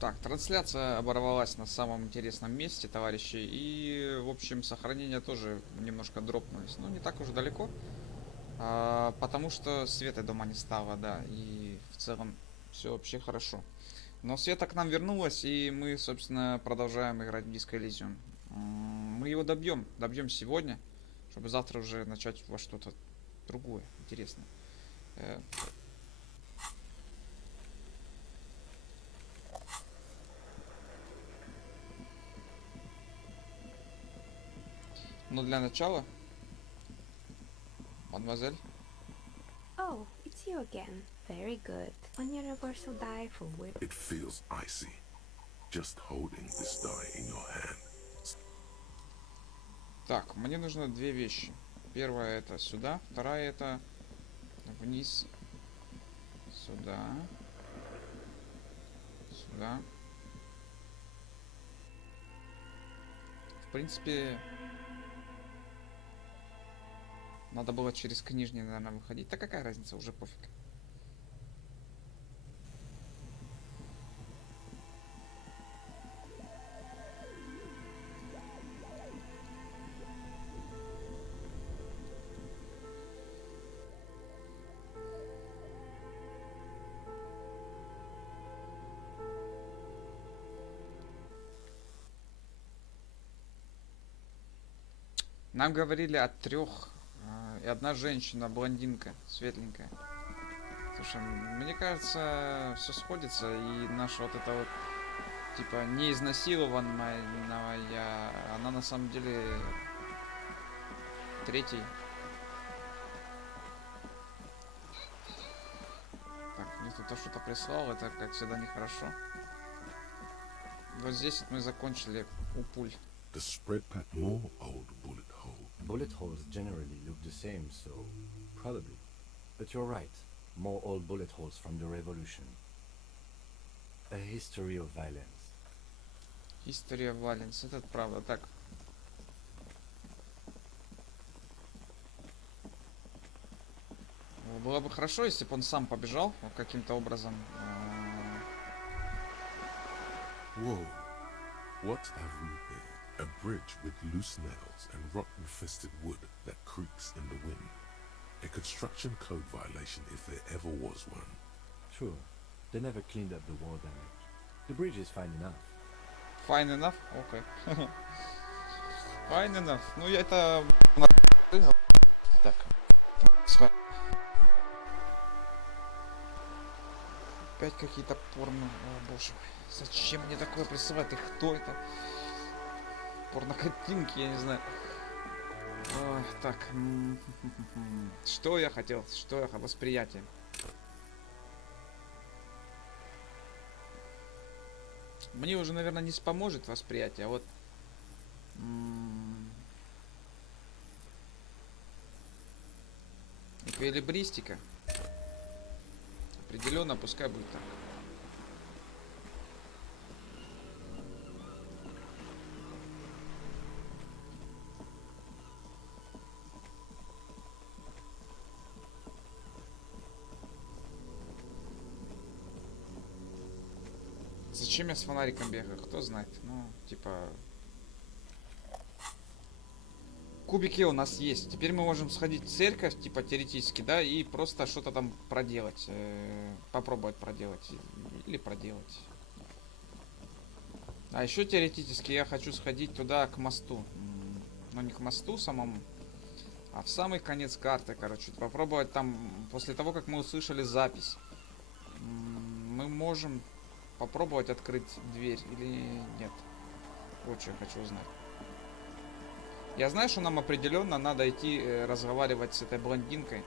Так, трансляция оборвалась на самом интересном месте, товарищи. И, в общем, сохранения тоже немножко дропнулись. Ну, не так уж далеко. Потому что света дома не стало, да. И в целом все вообще хорошо. Но Света к нам вернулась, и мы, собственно, продолжаем играть в Disco Elysium. Мы его добьем. Добьем сегодня, чтобы завтра уже начать во что-то другое, интересное. Но для начала, мадемуазель. Oh, it's you again. Very good. On universal die for whip. It feels icy, just holding this die in your hand. Так, мне нужно две вещи. Первая это сюда, вторая это вниз. Сюда. Сюда. В принципе, надо было через книжный, наверное, выходить. Да какая разница, уже пофиг. Нам говорили о трех, и одна женщина, блондинка, светленькая. Слушай, мне кажется, все сходится, и наша вот эта вот, типа, не изнасилованная, она на самом деле третий. Так, мне кто-то что-то прислал, это, как всегда, нехорошо. Вот здесь вот мы закончили у пуль. The spread pack more old bullet hole. Bullet holes generally look the same, so probably. But you're right. More old bullet holes from the revolution. A history of violence. История Валенс, это правда. Так. Было бы хорошо, если бы он сам побежал каким-то образом. Whoa. What have we here? A bridge with loose nails and rock-infested wood that creaks in the wind. A construction code violation if there ever was one. Sure, they never cleaned up the war damage. The bridge is fine enough. Fine enough? Окей. Fine enough. Ну, я это... Так. Опять какие-то порно. О, боже мой. Зачем мне такое присылать? И кто это? Порнокартинки, я не знаю. Ой, так. Что я хотел? Что я хотел? Восприятие. Мне уже, наверное, не поможет восприятие, а вот... Эквилибристика. Определенно, пускай будет так. Зачем я с фонариком бегаю? Кто знает? Ну, типа... Кубики у нас есть. Теперь мы можем сходить в церковь, типа, теоретически, да, и просто что-то там проделать. Попробовать проделать. Или проделать. А еще теоретически я хочу сходить туда, к мосту. Но не к мосту самому, а в самый конец карты, короче. Попробовать там, после того, как мы услышали запись, мы можем попробовать открыть дверь или нет. Вот что я хочу узнать. Я знаю, что нам определенно надо идти разговаривать с этой блондинкой.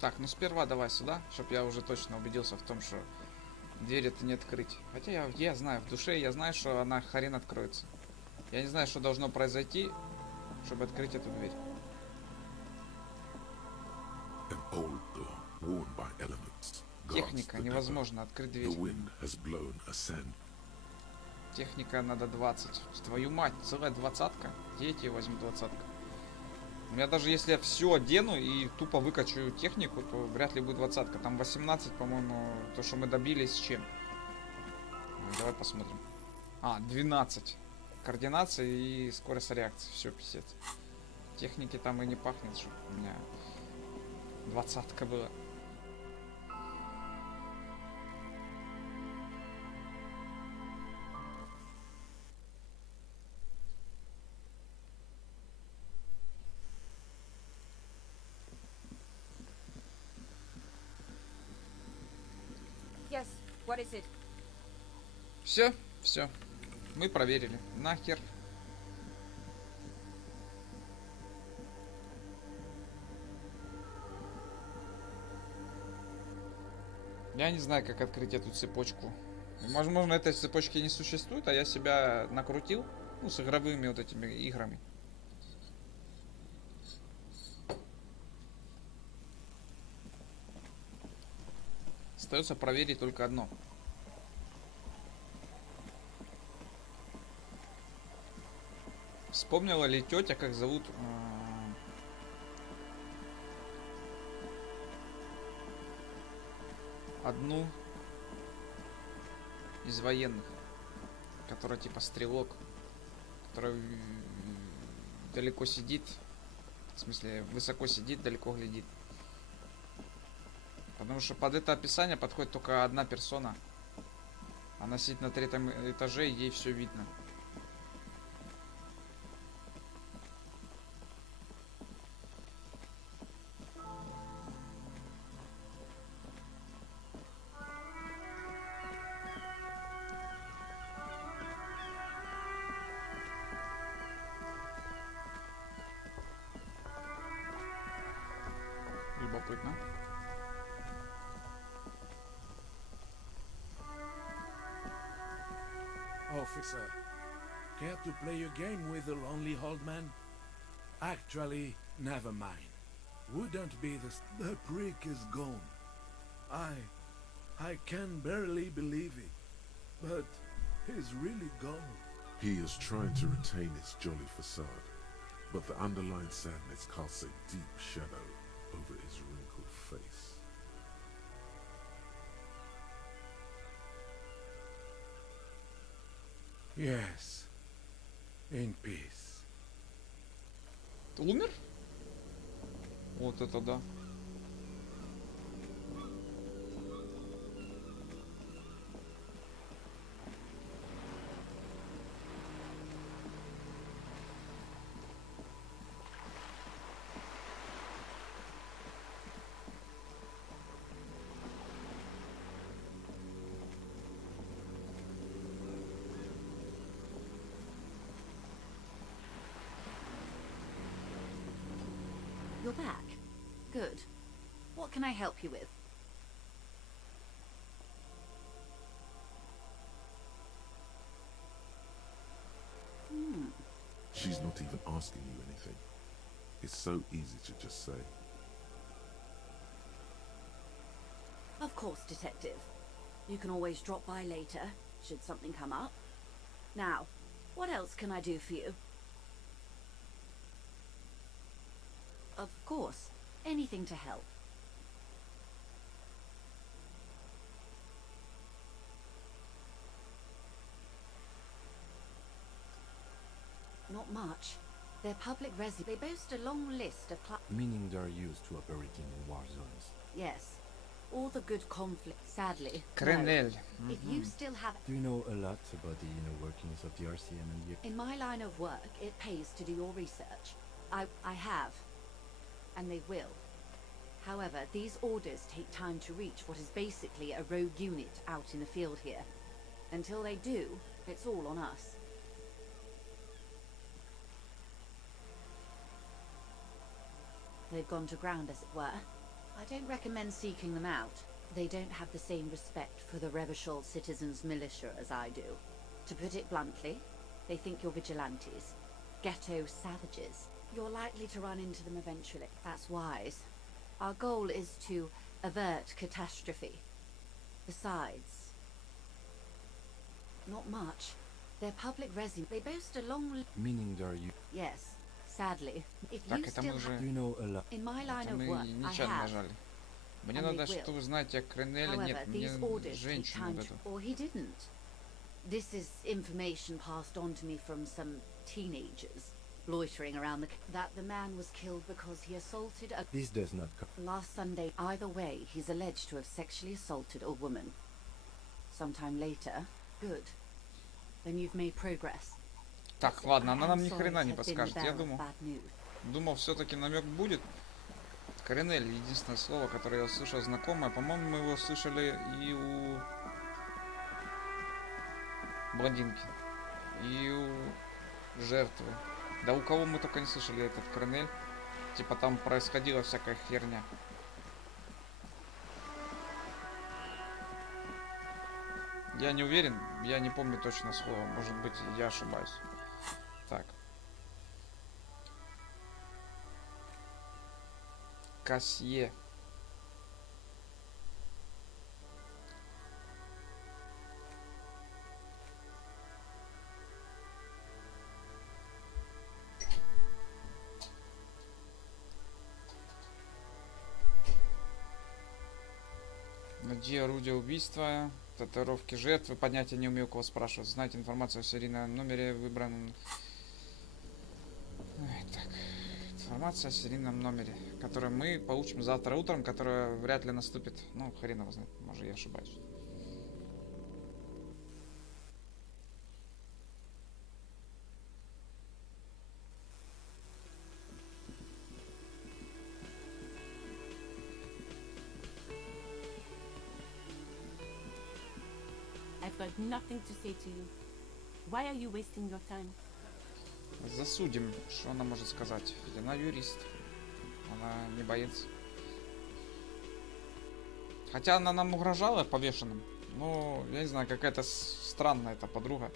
Так, ну сперва давай сюда, чтобы я уже точно убедился в том, что дверь это не открыть. Хотя я знаю, в душе я знаю, что она хрен откроется. Я не знаю, что должно произойти, чтобы открыть эту дверь. An old door worn by elements. guards Техника, the depot. невозможно открыть The дверь. wind has blown a sand. Техника надо 20. Твою мать, целая двадцатка. Где я тебе возьму двадцатка? У меня даже если я все одену и тупо выкачу технику, то вряд ли будет двадцатка. Там 18, по-моему, то, что мы добились с чем. Давай посмотрим. 12. Координация и скорость реакции. Все, писец. Техники там и не пахнет, что у меня двадцатка была. Yes, what is it? Все. Мы проверили. Нахер. Я не знаю, как открыть эту цепочку. Возможно, этой цепочки не существует, а я себя накрутил. Ну, с игровыми вот этими играми. Остается проверить только одно. Вспомнила ли тетя, как зовут одну из военных, которая типа стрелок, которая далеко сидит, в смысле высоко сидит, далеко глядит. Потому что под это описание подходит только одна персона. Она сидит на 3-м этаже, и ей все видно. Любопытно. Officer, care to play a game with the lonely old man? Actually, never mind. Wouldn't be the prick is gone. I can barely believe it, but he's really gone. He is trying to retain his jolly facade, but the underlying sadness casts a deep shadow over his wrinkled face. Yes, in peace. Ты умер? Вот это да. You're back. Good. What can I help you with? She's not even asking you anything. It's so easy to just say. Of course, Detective. You can always drop by later, should something come up. Now, what else can I do for you? Of course. Anything to help. Not much. They're public They boast a long list of Meaning they're used to operating in war zones. Yes. All the good conflicts, sadly. Кренель. No. If you still have... Do you know a lot about the inner workings of the RCM and the... In my line of work, it pays to do your research. I have. And they will. However, these orders take time to reach what is basically a rogue unit out in the field here. Until they do, it's all on us. They've gone to ground, as it were. I don't recommend seeking them out. They don't have the same respect for the Revachol citizens' militia as I do. To put it bluntly, they think you're vigilantes. Ghetto savages. You're likely to run into them eventually. That's wise. Our goal is to avert catastrophe. Besides, not much. They're public residents. They boast a long... Meaning there you... Yes, sadly. If Так, you это still мы have... You уже... know a lot. In my line Это of мы work, I нечаянно have. нажали. Мне And they надо, will. что вы знаете о Кренеле. However, Нет, мне these orders take женщину time вот to... эту. Or he didn't. This is information passed on to me from some teenagers loitering around that the man was killed because he assaulted a... This does not co- Last Sunday, either way, he's alleged to have sexually assaulted a woman. Sometime later, good. Then you've made progress. Так, ладно, она нам I'm ни sorry хрена to не have been the подскажет. Я bearer of думал, bad news. все-таки намек будет. Коренель, единственное слово, которое я услышал знакомое. По-моему, мы его слышали и у блондинки, и у жертвы. Да у кого мы только не слышали этот Коренель. Типа там происходила всякая херня. Я не уверен, я не помню точно слово. Может быть, я ошибаюсь. Так. Касье. Где орудие убийства? Татуировки жертвы. Понятия не умею, у кого спрашивать. Знать информацию о серийном номере выбранном. Так. Информация о серийном номере, который мы получим завтра утром, которая вряд ли наступит. Ну, хрен его знает. Может, я ошибаюсь. I've got nothing to say to you. Why are you wasting your time? Засудим. Что она может сказать? Ведь она юрист. Она не боится. Хотя она нам угрожала повешенным. Ну, я не знаю, какая-то странная эта подруга.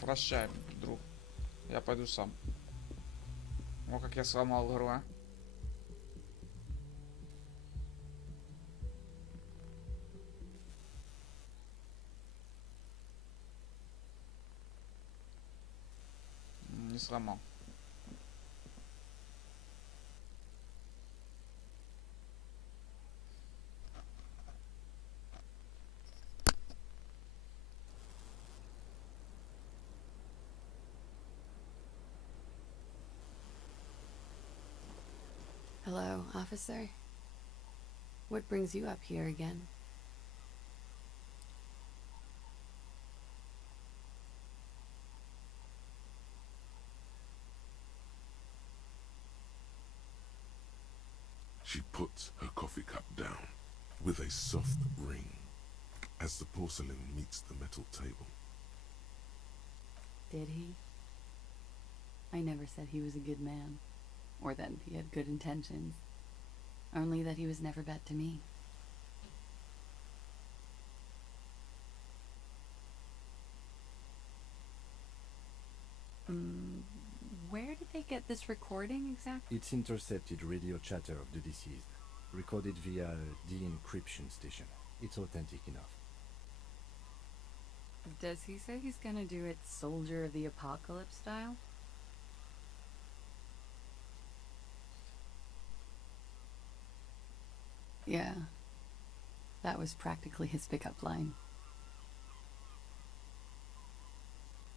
Прощай, друг. Я пойду сам. О, как я сломал игру, а. Не сломал. Hello, officer. What brings you up here again? She puts her coffee cup down with a soft ring as the porcelain meets the metal table. Did he? I never said he was a good man, or that he had good intentions. Only that he was never bad to me. Where did they get this recording exactly? It's intercepted radio chatter of the deceased, recorded via a de-encryption station. It's authentic enough. Does he say he's gonna do it Soldier of the Apocalypse style? Yeah. That was practically his pickup line.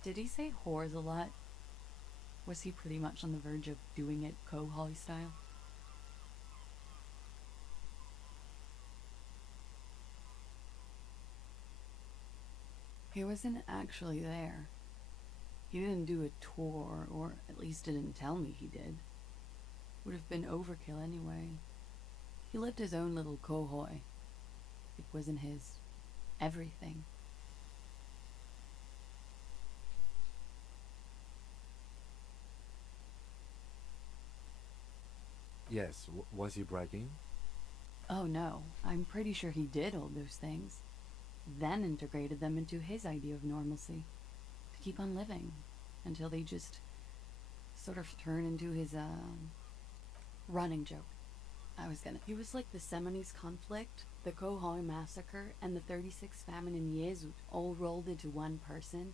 Did he say whores a lot? Was he pretty much on the verge of doing it Kohoi style? He wasn't actually there. He didn't do a tour, or at least didn't tell me he did. Would have been overkill anyway. He lived his own little Kohoi. It wasn't his everything. Yes, was he bragging? Oh no, I'm pretty sure he did all those things. Then integrated them into his idea of normalcy. keep on living until they just sort of turn into his running joke. He was like the Seminole conflict, the Khohoi massacre, and the 36 famine in Yezud all rolled into one person,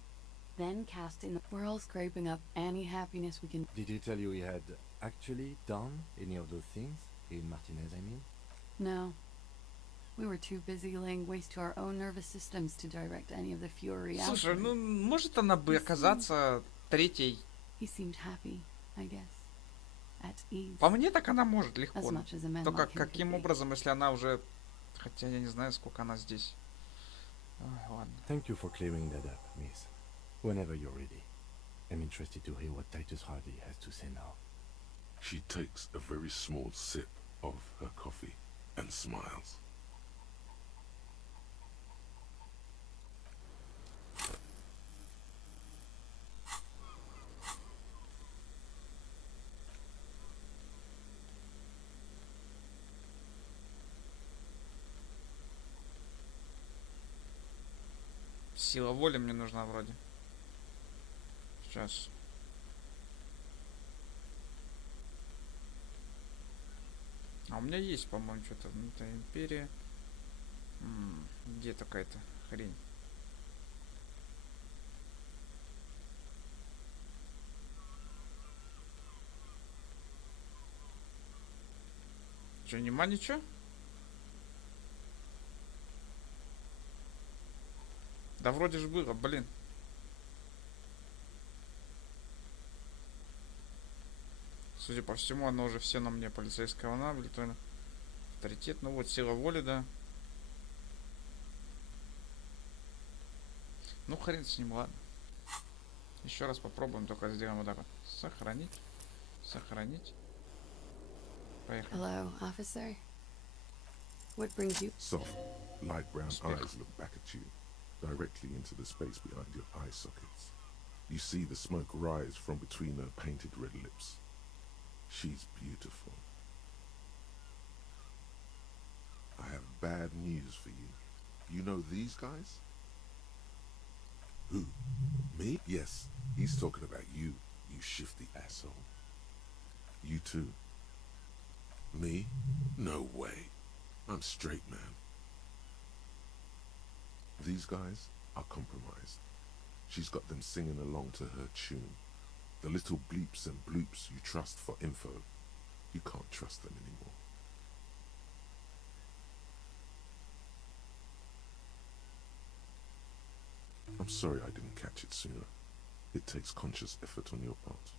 then cast in. We're all scraping up any happiness we can. Did he tell you he had actually done any of those things? In Martinez, I mean? No. We were too busy laying waste to our own nervous systems to direct any of the fury Слушай, outward. ну может она бы оказаться третьей. He seemed happy, I guess. At ease. По мне так она может As легко. much as a man Только like him could каким be. образом, если она уже... Хотя я не знаю, сколько она здесь. Ой, ладно. Thank you for clearing that up, miss. Whenever you're ready. I'm interested to hear what Titus Hardy has to say now. She takes a very small sip of her coffee and smiles. Сила воли мне нужна вроде. Сейчас. А у меня есть, по-моему, что-то внутри империя. Где такая-то хрень? Че, нема ничего? Да вроде же было, блин. Судя по всему, оно уже все на мне. Полицейская волна, блин, авторитет. Ну вот, сила воли, да. Ну хрен с ним, ладно. Еще раз попробуем, только сделаем вот так вот. Сохранить. Сохранить. Поехали. Hello, officer. What brings you? Soft, light brown Speak. eyes look back at you, directly into the space behind your eye sockets. You see the smoke rise from between her painted red lips. She's beautiful. I have bad news for you. You know these guys? Who? Me? Yes, he's talking about you, you shifty asshole. You too. Me? No way. I'm straight, man. These guys are compromised. She's got them singing along to her tune. The little bleeps and bloops you trust for info, you can't trust them anymore. I'm sorry I didn't catch it sooner. It takes conscious effort on your part.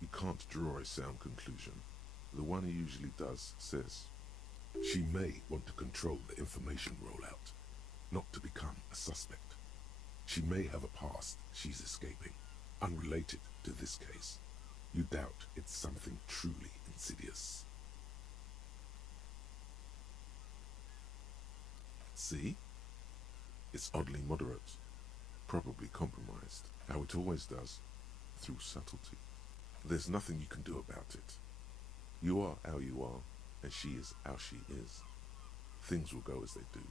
You can't draw a sound conclusion. The one he usually does says, she may want to control the information rollout, not to become a suspect. She may have a past she's escaping, unrelated to this case. You doubt it's something truly insidious. See? It's oddly moderate, probably compromised, how it always does, through subtlety. There's nothing you can do about it. You are how you are, and she is how she is. Things will go as they do.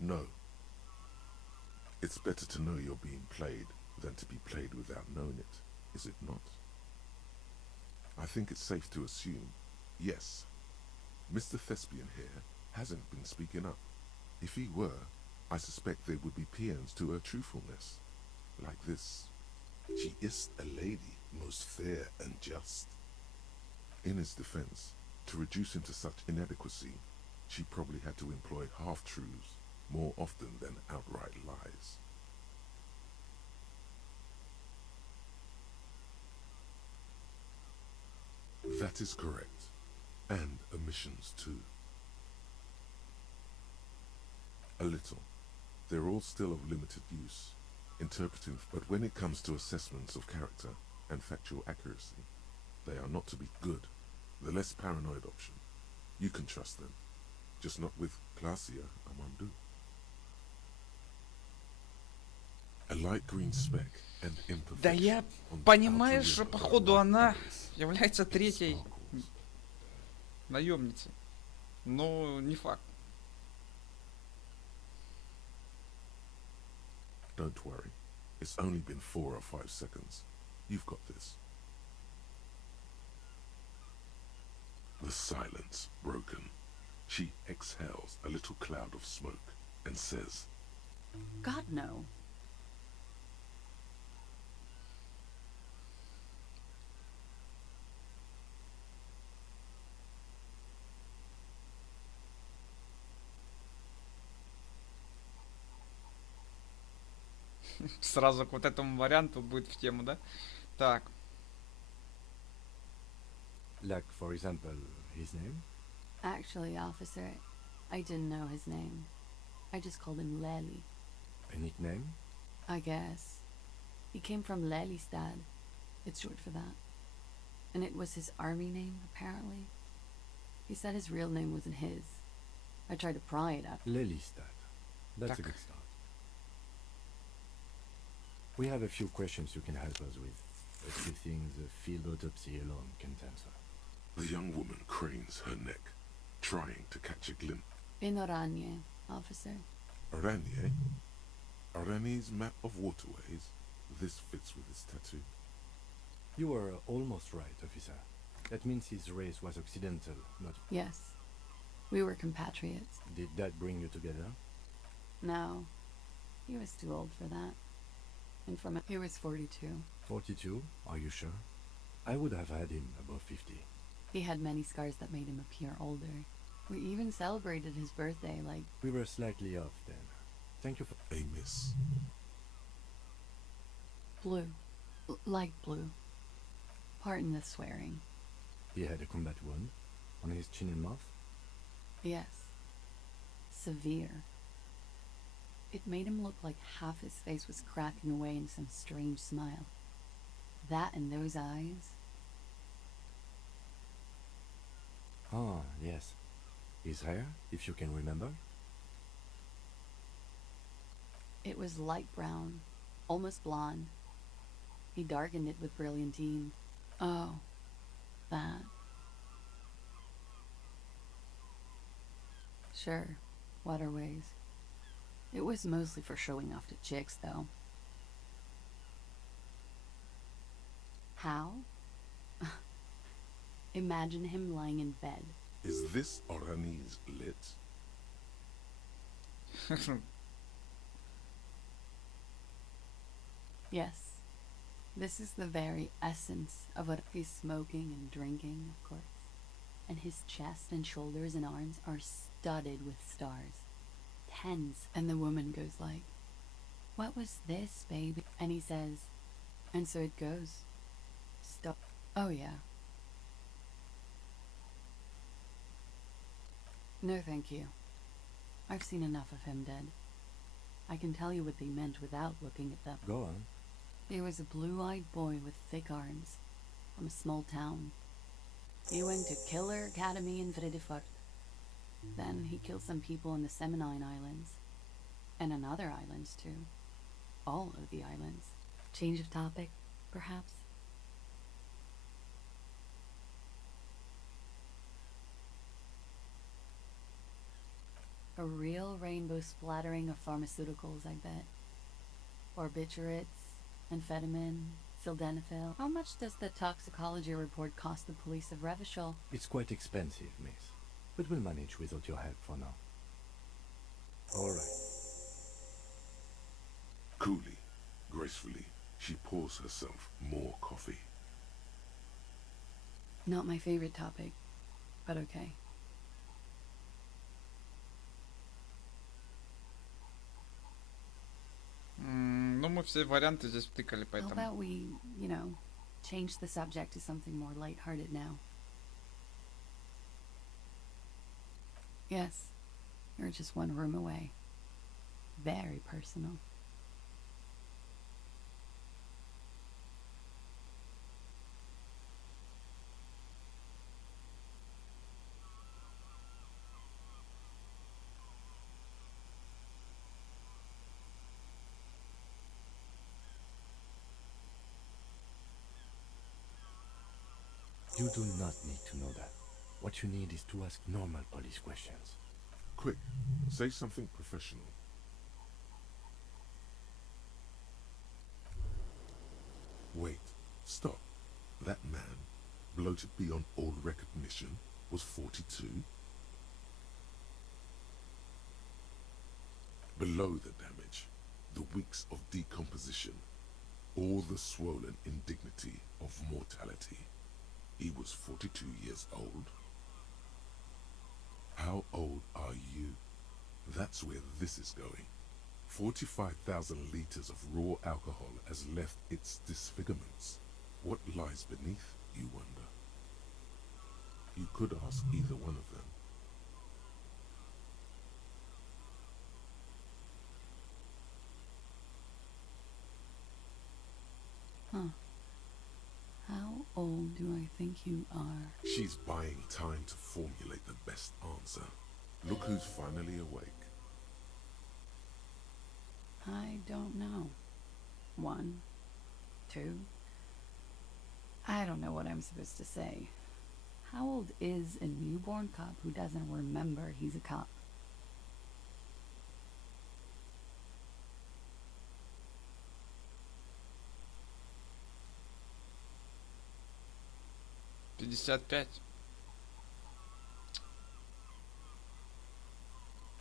No. It's better to know you're being played than to be played without knowing it, is it not? I think it's safe to assume, yes, Mr. Thespian here hasn't been speaking up. If he were, I suspect there would be paeans to her truthfulness. Like this, she is a lady, most fair and just. In his defense, to reduce him to such inadequacy, she probably had to employ half-truths more often than outright lies. That is correct, and omissions too. A little. They're all still of limited use, interpreting, but when it comes to assessments of character and factual accuracy, they are not to be good, The less paranoid option. You can trust them. Just not with Glacia Amandu. A light green speck and Да imperfection я on the понимаю, outer что rim of her походу light она iris. является It третьей sparkles. наемницей. Но не факт. Don't worry. It's only been 4 or 5 seconds. You've got this. The silence broken. She exhales a little cloud of smoke and says, God, no. Сразу к вот этому варианту будет в тему, да? Так. Like, for example, his name? Actually, officer, I didn't know his name. I just called him Lely, A nickname? I guess. He came from Lelystad. It's short for that. And it was his army name, apparently. He said his real name wasn't his. I tried to pry it out. Lelystad. That's a Tak. good start. We have a few questions you can help us with. A few things a field autopsy alone can't answer. the young woman cranes her neck, trying to catch a glimpse. In Oranje, officer. Aranye? Aranye's map of waterways? This fits with his tattoo. You were almost right, officer. That means his race was occidental, not... Yes. We were compatriots. Did that bring you together? No. He was too old for that. And from he was 42. 42? Are you sure? I would have had him above 50. He had many scars that made him appear older. We even celebrated his birthday like... We were slightly off then. Thank you for... A miss. blue. Light blue. Pardon the swearing. He had a combat wound on his chin and mouth. Yes. Severe. It made him look like half his face was cracking away in some strange smile. That and those eyes. Ah, yes. His hair, if you can remember. It was light brown, almost blonde. He darkened it with brilliantine. Oh, that. Sure, waterways. It was mostly for showing off to chicks, though. How? Imagine him lying in bed. Is this Orani's lit? Yes. This is the very essence of what he's smoking and drinking, of course. And his chest and shoulders and arms are studded with stars. Tens. And the woman goes like, "What was this, baby?" And he says, "And so it goes. Stop." Oh, yeah. No, thank you. I've seen enough of him dead. I can tell you what they meant without looking at them. Go on. He was a blue-eyed boy with thick arms, from a small town. He went to Killer Academy in Vredefort. Then he killed some people in the Seminine Islands. And on other islands, too. All of the islands. Change of topic, perhaps? A real rainbow splattering of pharmaceuticals, I bet. Barbiturates, amphetamine, sildenafil. How much does the toxicology report cost the police of Revachol? It's quite expensive, miss. But we'll manage without your help for now. All right. Coolly, gracefully, she pours herself more coffee. Not my favorite topic, but okay. Ну, мы все варианты здесь втыкали, How поэтому... about we, change the subject to something more lighthearted now? Yes, you're just one room away. Very personal. You do not need to know that. What you need is to ask normal police questions. Quick, say something professional. Wait, stop. That man, bloated beyond all recognition, was 42? Below the damage, the weeks of decomposition, all the swollen indignity of mortality. He was 42 years old. How old are you? That's where this is going. 45,000 liters of raw alcohol has left its disfigurements. What lies beneath, you wonder? You could ask either one of them. Huh. How old do I think you are? She's buying time to formulate the best answer. Look who's finally awake. I don't know. 1, 2. I don't know what I'm supposed to say. How old is a newborn cop who doesn't remember he's a cop? «55».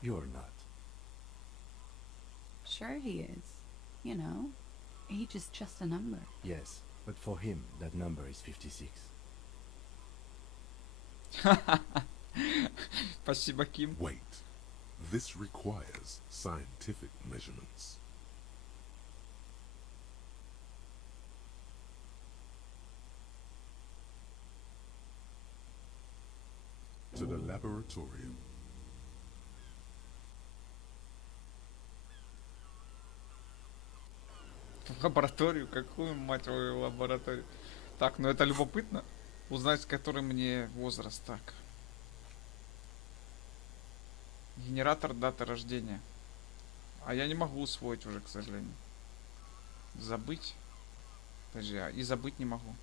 You're not. Sure he is. You know, age is just a number. Yes, but for him, that number is 56. Спасибо, Ким. Wait. This requires scientific measurements. To the laboratorium. В лабораторию? Какую, мать твою, лабораторию? Так, ну это любопытно. Узнать, который мне возраст. Так. Генератор даты рождения. А я не могу усвоить уже, к сожалению. Забыть. Подожди, и забыть не могу.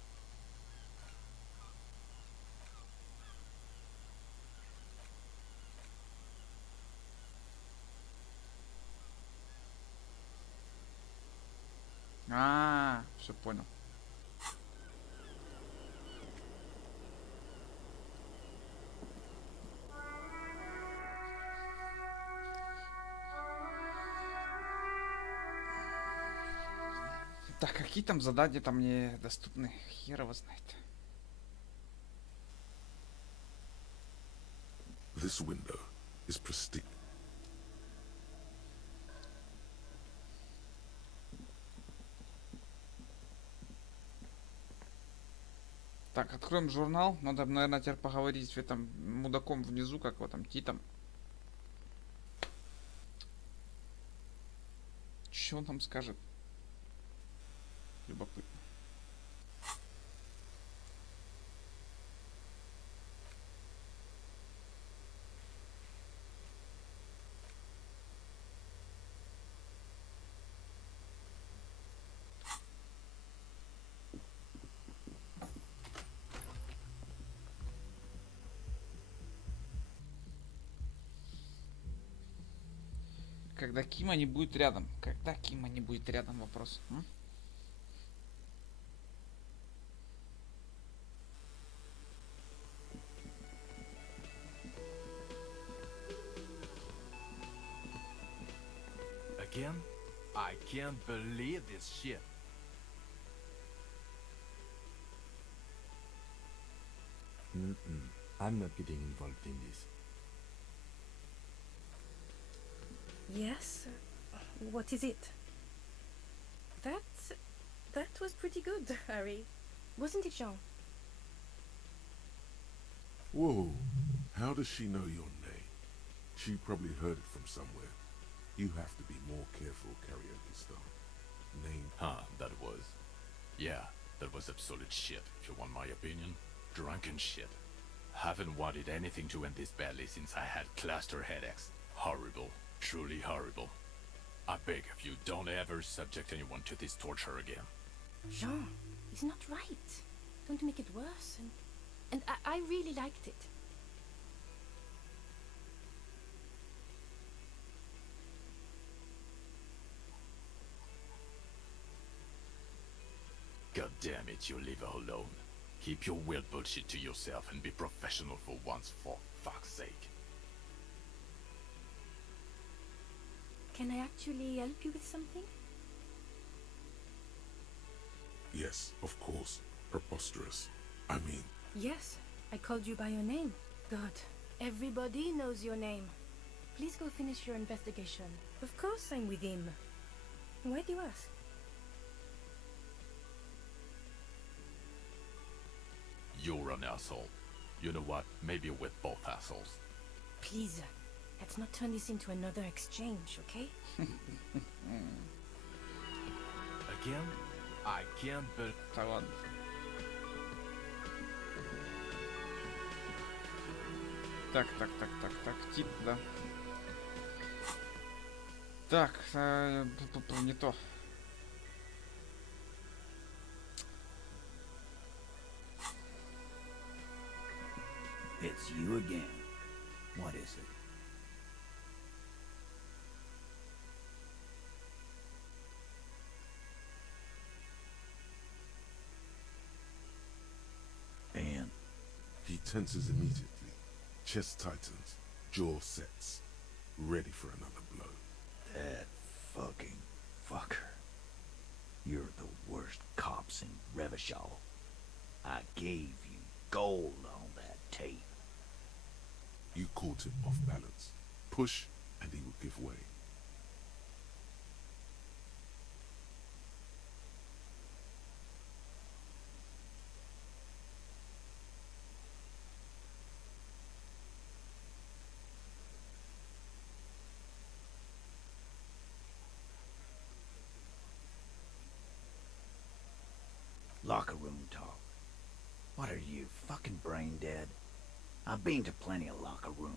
Все понял. Так, какие там задания там мне доступны? Хер его знает. This window is pristine. Так, откроем журнал. Надо, наверное, теперь поговорить с этим мудаком внизу, как его там, Титом. Что он там скажет? Любопытно. Когда Кима не будет рядом. Когда Кима не будет рядом, вопрос. Again? I can't believe this shit. I'm not getting involved in this. Yes? What is it? That was pretty good, Harry. Wasn't it, Jean? Whoa, how does she know your name? She probably heard it from somewhere. You have to be more careful, karaoke star. Name. That was. Yeah, that was absolute shit, if you want my opinion. Drunken shit. Haven't wanted anything to end this badly since I had cluster headaches. Horrible. Truly horrible. I beg of you, don't ever subject anyone to this torture again. Jean, it's not right. Don't make it worse. And and I really liked it. God damn it, you leave her alone. Keep your weird bullshit to yourself and be professional for once, for fuck's sake. Can I actually help you with something? Yes, of course. Preposterous. I mean, Yes, I called you by your name. God, everybody knows your name. Please go finish your investigation. Of course I'm with him. Why do you ask? You're an asshole. You know what? Maybe we're both assholes. Please, let's not turn this into another exchange, okay? Again? I can't believe... Да ладно. Так, тип, да. Так, не то. It's you again. What is it? And he tenses immediately. Chest tightens. Jaw sets. Ready for another blow. that fucking fucker. You're the worst cops in Revachol. I gave you gold on that tape. You caught him off balance. Push, and he will give way. Locker room talk. What are you, fucking brain dead? I've been to plenty of locker rooms.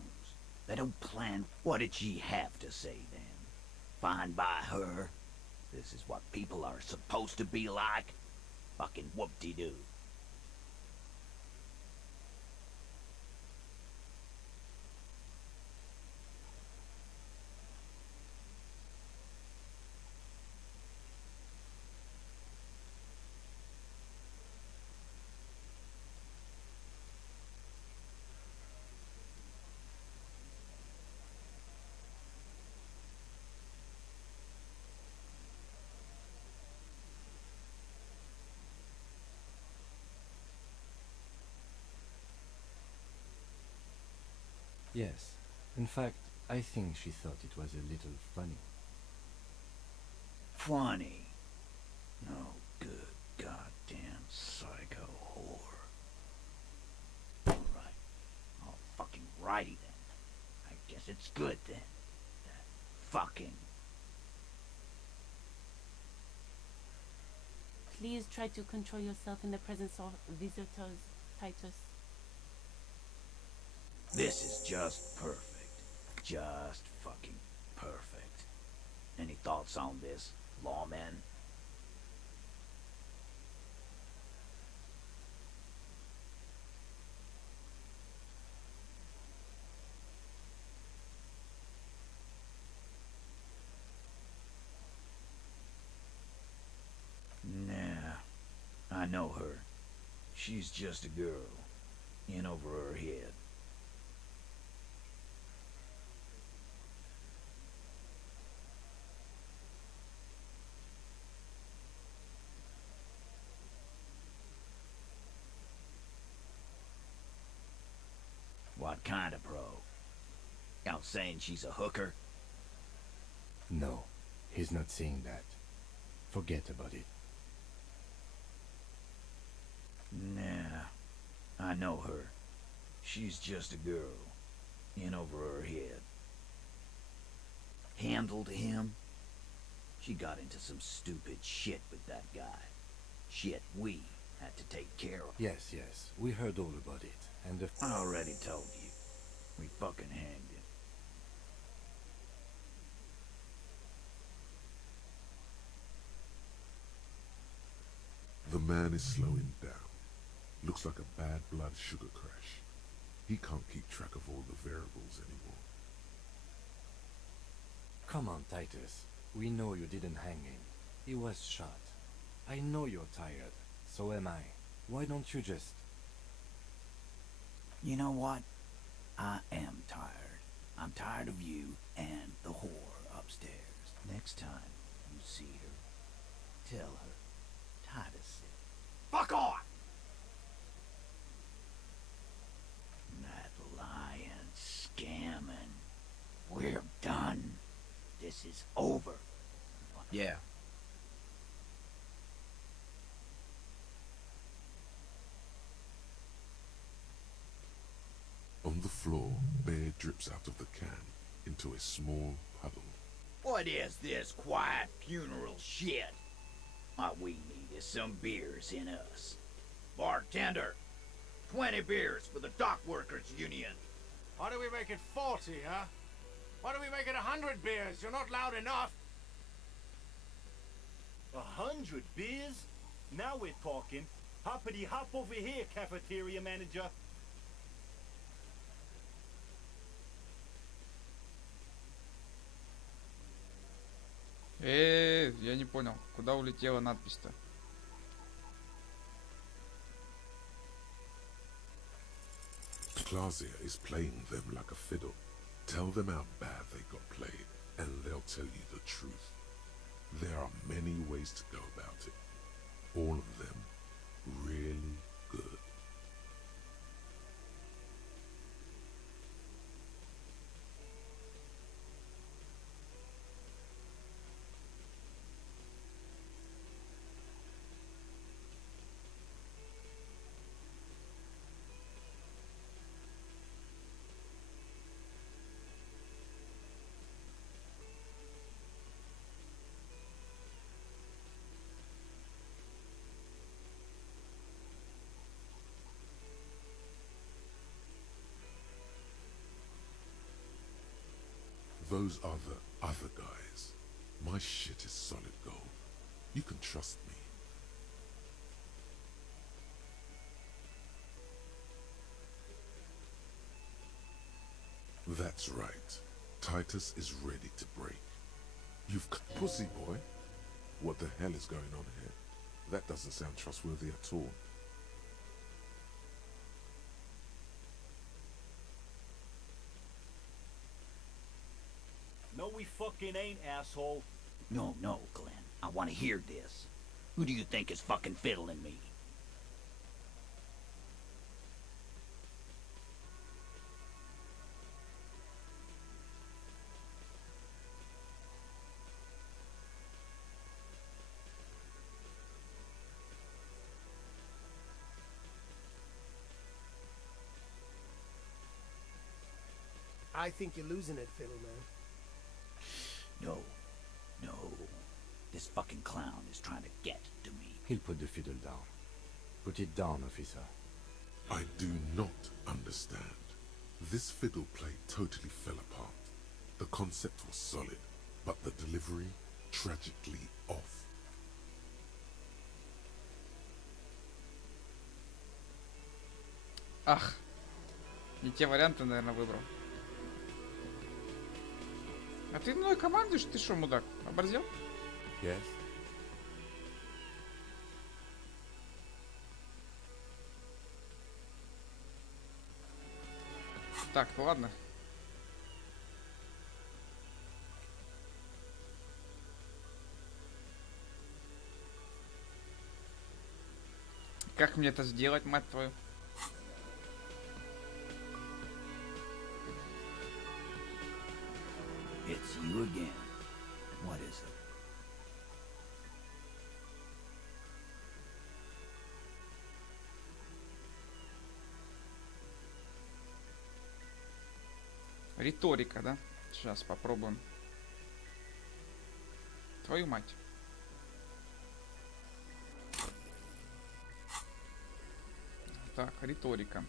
They don't plan. What did she have to say then? Fine by her? This is what people are supposed to be like? Fucking whoop-de-doo. Yes. In fact, I think she thought it was a little funny. Funny. No good goddamn psycho whore. Alright. Oh, fucking righty then. I guess it's good then. That fucking... Please try to control yourself in the presence of visitors, Titus. This is just perfect. Just fucking perfect. Any thoughts on this, lawman? Nah, I know her. She's just a girl. In over her head. What kind of pro? Out saying she's a hooker? No, he's not saying that. Forget about it. Nah, I know her. She's just a girl. In over her head. Handled him? She got into some stupid shit with that guy. Shit we had to take care of. Yes, we heard all about it, and the... I already told you. We fucking hanged him. The man is slowing down. Looks like a bad blood sugar crash. He can't keep track of all the variables anymore. Come on, Titus. We know you didn't hang him. He was shot. I know you're tired. So am I. Why don't you just... You know what? I am tired. I'm tired of you and the whore upstairs. Next time you see her, tell her Titus said, "Fuck off!" That lying, scamming. We're done. This is over. Yeah. On the floor, beer drips out of the can into a small puddle. What is this quiet funeral shit? What we need is some beers in us. Bartender, 20 beers for the Dock Workers Union. Why do we make it 40, huh? Why don't we make it 100 beers? You're not loud enough. 100 beers? Now we're talking. Hoppity hop over here, cafeteria manager. Я не понял, куда улетела надпись-то? Clausia is playing them like a fiddle. Tell them how bad they got played, and they'll tell you the truth. There are many ways to go about it. All of them really good. Those are the other guys. My shit is solid gold. You can trust me. That's right. Titus is ready to break. You've pussy boy. What the hell is going on here? That doesn't sound trustworthy at all. No, we fucking ain't, asshole. No, Glenn. I want to hear this. Who do you think is fucking fiddling me? I think you're losing it, Fiddleman. No. This fucking clown is trying to get to me. He'll put the fiddle down. Put it down, officer. I do not understand. This fiddle play totally fell apart. The concept was solid, but the delivery tragically off. Ах, не те варианты, наверное, выбрал. А ты мной командуешь? Ты шо, мудак, оборзел? Yes? Так, ладно. Как мне это сделать, мать твою? It's you again. What is it? Риторика, да? Сейчас попробуем. Твою мать. Так, риторика.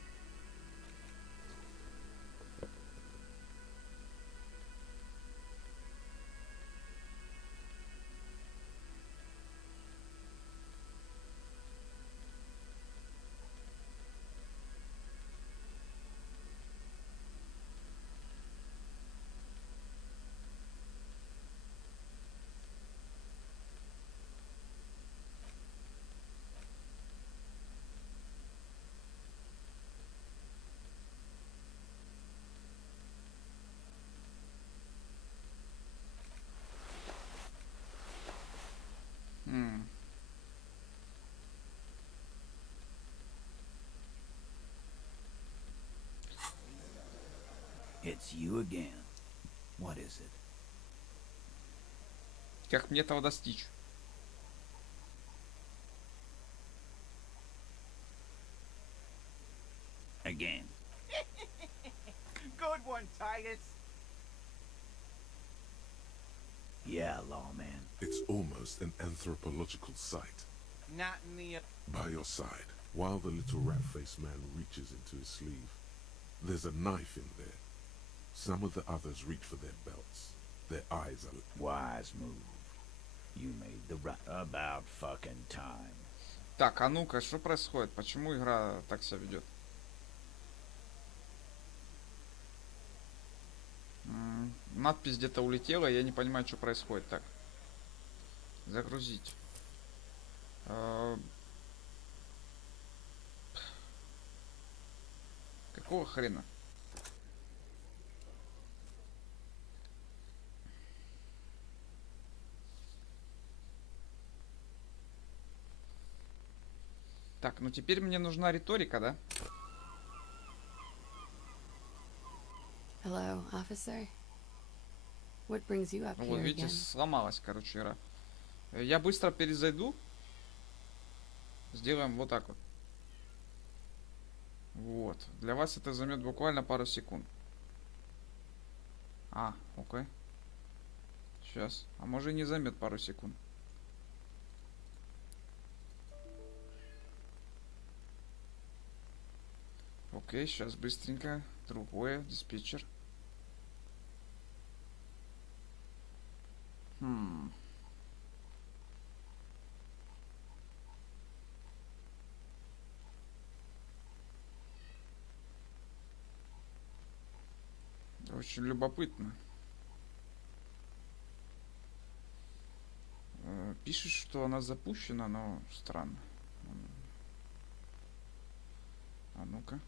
It's you again. What is it? Как мне этого достичь? Again. Good one, Titus. Yeah, lawman. It's almost an anthropological site. Not in the... By your side, while the little rat-faced man reaches into his sleeve, there's a knife in there. Some of the others reach for their belts. Their eyes are... Wise move. You made the right... About fucking time. Так, а ну-ка, что происходит? Почему игра так себя ведет? Надпись где-то улетела, я не понимаю, что происходит. Так. Загрузить. Какого хрена? Так, ну теперь мне нужна риторика, да? Hello, officer. What brings you up Ну, вот here видите, again? сломалась, короче, игра. Я быстро перезайду. Сделаем вот так вот. Вот. Для вас это займет буквально пару секунд. А, окей. Сейчас. А может и не займет пару секунд. Окей, сейчас быстренько. Другое. Диспетчер. Очень любопытно. Пишет, что она запущена, но странно. А ну-ка.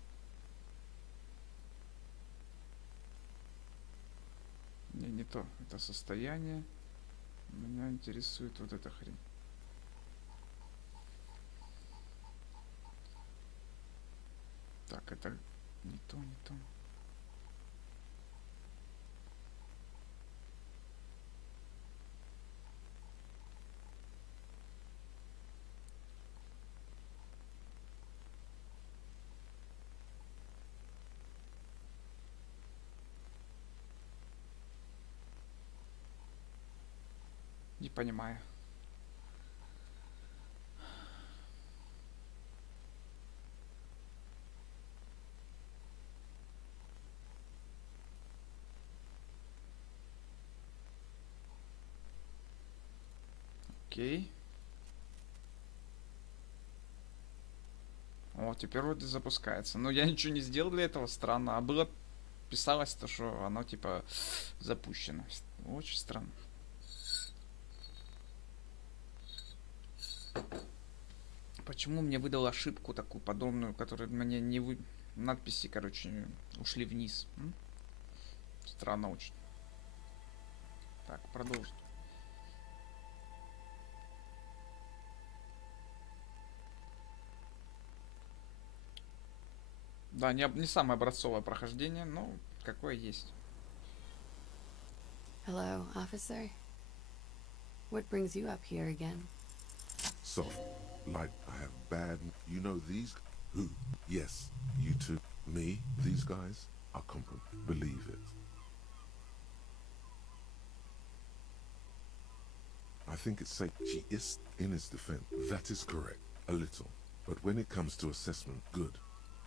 Не то. Это состояние. Меня интересует вот эта хрень. Так, это не то, не то. Не понимаю. Окей. О, теперь вроде запускается. Но я ничего не сделал для этого, странно. А было писалось то, что оно типа запущено. Очень странно. Почему мне выдал ошибку такую подобную, которая мне не вы... Надписи, короче, ушли вниз. Странно очень. Так, продолжим. Да, не самое образцовое прохождение, но какое есть. Hello, officer. What brings you up here again? Soft. Like I have bad... You know these... Who? Yes, you two. Me? These guys? Are competent. Believe it. I think it's safe. She is in his defense. That is correct. A little. But when it comes to assessment, good.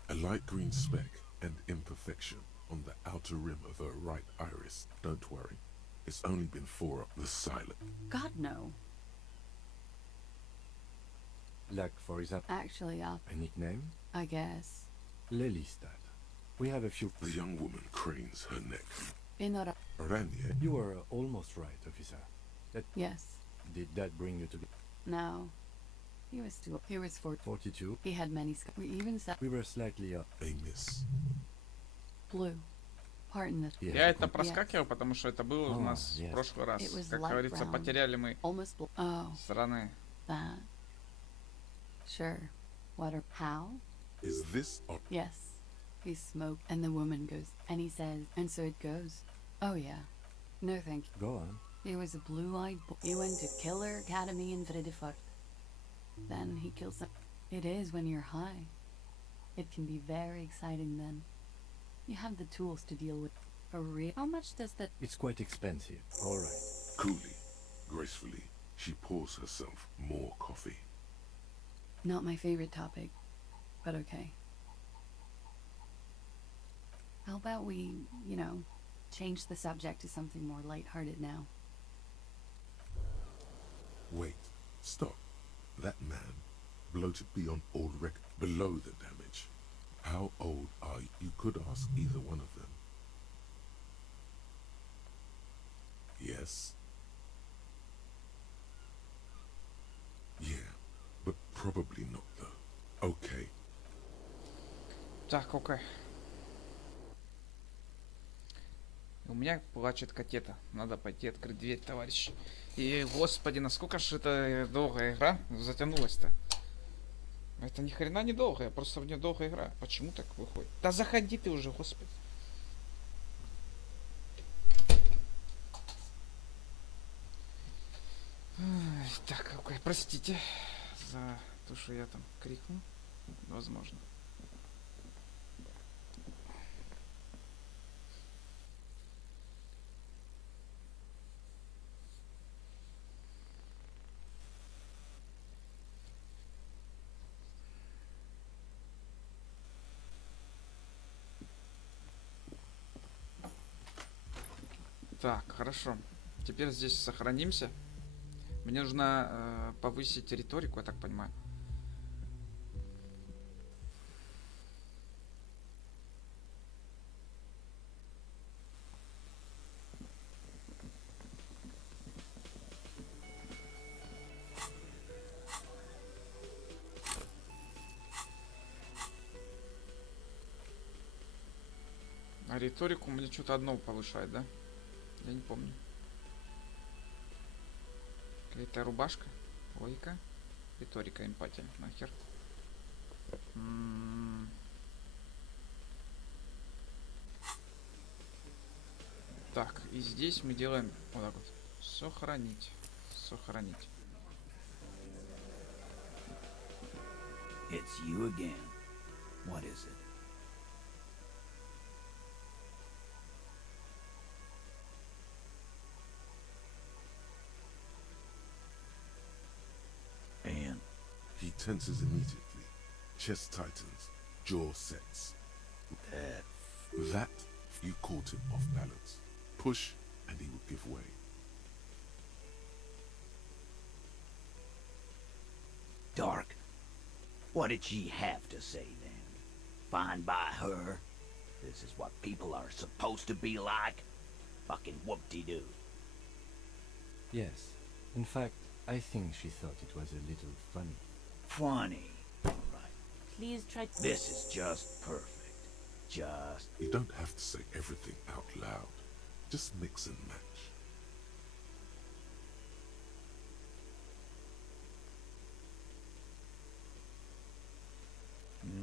A light green speck and imperfection on the outer rim of her right iris. Don't worry. It's only been 4 up the silent. God, no. Like, for example, Actually, a nickname? I guess. Lelystad. We have a few... The young woman cranes her neck. Inora. Ranier? You were almost right, officer. Yes. Did that bring you to... No. He was too. He was 42? He had many. We even said We were slightly up. A miss. blue. Pardon that. Yeah. Я это проскакивал, потому что это было у Oh, нас yes. в прошлый раз. It was Как light говорится, brown. потеряли мы Almost blue. Oh, страны. that. Sure. What or how? Is this or Yes. He smoked, and the woman goes, and he says, and so it goes. Oh yeah. No thank you. Go on. He was a blue-eyed boy. He went to Killer Academy in Vredefort. Then he kills some. It is when you're high. It can be very exciting then. You have the tools to deal with. For real. How much does that? It's quite expensive. All right. Coolly, gracefully, she pours herself more coffee. Not my favorite topic, but okay. How about we, change the subject to something more lighthearted now? Wait, stop. That man, bloated beyond all record, below the damage. How old are you? You could ask either one of them. Yes. Yeah, but probably not though. Okay. Так, окей. У меня плачет котета. Надо пойти открыть дверь, товарищ. И, господи, насколько же это долгая игра затянулась-то? Это ни хрена не долгая, просто в нее долгая игра. Почему так выходит? Да заходи ты уже, господи. Так, окей, простите за то, что я там крикнул. Возможно. Так, хорошо. Теперь здесь сохранимся. Мне нужно повысить риторику, я так понимаю. А риторику мне что-то одно повышает, да? Я не помню. Какая-то рубашка. Логика. Риторика, эмпатия. Нахер. Так, и здесь мы делаем вот так вот. Сохранить. Сохранить. It's you again. What is it? And He tenses immediately. Chest tightens. Jaw sets. That you caught him off balance. Push and he would give way. Dark. What did she have to say then? Fine by her? This is what people are supposed to be like? Fucking whoop-de-doo. Yes. In fact, I think she thought it was a little funny. Funny. Right. Please try to... This is just perfect. Just... You don't have to say everything out loud. Just mix and match.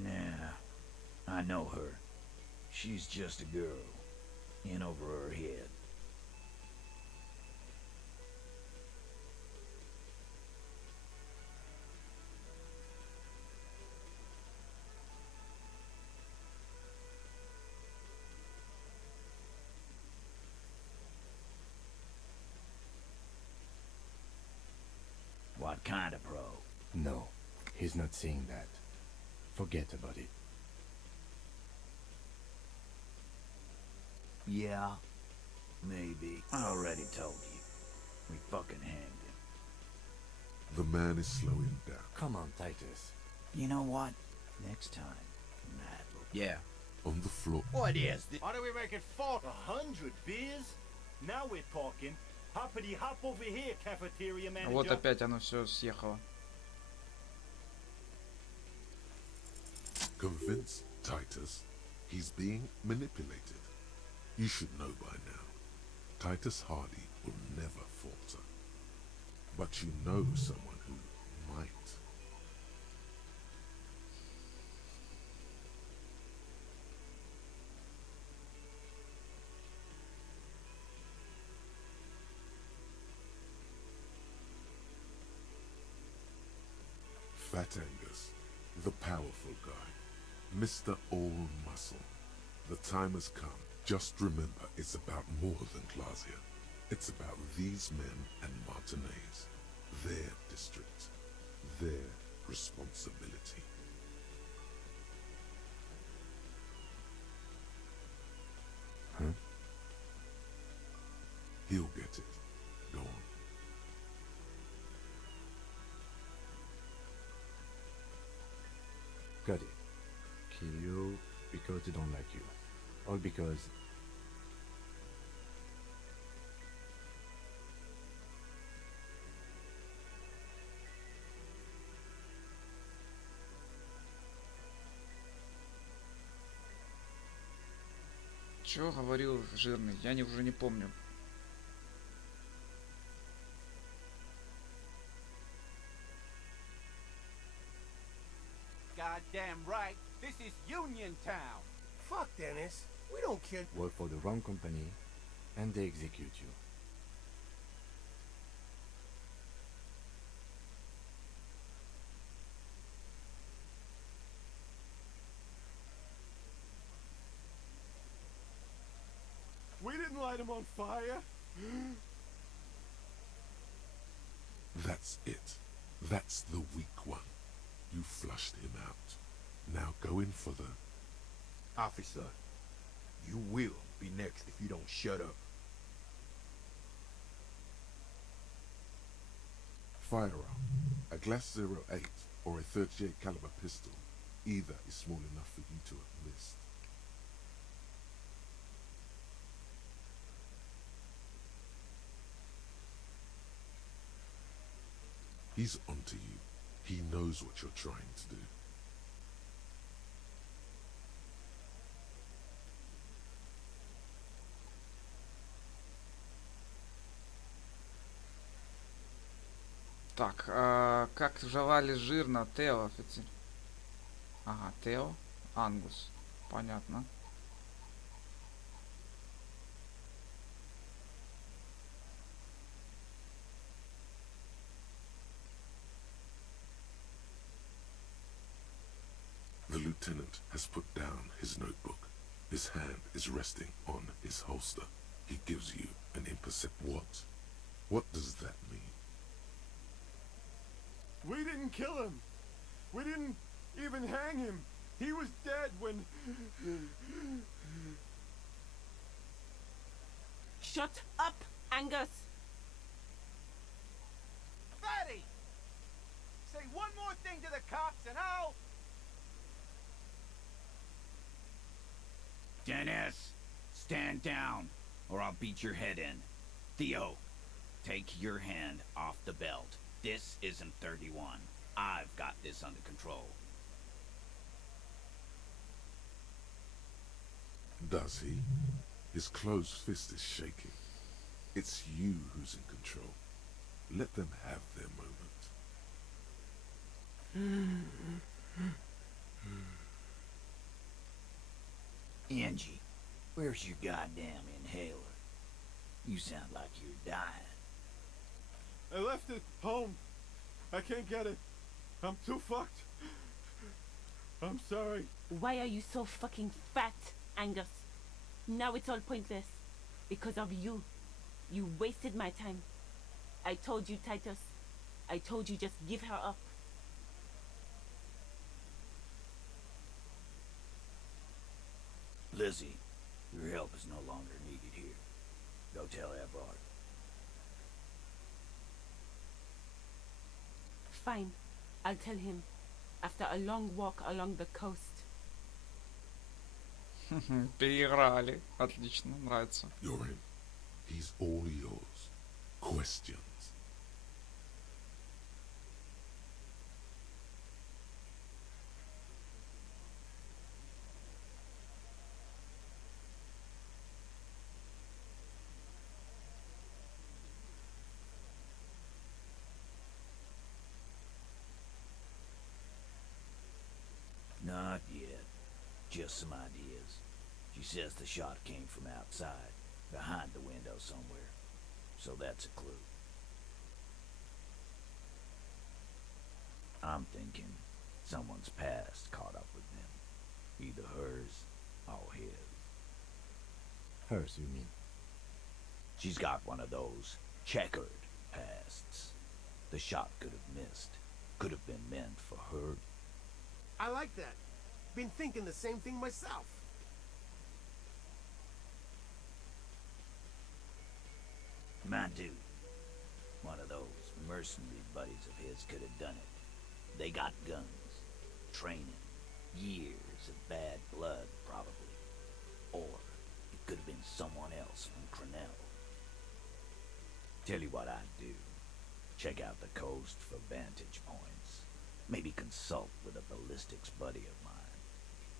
Nah. I know her. She's just a girl. In over her head. What kind of pro? No, he's not saying that. Forget about it. Yeah, maybe. I already told you. We fucking hanged him. The man is slowing down. Come on, Titus. You know what? Next time, Matt will... Yeah. On the floor. What is this? Why don't we make it 4? 100 beers? Now we're talking. Hoppity hop over here, cafeteria manager. Вот опять оно все съехало. Convince Titus he's being manipulated. You should know by now. Titus Hardy will never falter. But you know someone who might. Fat Angus, the powerful guy, Mr. All Muscle. The time has come. Just remember, it's about more than Glasia. It's about these men and Martinez, their district, their responsibility. Huh? He'll get it. Go on. Got it. Kill you because they don't like you. All because... Чё говорил жирный? Я уже не помню. Goddamn right. This is Union Town. Fuck, Dennis. We don't kill... work for the wrong company, and they execute you. We didn't light him on fire. That's it. That's the weak one. You flushed him out. Now go in for the... Officer, you will be next if you don't shut up. Firearm. A Glass 08 or a 38 caliber pistol. Either is small enough for you to have missed. He's onto you. He knows what you're trying to do. Так, как звали жирно? Тео, офицер. Ага, Тео. Ангус. Понятно. The lieutenant has put down his notebook. His hand is resting on his holster. He gives you an impercept what? What does that mean? We didn't kill him. We didn't even hang him. He was dead when... Shut up, Angus! Fatty! Say one more thing to the cops and I'll... Dennis, stand down, or I'll beat your head in. Theo, take your hand off the belt. This isn't 31. I've got this under control. Does he? His closed fist is shaking. It's you who's in control. Let them have their moment. Angie, where's your goddamn inhaler? You sound like you're dying. I left it home. I can't get it. I'm too fucked. I'm sorry. Why are you so fucking fat, Angus? Now it's all pointless. Because of you. You wasted my time. I told you, Titus. I told you just give her up. Lizzie, your help is no longer needed here. Go tell Everard. Fine. I'll tell him. After a long walk along the coast. Переиграли. Отлично, нравится. You're in. He's all yours. Questions. Not yet. Just some ideas. She says the shot came from outside, behind the window somewhere. So that's a clue. I'm thinking someone's past caught up with them. Either hers or his. Hers, you mean? She's got one of those checkered pasts. The shot could have missed. Could have been meant for her. I like that. Been thinking the same thing myself. My dude, one of those mercenary buddies of his could have done it. They got guns, training, years of bad blood, probably. Or it could have been someone else from Crenell. Tell you what I'd do. Check out the coast for vantage points. Maybe consult with a ballistics buddy of mine.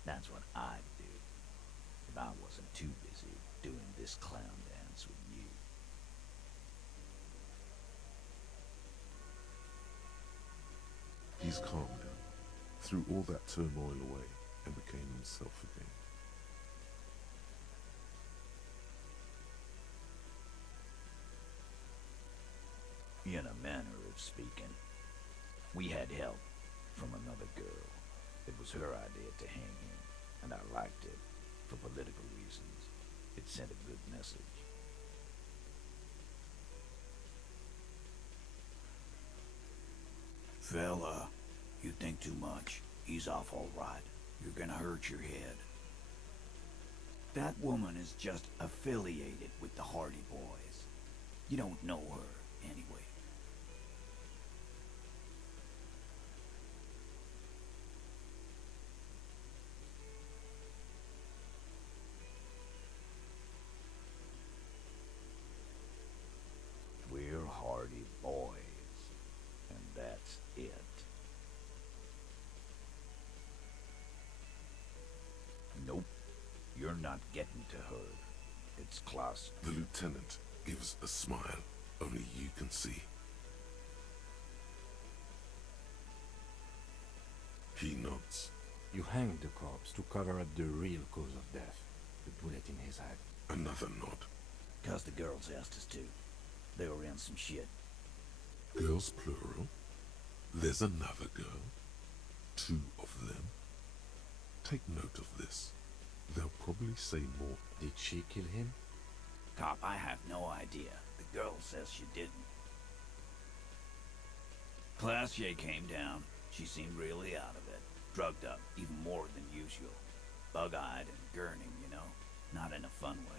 That's what I'd do if I wasn't too busy doing this clown dance with you. He's calm now, threw all that turmoil away, and became himself again. In a manner of speaking, we had help from another girl. It was her idea to hang him, and I liked it for political reasons. It sent a good message. Fella, you think too much. He's off all right. You're gonna hurt your head. That woman is just affiliated with the Hardy Boys. You don't know her, anyway. We're Hardy Boys, and that's it. Nope, you're not getting to her. It's Klaus. The lieutenant gives a smile only you can see. He nods. You hanged the corpse to cover up the real cause of death. The bullet in his head. Another nod. 'Cause the girls asked us to. They were in some shit. Girls plural. There's another girl. 2 of them. Take note of this. They'll probably say more. Did she kill him? Cop, I have no idea. The girl says she didn't. Classier came down. She seemed really out of it. Drugged up, even more than usual. Bug-eyed and gurning, you know. Not in a fun way.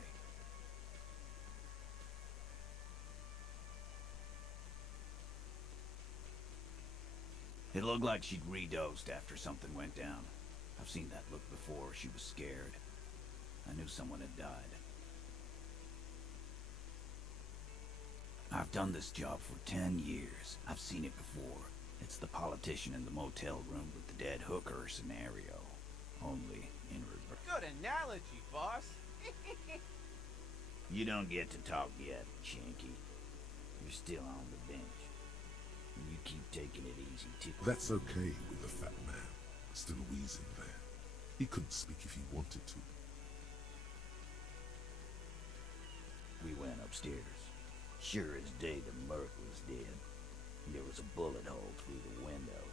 It looked like she'd redosed after something went down. I've seen that look before. She was scared. I knew someone had died. I've done this job for 10 years. I've seen it before. It's the politician in the motel room with the dead hooker scenario. Only in reverse. Good analogy, boss. You don't get to talk yet, Shanky. You're still on the bench. And you keep taking it easy, too. That's okay with the fat man, still wheezing there. He couldn't speak if he wanted to. We went upstairs. Sure as day the Merc was dead. There was a bullet hole through the window.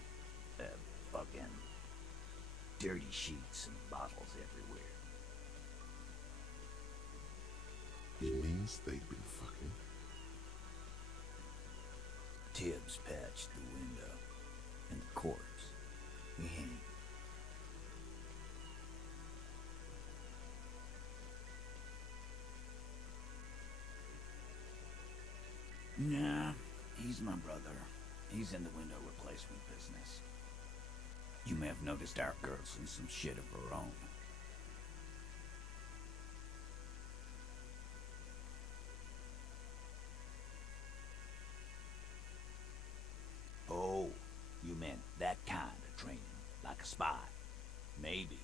Fucking dirty sheets and bottles everywhere. He means they'd been fucking. Tibbs patched the window. And the corpse. He hanged. Nah, he's my brother. He's in the window replacement business. You may have noticed our girl's in some shit of her own. Oh, you meant that kind of training, like a spy. Maybe.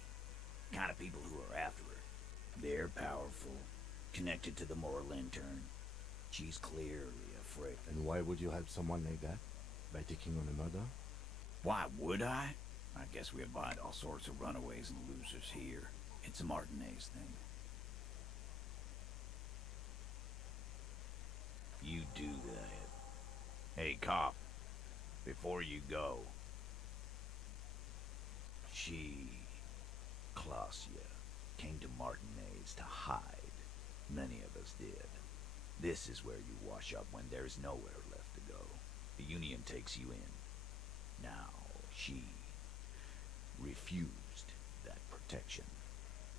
Kind of people who are after her. They're powerful, connected to the moral intern. She's clearly afraid. And why would you help someone like that? By taking on a murder? Why would I? I guess we abide all sorts of runaways and losers here. It's a Martinez thing. You do that. Hey, cop. Before you go, She, Clausia, came to Martinez to hide. Many of us did. This is where you wash up when there's nowhere left to go. The Union takes you in. Now, she refused that protection.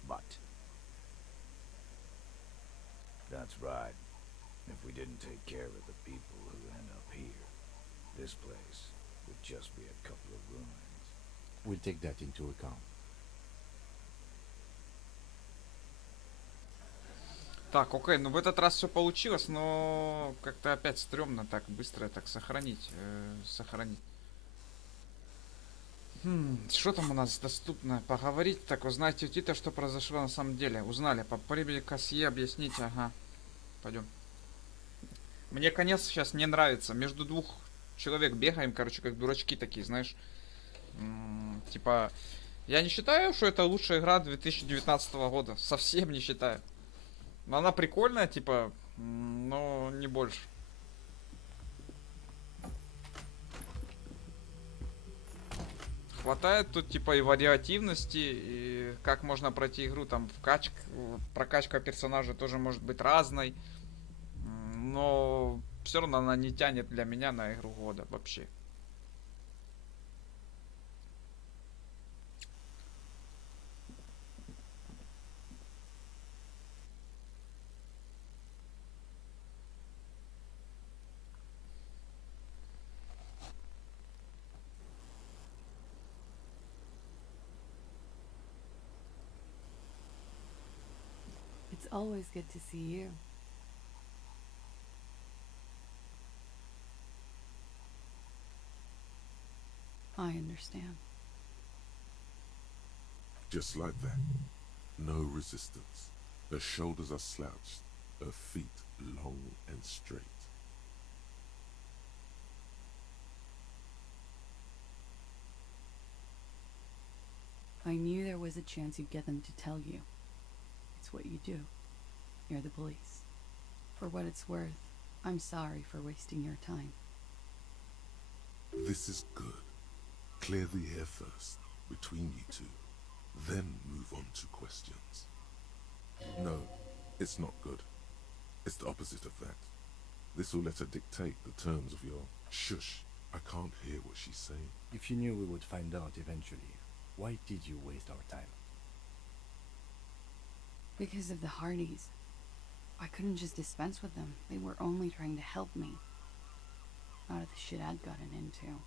But that's right. If we didn't take care of the people who end up here, this place would just be a couple of ruins. We'll take that into account. Так, окей, ну в этот раз все получилось, но как-то опять стрёмно так быстро так сохранить. Сохранить. Что там у нас доступно? Поговорить, так узнаете у Тита, что произошло на самом деле. Узнали. По прибыли Кассье объясните, ага. Пойдем. Мне конец сейчас не нравится. Между двух человек бегаем, короче, как дурачки такие, знаешь. Типа, я не считаю, что это лучшая игра 2019 года. Совсем не считаю. Но она прикольная, типа, но не больше. Хватает тут, типа, и вариативности, и как можно пройти игру, там, прокачка персонажа тоже может быть разной. Но все равно она не тянет для меня на игру года вообще. It's always good to see you. I understand. Just like that. No resistance. Her shoulders are slouched, her feet long and straight. I knew there was a chance you'd get them to tell you. It's what you do. You're the police. For what it's worth, I'm sorry for wasting your time. This is good. Clear the air first, between you two. Then move on to questions. No, it's not good. It's the opposite of that. This will let her dictate the terms of your... Shush, I can't hear what she's saying. If you knew we would find out eventually, why did you waste our time? Because of the Hardys. I couldn't just dispense with them. They were only trying to help me. Out of the shit I'd gotten into.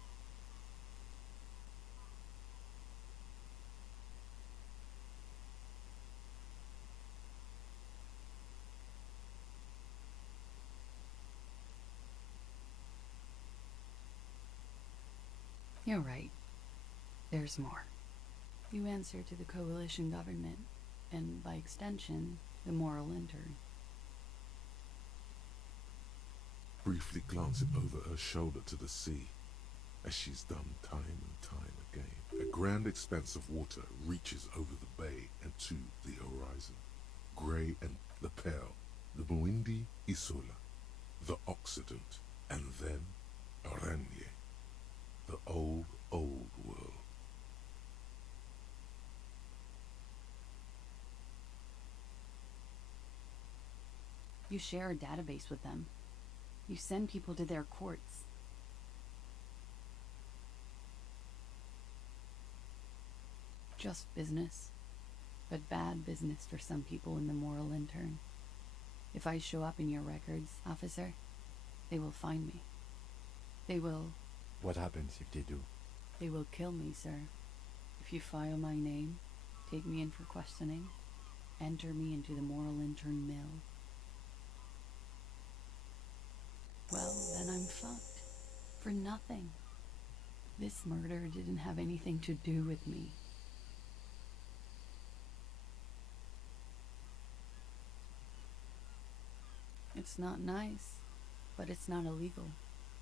You're right. There's more. You answer to the coalition government, and by extension, the moral intern. Briefly glancing over her shoulder to the sea, as she's done time and time again. A grand expanse of water reaches over the bay and to the horizon. Grey and the Pale, the Muindi Isola, the Occident, and then Aranye, the old world. You share a database with them. You send people to their courts. Just business, but bad business for some people in the moral intern. If I show up in your records, officer, they will find me. They will... What happens if they do? They will kill me, sir. If you file my name, take me in for questioning, enter me into the moral intern mill. Well, then I'm fucked. For nothing. This murder didn't have anything to do with me. It's not nice, but it's not illegal.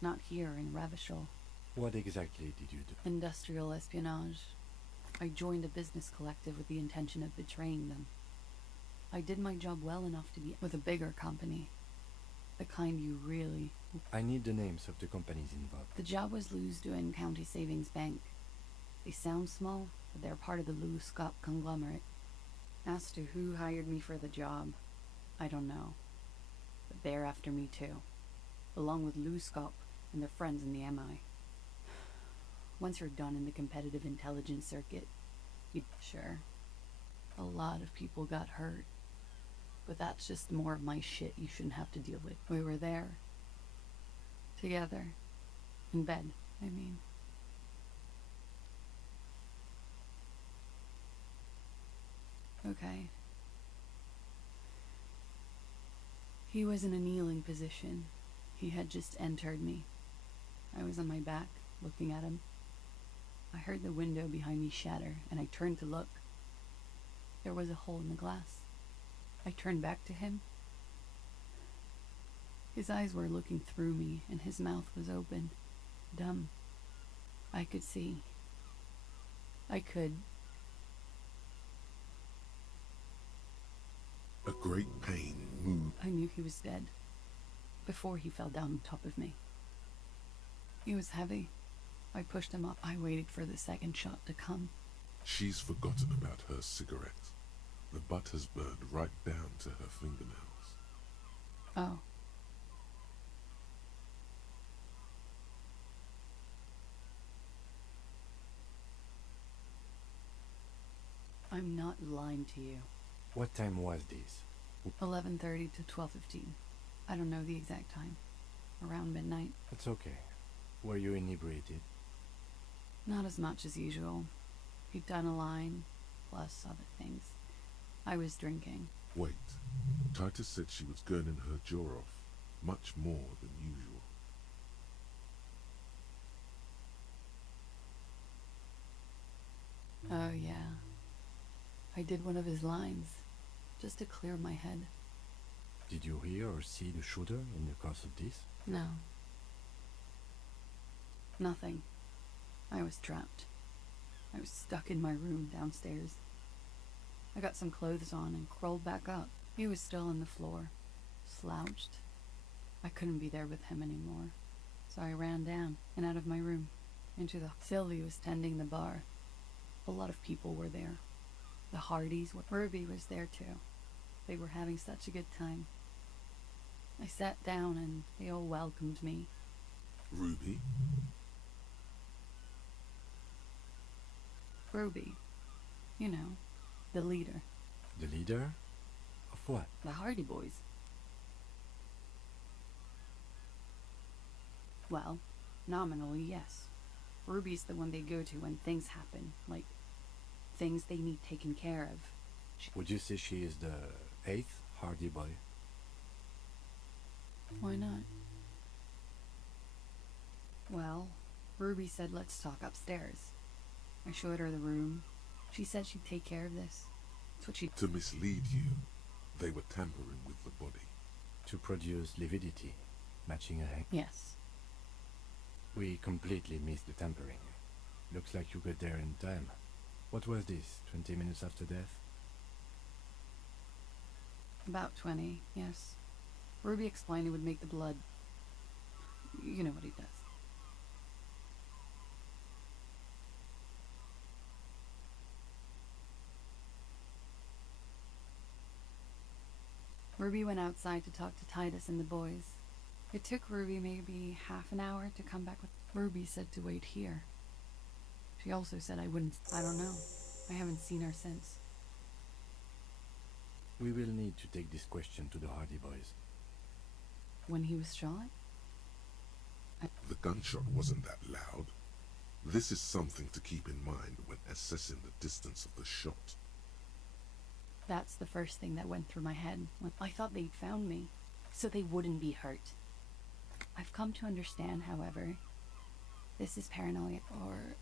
Not here in Revachol. What exactly did you do? Industrial espionage. I joined a business collective with the intention of betraying them. I did my job well enough to be with a bigger company. The kind you really... I need the names of the companies involved. The job was Luzdoen County Savings Bank. They sound small, but they're part of the Lou Scott conglomerate. As to who hired me for the job, I don't know. But they're after me too, along with Lou Scott and their friends in the MI. Once you're done in the competitive intelligence circuit, sure, a lot of people got hurt. But that's just more of my shit you shouldn't have to deal with. We were there. Together. In bed, I mean. Okay. He was in a kneeling position. He had just entered me. I was on my back, looking at him. I heard the window behind me shatter, and I turned to look. There was a hole in the glass. I turned back to him. His eyes were looking through me, and his mouth was open. Dumb. I could see. I could. A great pain moved. I knew he was dead before he fell down on top of me. He was heavy. I pushed him up. I waited for the second shot to come. She's forgotten about her cigarette. The butt has burned right down to her fingernails. Oh. I'm not lying to you. What time was this? 11:30 to 12:15. I don't know the exact time. Around midnight. It's okay. Were you inebriated? Not as much as usual. He'd done a line, plus other things. I was drinking. Wait. Titus said she was gurning her jaw off, much more than usual. Oh, yeah. I did one of his lines, just to clear my head. Did you hear or see the shooter in the course of this? No. Nothing. I was trapped. I was stuck in my room downstairs. I got some clothes on and crawled back up. He was still on the floor, slouched. I couldn't be there with him anymore, so I ran down and out of my room, into the... Sylvie was tending the bar. A lot of people were there. The Hardys were... Ruby was there too. They were having such a good time. I sat down and they all welcomed me. Ruby? Ruby. You know, the leader. The leader? Of what? The Hardy Boys. Well, nominally, yes. Ruby's the one they go to when things happen, like things they need taken care of. Would you say she is the 8th Hardy Boy? Why not? Well, Ruby said let's talk upstairs. I showed her the room. She said she'd take care of this. That's what she... To mislead you, they were tampering with the body. To produce lividity, matching a hang. Yes. We completely missed the tampering. Looks like you got there in time. What was this, 20 minutes after death? About 20, yes. Ruby explained it would make the blood... You know what he does. Ruby went outside to talk to Titus and the boys. It took Ruby maybe half an hour to come back with... Ruby said to wait here. She also said I wouldn't... I don't know. I haven't seen her since. We will need to take this question to the Hardy Boys. When he was shot? The gunshot wasn't that loud. This is something to keep in mind when assessing the distance of the shot. That's the first thing that went through my head. I thought they'd found me, so they wouldn't be hurt. I've come to understand, however, this is paranoia, or...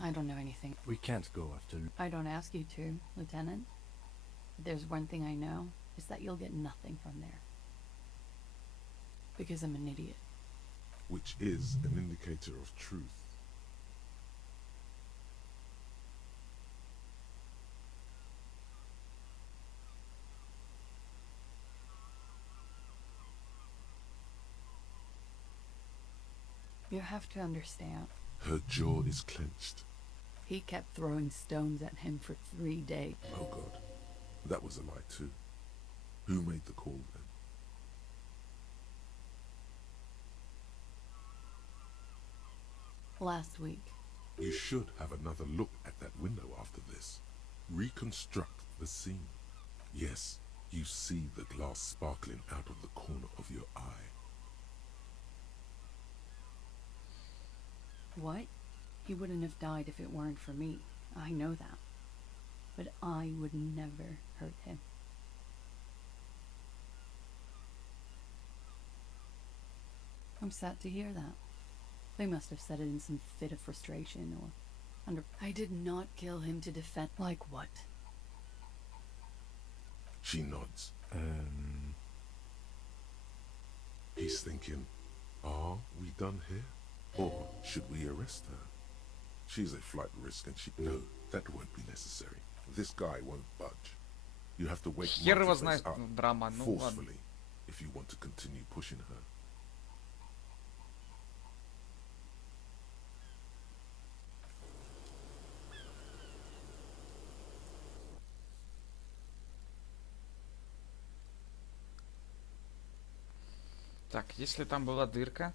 I don't know anything. We can't go after... I don't ask you to, Lieutenant. But there's one thing I know, is that you'll get nothing from there. Because I'm an idiot. Which is an indicator of truth. You have to understand. Her jaw is clenched. He kept throwing stones at him for 3 days. Oh God, that was a lie too. Who made the call then? Last week. You should have another look at that window after this. Reconstruct the scene. Yes, you see the glass sparkling out of the corner of your eye. What? He wouldn't have died if it weren't for me. I know that. But I would never hurt him. I'm sad to hear that. They must have said it in some fit of frustration or under... I did not kill him to defend... Like what? She nods. He's thinking, are we done here? Or should we arrest her? She's a flight risk and she... No, that won't be necessary. This guy won't budge. You have to wake Хер его Marketplace знает, up драма, ну ладно. forcefully if you want to continue pushing her. Так, если там была дырка,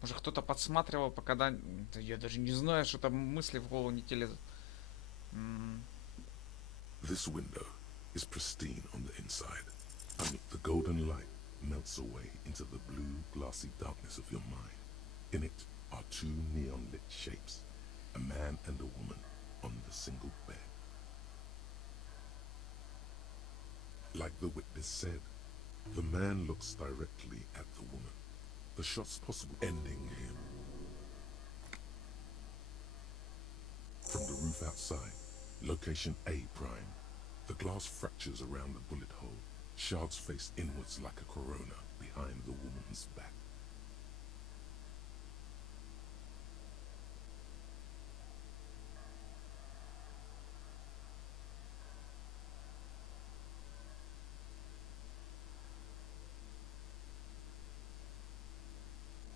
может кто-то подсматривал, пока да, я даже не знаю, что там мысли в голову не те лезут. This window is pristine on the inside. The golden light melts away into the blue, glassy darkness of your mind. In it are two neon-lit shapes, a man and a woman on the single bed. Like the witness said, the man looks directly at the woman. The shot's possible ending him. From the roof outside, location A prime. The glass fractures around the bullet hole. Shards face inwards like a corona behind the woman's back.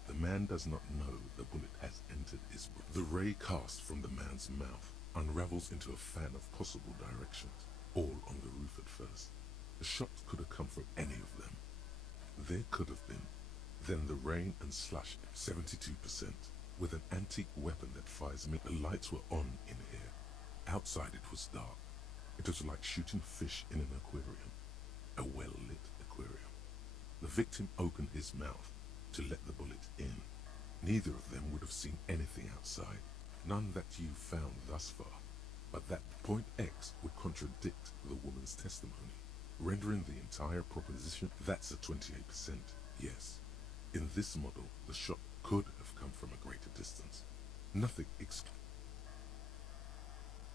The man does not know the bullet has entered his brain. The ray cast from the man's mouth unravels into a fan of possible directions, all on the roof at first. The shot could have come from any of them. There could have been. Then the rain and slush, 72%, with an antique weapon that fires me. The lights were on in here. Outside it was dark. It was like shooting fish in an aquarium. A well-lit aquarium. The victim opened his mouth to let the bullet in. Neither of them would have seen anything outside. None that you found thus far. But that point X would contradict the woman's testimony, rendering the entire proposition. That's a 28%, yes. In this model, the shot could have come from a greater distance. Nothing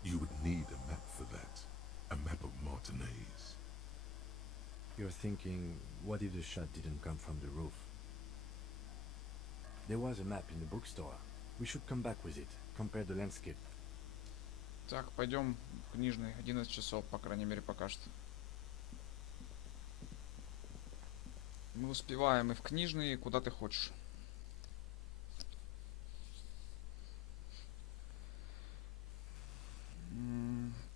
You would need a map for that. A map of Martinez. You're thinking, what if the shot didn't come from the roof? There was a map in the bookstore. We should come back with it, compare the landscape. Так, пойдем в книжный. 11 часов, по крайней мере, пока что. Мы успеваем и в книжный, и куда ты хочешь.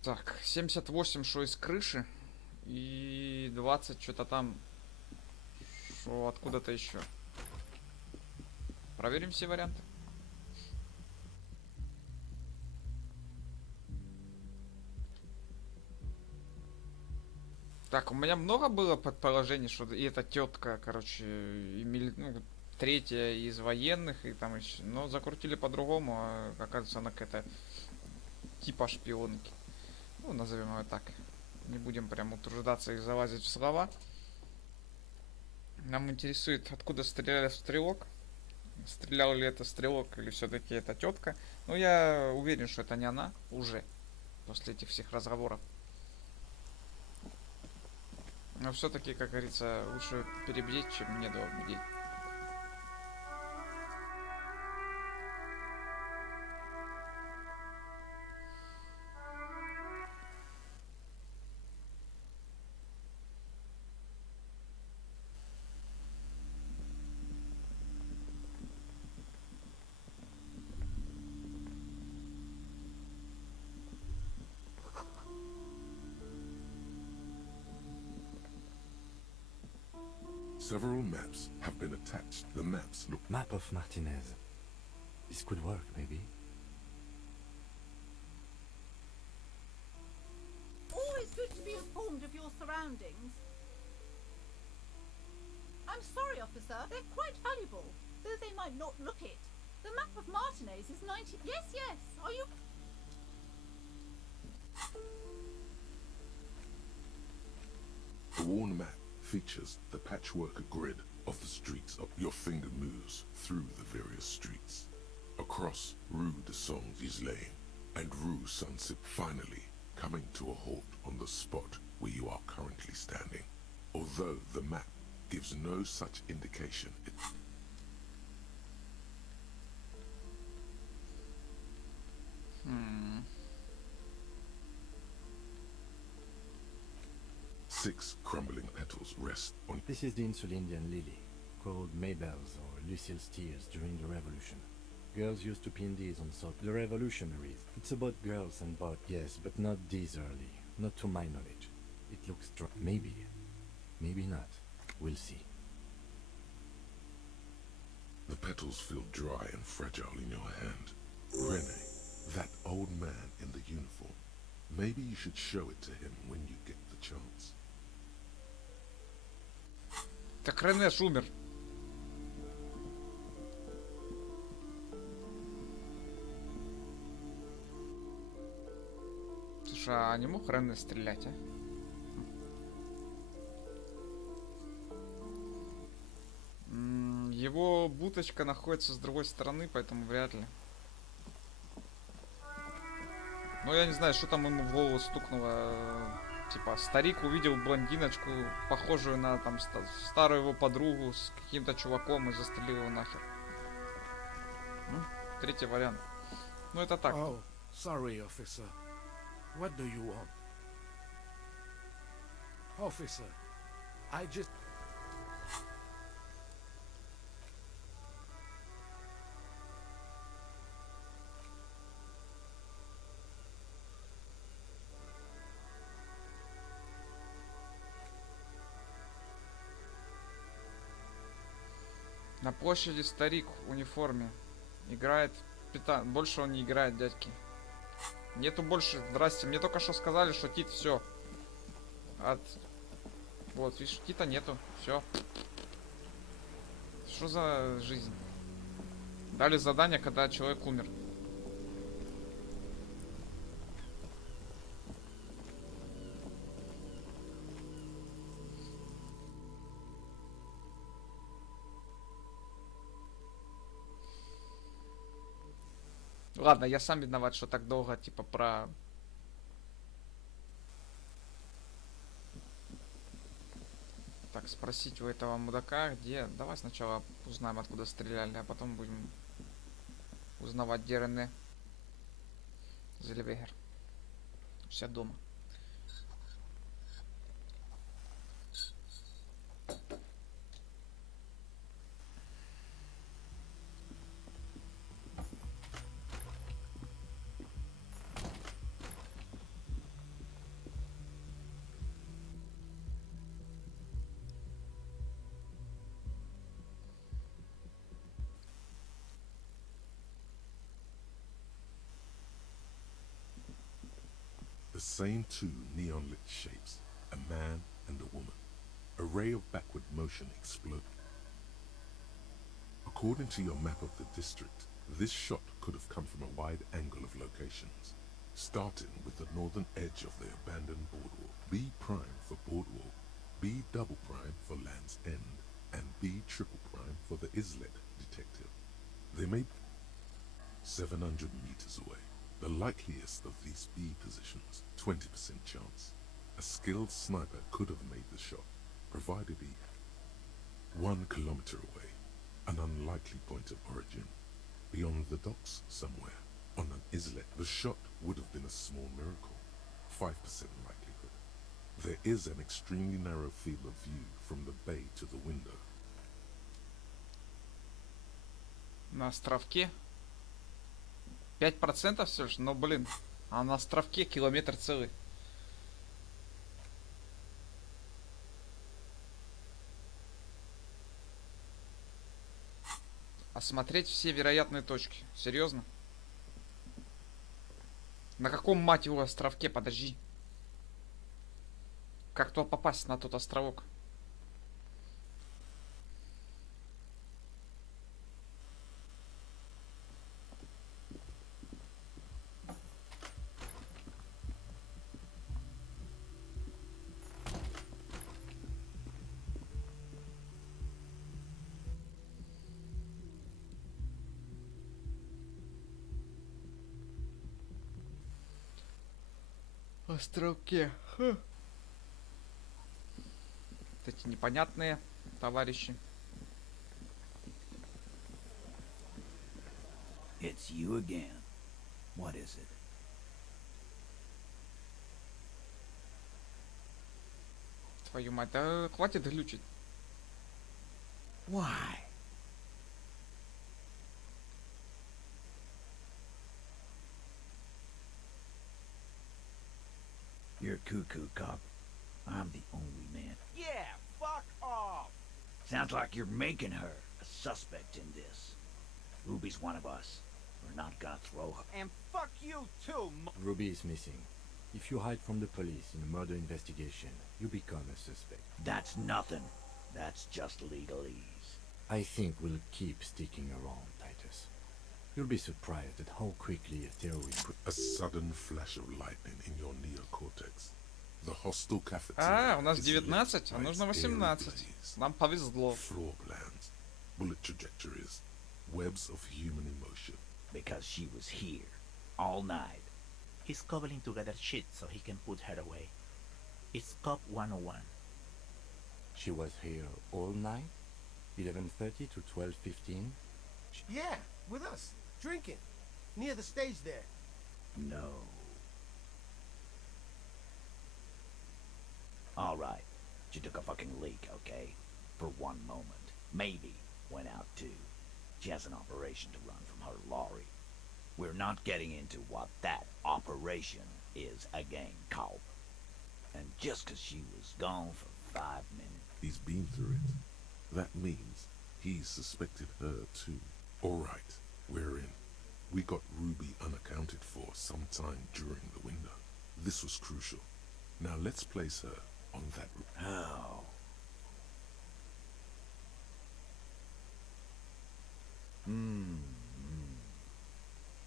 Так, 78 шо из крыши. И 20 что-то там. Шо откуда-то еще. Проверим все варианты. Так, у меня много было предположений, что и эта тетка, короче, и третья из военных, и там еще. Но закрутили по-другому, а оказывается, она какая-то типа шпионки. Ну, назовем ее так. Не будем прям утруждаться и залазить в слова. Нам интересует, откуда стреляли в стрелок. Стрелял ли это стрелок или все-таки это тетка. Ну, я уверен, что это не она уже. После этих всех разговоров. Но все-таки, как говорится, лучше перебдеть, чем недобдеть. Several maps have been attached. The maps look... Map of Martinez. This could work, maybe. Always good to be informed of your surroundings. I'm sorry, officer. They're quite valuable, though they might not look it. The map of Martinez is 90... Yes, yes. Are you... The worn map features the patchwork grid of the streets up. Your finger moves through the various streets. Across Rue de Saint-Gislain and Rue Sunset, finally coming to a halt on the spot where you are currently standing. Although the map gives no such indication, it... Six crumbling petals rest on... This is the Insulindian lily, called Maybelle's or Lucille's tears during the Revolution. Girls used to pin these on salt. The revolutionaries. It's about girls and boys. Yes, but not these early. Not to my knowledge. It looks dry. Maybe. Maybe not. We'll see. The petals feel dry and fragile in your hand. Rene, that old man in the uniform. Maybe you should show it to him when you get the chance. Так Рене ж умер. Слушай, а не мог Рене стрелять, а? Его буточка находится с другой стороны, поэтому вряд ли. Ну, я не знаю, что там ему в голову стукнуло. Типа, старик увидел блондиночку, похожую на там старую его подругу с каким-то чуваком и застрелил его нахер. Ну, третий вариант. Ну, это так. Oh, sorry, officer. What do you want? Officer, I just... На площади старик в униформе. Играет больше он не играет, дядьки. Нету больше. Здрасте. Мне только что сказали, что Тит все. Вот, видишь, Тита нету. Все. Что за жизнь? Дали задание, когда человек умер. Ладно, я сам виноват, что так долго, типа, про... Так, спросить у этого мудака, где... Давай сначала узнаем, откуда стреляли, а потом будем узнавать, где Рене Зельвегер. Все дома. The same two neon-lit shapes, a man and a woman. A ray of backward motion exploded. According to your map of the district, this shot could have come from a wide angle of locations, starting with the northern edge of the abandoned boardwalk. B prime for boardwalk, B double prime for Land's End, and B triple prime for the Islet detective. They may be 700 meters away. The likeliest of these B positions, 20% chance. A skilled sniper could have made the shot, provided he 1 kilometer away, an unlikely point of origin. Beyond the docks somewhere, on an islet, the shot would have been a small miracle, 5% likelihood. There is an extremely narrow field of view from the bay to the window. На островке 5% все же, но блин, а на островке километр целый. Осмотреть все вероятные точки. Серьезно? На каком, мать его, островке? Подожди. Как туда попасть на тот островок? Островке. Вот эти непонятные товарищи. It's you again. What is it? Твою мать, да хватит глючить. Why? You're cuckoo, cop. I'm the only man. Yeah, fuck off! Sounds like you're making her a suspect in this. Ruby's one of us. We're not gonna throw her. And fuck you too, Ruby is missing. If you hide from the police in a murder investigation, you become a suspect. That's nothing. That's just legalese. I think we'll keep sticking around, Titus. You'll be surprised at how quickly a terrorist could... A sudden flash of lightning in your neocortex. The hostile cafeteria. А, у нас is lit 19, а by нужно its airy 18. blaze. Нам повезло. Floor plans, bullet trajectories, webs of human emotion. Because she was here. All night. He's cobbling together shit so he can put her away. It's Cop 101. She was here all night? 11:30 to 12:15? Yeah, with us. Drinking. Near the stage there. No. Alright. She took a fucking leak, okay? For one moment. Maybe went out too. She has an operation to run from her lorry. We're not getting into what that operation is again, Cop. And just 'cause she was gone for 5 minutes. He's been through it. That means he suspected her too. Alright, we're in. We got Ruby unaccounted for sometime during the window. This was crucial. Now let's place her on that... Oh.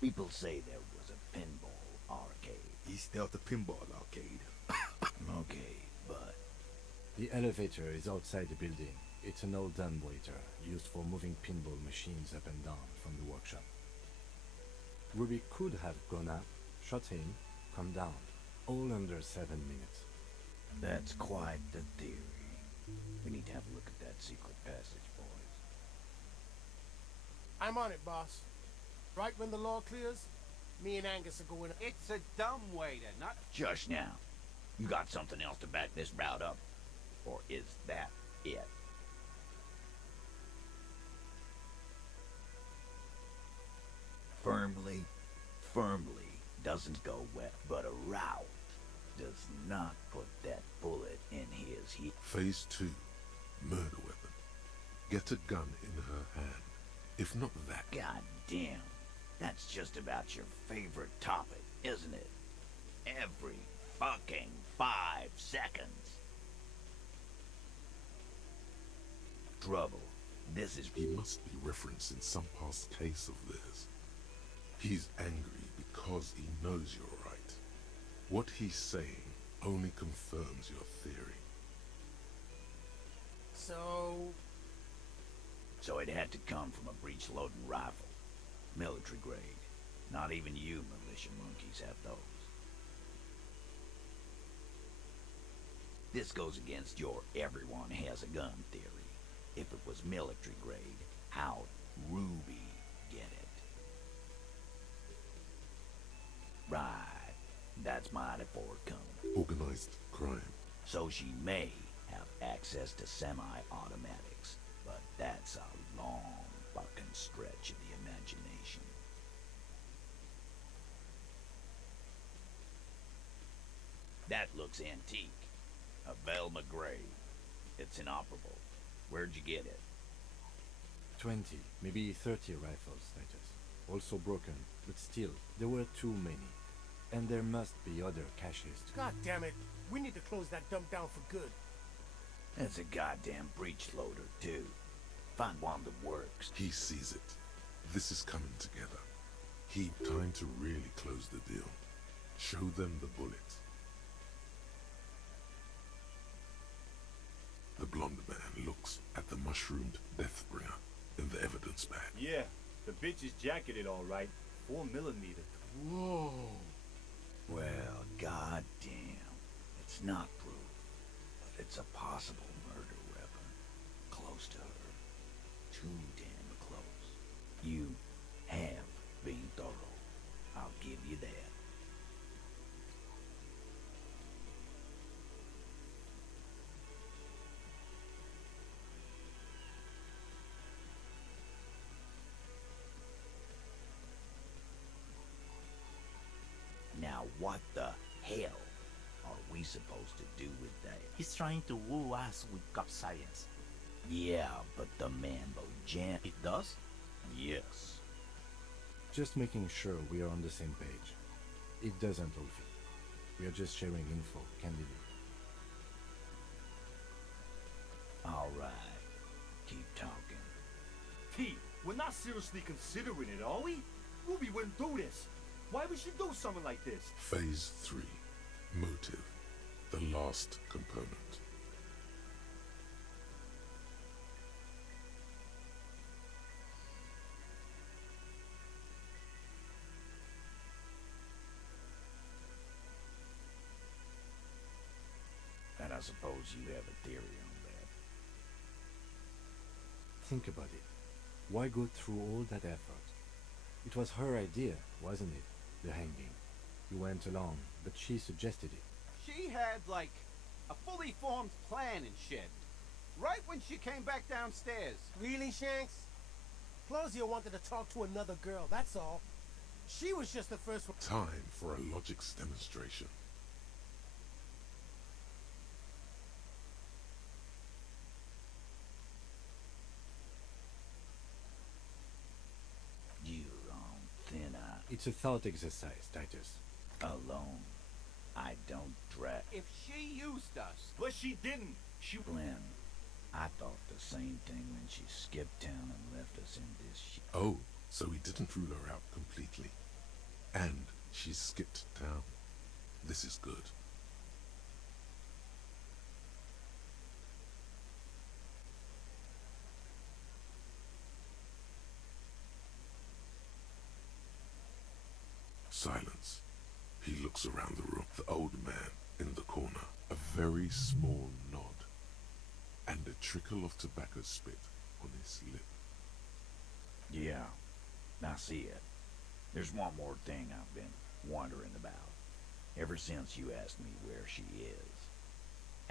People say there was a pinball arcade. East Delta Pinball Arcade. Okay, but... The elevator is outside the building. It's an old dumbwaiter used for moving pinball machines up and down from the workshop. Ruby could have gone up, shot him, come down, all under 7 minutes. That's quite the theory. We need to have a look at that secret passage, boys. I'm on it, boss. Right when the law clears, me and Angus are going... It's a dumb waiter, not... Just now. You got something else to back this route up? Or is that it? Firmly doesn't go wet, but a route does not put that bullet in his head. Phase 2. Murder weapon. Get a gun in her hand. If not that... God damn. That's just about your favorite topic, isn't it? Every fucking 5 seconds. Trouble. This is... He must be referencing some past case of theirs. He's angry because he knows you're right. What he's saying only confirms your theory. So it had to come from a breech-loading rifle. Military grade. Not even you militia monkeys have those. This goes against your everyone has a gun theory. If it was military grade, how'd Ruby get it? Right. That's mighty forthcoming. Organized crime. So she may have access to semi-automatics, but that's a long fucking stretch of the imagination. That looks antique. A Velma Gray. It's inoperable. Where'd you get it? 20, maybe 30 rifles, Titus. Also broken, but still, there were too many. And there must be other caches too. God damn it. We need to close that dump down for good. That's a goddamn breech loader, too. Find one that works. He sees it. This is coming together. Time to really close the deal. Show them the bullet. The blonde man looks at the mushroomed Deathbringer in the evidence bag. Yeah, the bitch is jacketed all right. 4mm. Whoa. Well, goddamn. It's not proof, but it's a possible murder weapon. Close to her. Too damn close. You have been thorough. I'll give you that. Now what the hell are we supposed to do with that? He's trying to woo us with cop science. Yeah, but the Mambo Jam... It does? Yes. Just making sure we are on the same page. It doesn't, Ulfi. We are just sharing info, candidly. All right. Keep talking. Pete, we're not seriously considering it, are we? Ruby wouldn't do this. Why would she do something like this? Phase 3. Motive. The last component. And I suppose you have a theory on that. Think about it. Why go through all that effort? It was her idea, wasn't it? The hanging. You went along, but she suggested it. She had, like, a fully formed plan and shit. Right when she came back downstairs. Really, Shanks? Claudia wanted to talk to another girl, that's all. She was just the first one. Time for a logics demonstration. You're on thin ice. It's a thought exercise, Titus. Alone. I don't drag. If she used us. But she didn't. She... Glenn, I thought the same thing when she skipped town and left us in this shit. Oh, so we didn't rule her out completely. And she skipped town. This is good. Silence. He looks around the room. The old man in the corner. A very small nod. And a trickle of tobacco spit on his lip. Yeah, I see it. There's one more thing I've been wondering about. Ever since you asked me where she is.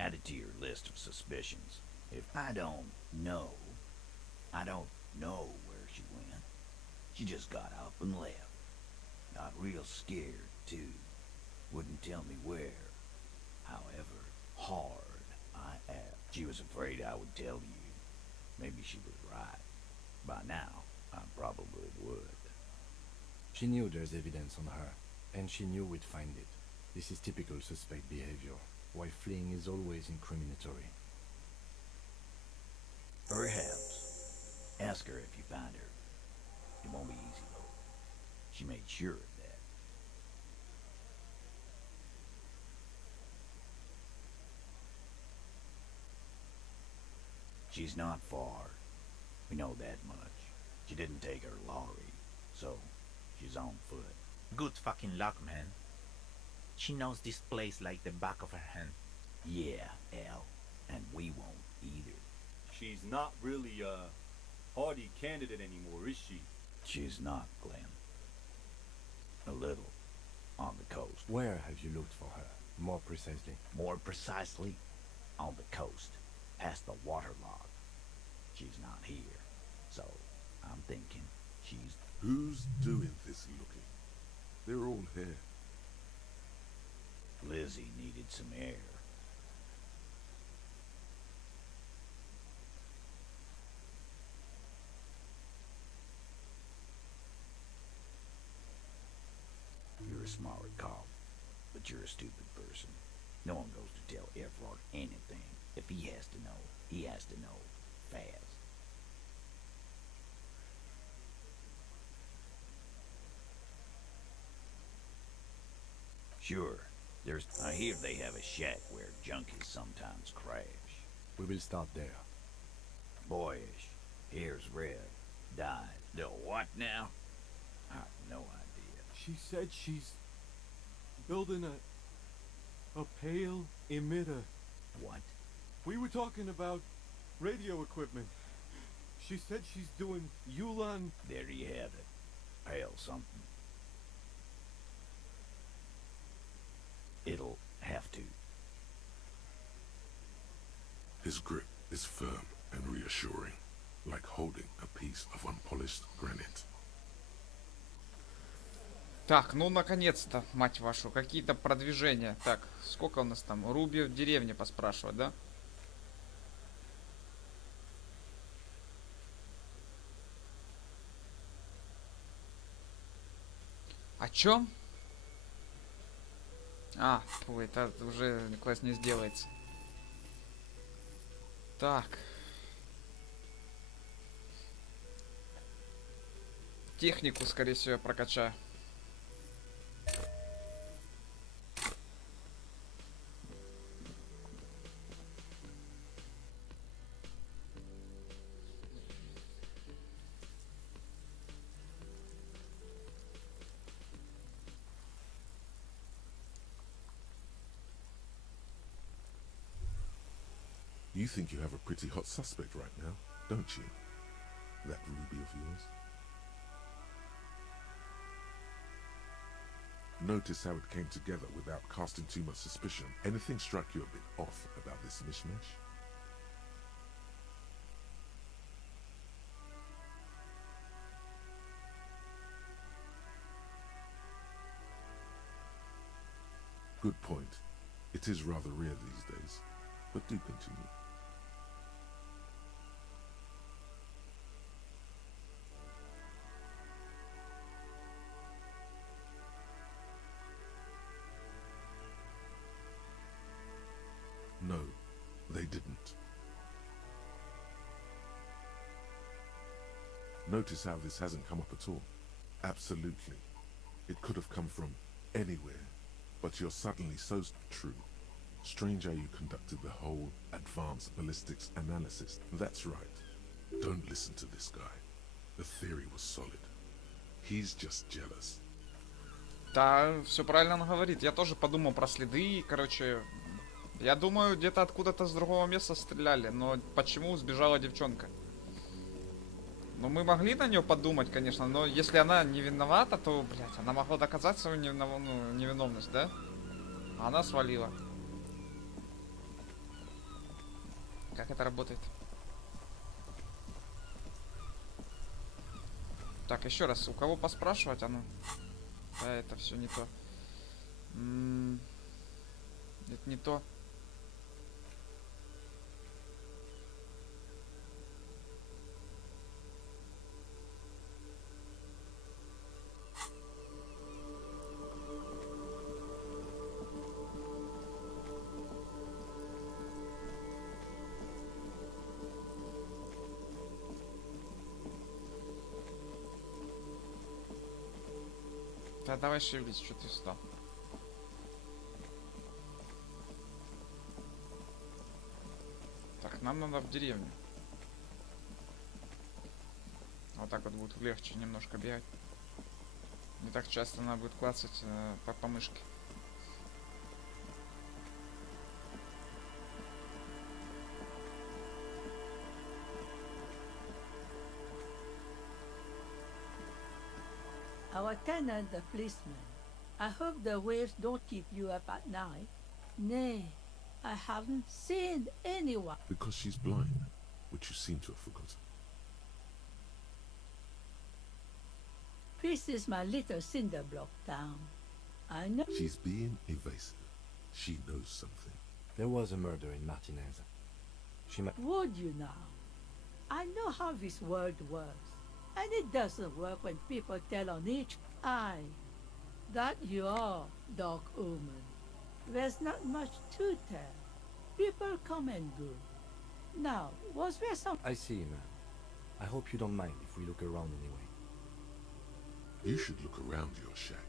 Add it to your list of suspicions. If I don't know where she went. She just got up and left. Got real scared, too. Wouldn't tell me where. However hard I am. She was afraid I would tell you. Maybe she was right. By now, I probably would. She knew there's evidence on her, and she knew we'd find it. This is typical suspect behavior, why fleeing is always incriminatory. Perhaps. Ask her if you find her. It won't be easy, though. She made sure of that. She's not far. We know that much. She didn't take her lorry, so she's on foot. Good fucking luck, man. She knows this place like the back of her hand. Yeah, Al. And we won't either. She's not really a hardy candidate anymore, is she? She's not, Glenn. A little. On the coast. Where have you looked for her, more precisely? More precisely, on the coast. Past the waterlogged. She's not here. So, I'm thinking she's... Who's doing this looking? They're all here. Lizzie needed some air. smart, Carl. But you're a stupid person. No one goes to tell Everard anything. If he has to know, he has to know fast. Sure, I hear they have a shack where junkies sometimes crash. We will start there. Boyish. Here's Red. Died. The what now? I have no idea. She said she's building a pale emitter. What? We were talking about radio equipment. She said she's doing Yulan. There you have it. Pale something. It'll have to. His grip is firm and reassuring, like holding a piece of unpolished granite. Так, ну наконец-то, мать вашу, какие-то продвижения. Так, сколько у нас там? Руби в деревне поспрашивать, да? О чем? А, фу, это уже квест не сделается. Так. Технику, скорее всего, я прокачаю. You think you have a pretty hot suspect right now, don't you? That Ruby of yours? Notice how it came together without casting too much suspicion. Anything struck you a bit off about this mishmash? Good point. It is rather rare these days, but do continue. No, they didn't. Notice how this hasn't come up at all. Absolutely. It could have come from anywhere, but you're suddenly so true. Strange how you conducted the whole advanced ballistics analysis. That's right. Don't listen to this guy. The theory was solid. He's just jealous. Да, все правильно он говорит. Я тоже подумал про следы, короче... Я думаю, где-то откуда-то с другого места стреляли, но почему сбежала девчонка? Ну, мы могли на нее подумать, конечно, но если она не виновата, то, блядь, она могла доказать свою невиновность, да? А она свалила. Как это работает? Так, еще раз, у кого поспрашивать, а ну? Да, это все не то. Это не то. Да давай шевелись, что ты встал. Так, нам надо в деревню. Вот так вот будет легче немножко бегать. Не так часто надо будет клацать по мышке. Our tenant, the policeman. I hope the waves don't keep you up at night. Nay, I haven't seen anyone. Because she's blind, which you seem to have forgotten. This is my little cinder block town. I know. She's being evasive. She knows something. There was a murder in Martinez. She might... Would you now? I know how this world works. And it doesn't work when people tell on each eye. That you are, Dark Omen. There's not much to tell. People come and go. Now, was there some... I see, man. I hope you don't mind if we look around anyway. You should look around your shack.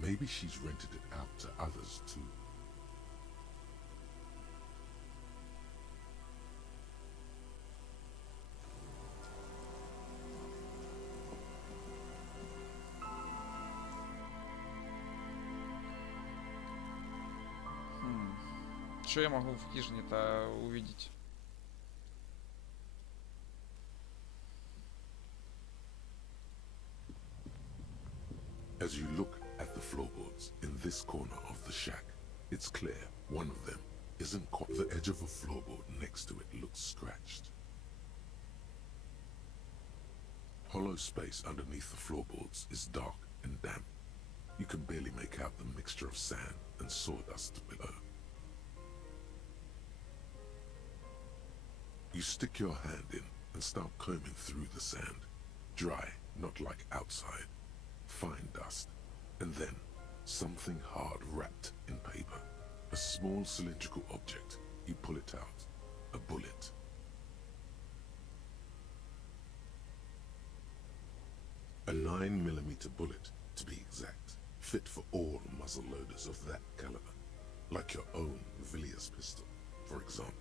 Maybe she's rented it out to others too. Что я могу в хижине-то увидеть? As you look at the floorboards in this corner of the shack, it's clear one of them isn't quite. The edge of a floorboard next to it looks scratched. Hollow space underneath the floorboards is dark and damp. You can barely make out the mixture of sand and sawdust below. You stick your hand in and start combing through the sand. Dry, not like outside. Fine dust. And then, something hard wrapped in paper. A small cylindrical object. You pull it out. A bullet. A 9mm bullet, to be exact. Fit for all muzzle loaders of that caliber. Like your own Villiers pistol, for example.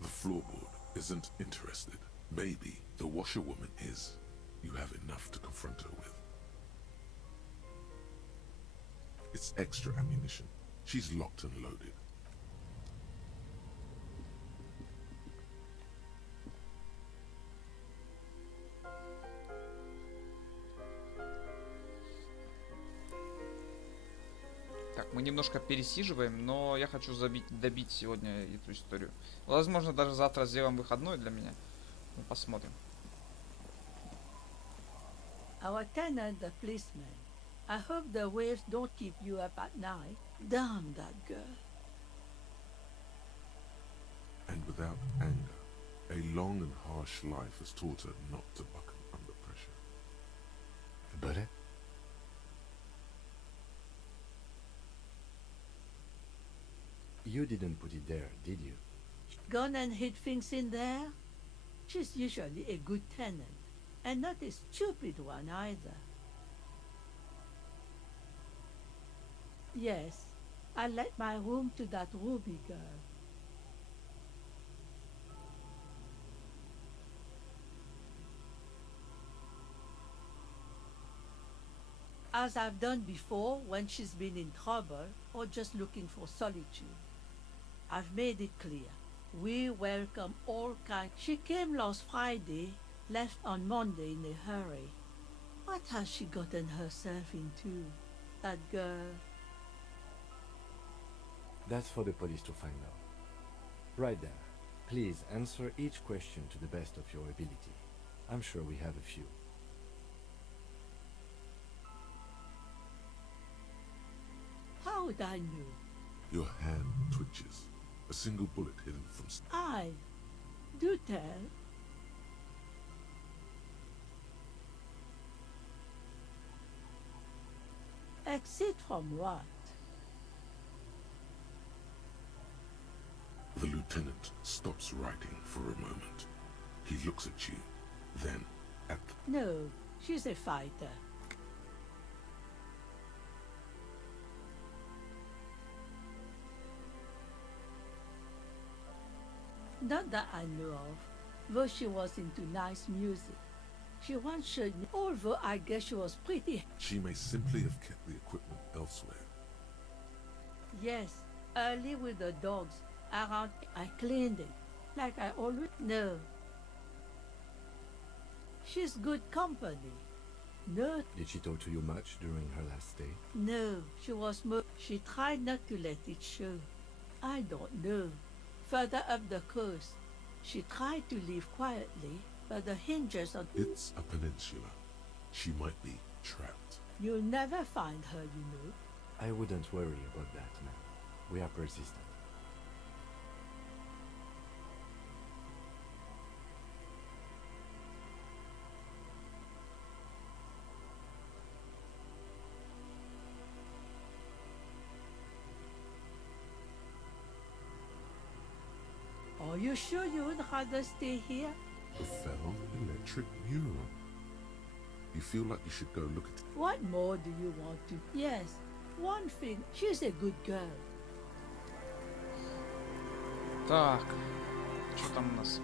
The floorboard isn't interested. Maybe the washerwoman is. You have enough to confront her with. It's extra ammunition. She's locked and loaded. Так, мы немножко пересиживаем, но я хочу добить сегодня эту историю. Возможно, даже завтра сделаем выходной для меня. Ну, посмотрим. Our tenant, the policeman. I hope the waves don't keep you up at night. Damn that girl. And without anger, a long and harsh life has taught her not to buckle under pressure. But you didn't put it there, did you? Gone and hid things in there? She's usually a good tenant, and not a stupid one either. Yes, I let my room to that Ruby girl. As I've done before when she's been in trouble or just looking for solitude. I've made it clear. We welcome all kinds. She came last Friday, left on Monday in a hurry. What has she gotten herself into? That girl. That's for the police to find out. Right there. Please answer each question to the best of your ability. I'm sure we have a few. How would I know? Your hand twitches. A single bullet hidden from... Do tell. Exit from what? The lieutenant stops writing for a moment. He looks at you, then at the... No, she's a fighter. Not that I know of, though she was into nice music. She once showed me, although I guess she was pretty... She may simply have kept the equipment elsewhere. Yes, early with the dogs. Around, I cleaned it, like I always... No. She's good company. No. Did she talk to you much during her last stay? No, she was more... She tried not to let it show. I don't know. Further up the coast, she tried to leave quietly, but the hinges on... It's a peninsula. She might be trapped. You'll never find her, you know. I wouldn't worry about that, man. We are persistent. Are you sure you would rather stay here? The fell electric mural. You feel like you should go look at it. What more do you want to? Yes, one thing. She's a good girl. Так, что там у нас?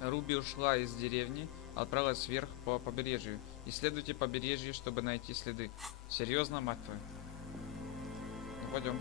Руби ушла из деревни, отправилась вверх по побережью. Исследуйте побережье, чтобы найти следы. Серьезно, мать твою? Ну, пойдем.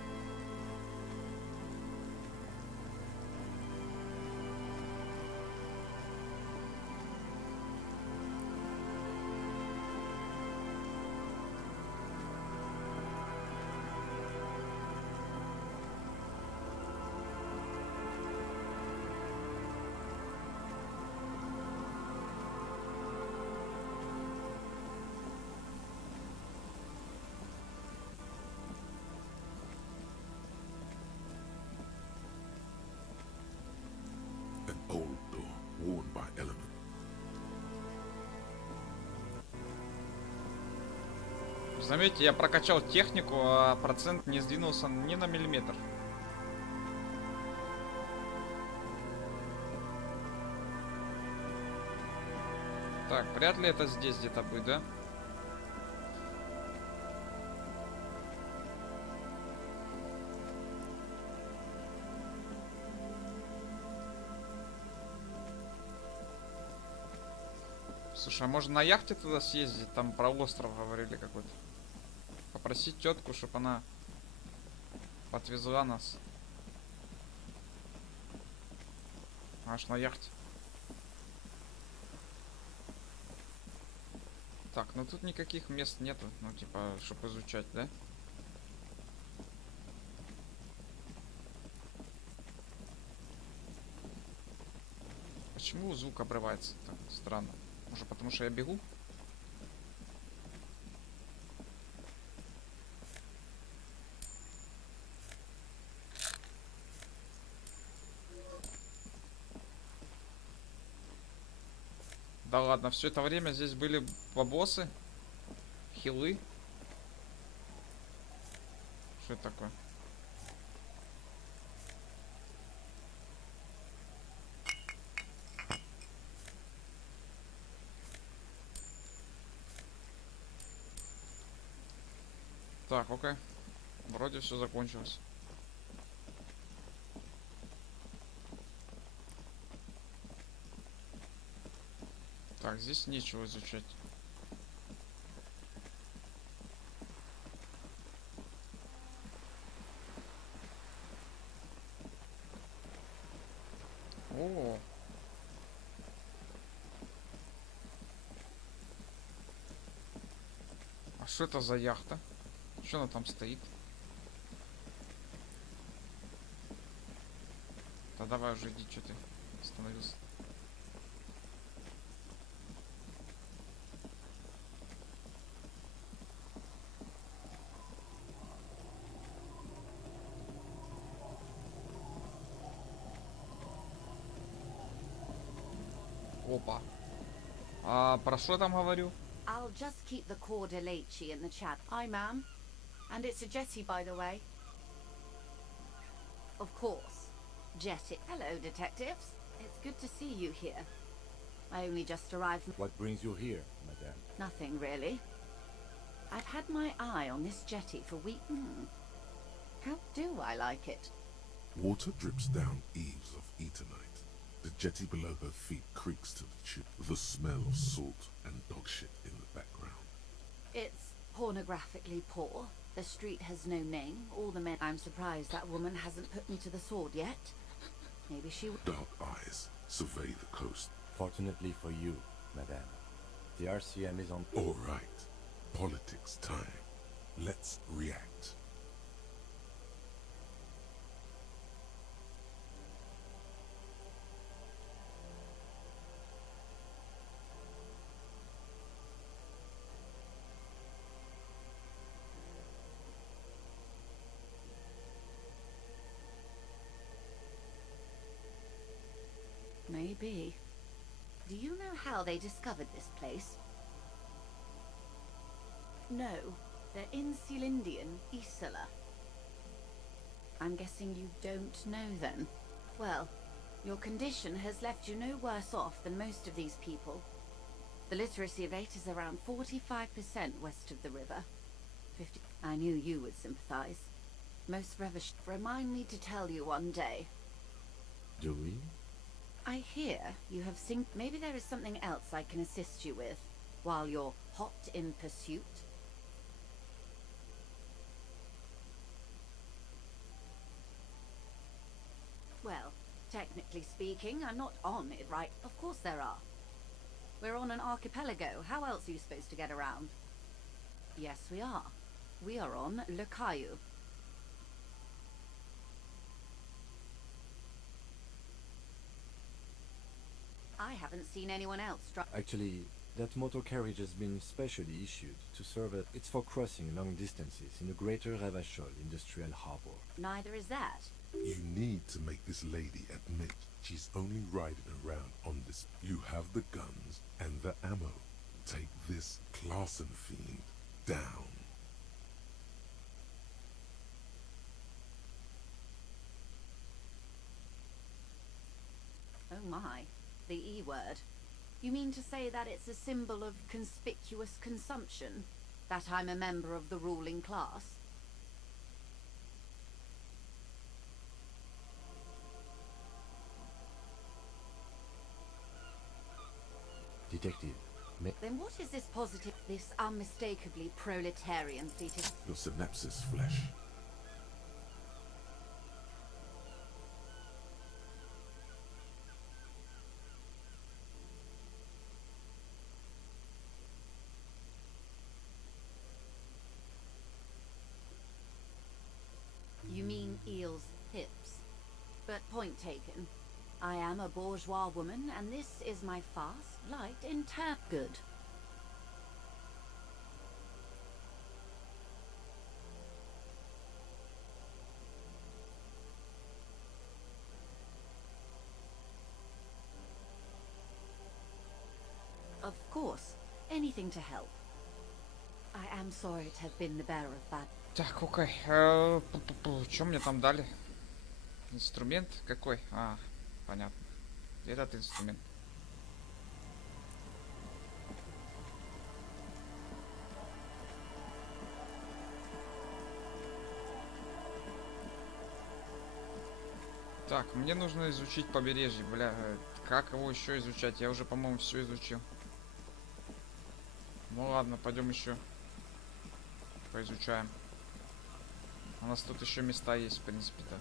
An old door worn by element. Заметьте, я прокачал технику, а процент не сдвинулся ни на миллиметр. Так, вряд ли это здесь где-то будет, да? Слушай, а можно на яхте туда съездить? Там про остров говорили какой-то. Попросить тетку, чтобы она подвезла нас. Аж на яхте. Так, ну тут никаких мест нету, ну типа, чтобы изучать, да? Почему звук обрывается? Так, странно. Может, потому что я бегу? Да ладно, все это время здесь были бабосы, хилы. Что это такое? Так, окей. Вроде все закончилось. Так, здесь нечего изучать. О. А что это за яхта? Что она там стоит? Да давай уже иди, что ты остановился. Опа. А про что там говорю? I'll just keep the Cordelechi in the chat. Hi, ma'am. And it's a jetty, by the way. Of course. Jetty. Hello, detectives. It's good to see you here. I only just arrived. What brings you here, madame? Nothing, really. I've had my eye on this jetty for weeks. How do I like it? Water drips down eaves of Eternite. The jetty below her feet creaks to the tune. The smell of salt and dog shit in the background. It's pornographically poor. The street has no name. All the men... I'm surprised that woman hasn't put me to the sword yet. Maybe she... Dark eyes survey the coast. Fortunately for you, madame, the RCM is on... All right. Politics time. Let's react. Maybe. Do you know how they discovered this place? No. They're in Celindian, Isola. I'm guessing you don't know then. Well, Your condition has left you no worse off than most of these people. The literacy rate is around 45% west of the river. 50. I knew you would sympathize. Most revish. Remind me to tell you one day. Do we? I hear you have seen. Maybe there is something else I can assist you with while you're hot in pursuit. Well, technically speaking, I'm not on it, right? Of course there are. We're on an archipelago. How else are you supposed to get around? Yes, we are. We are on Le Caillou. I haven't seen anyone else Actually, that motor carriage has been specially issued to serve as it's for crossing long distances in the greater Ravachol industrial harbor. Neither is that. You need to make this lady admit she's only riding around on this. You have the guns and the ammo. Take this Clausen fiend down. Oh my, the E word. You mean to say that it's a symbol of conspicuous consumption? That I'm a member of the ruling class? Detective, Then what is this positive, this unmistakably proletarian fetus? Your synapses flesh. You mean eel's hips. But point taken. I am a bourgeois woman, and this is my fast, light, good. Of course, anything to help. I am sorry to have been the bearer of bad. Так, окей. Что мне там дали? Инструмент какой? А, понятно. Этот инструмент. Так, мне нужно изучить побережье, бля. Как его еще изучать? Я уже, по-моему, все изучил. Ну ладно, пойдем еще поизучаем. У нас тут еще места есть, в принципе-то.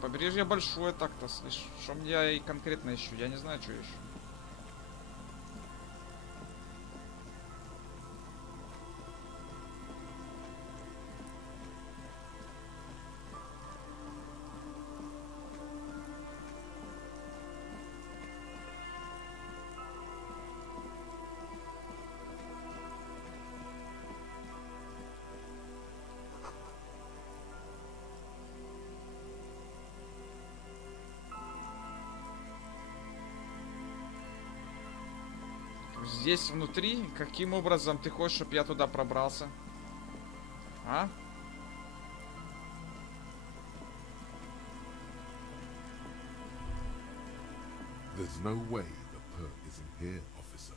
Побережье большое так-то, слышь. Что мне и конкретно ищу? Я не знаю, что ищу. Здесь внутри? Каким образом ты хочешь, чтобы я туда пробрался? А? There's no way the perk isn't here, officer.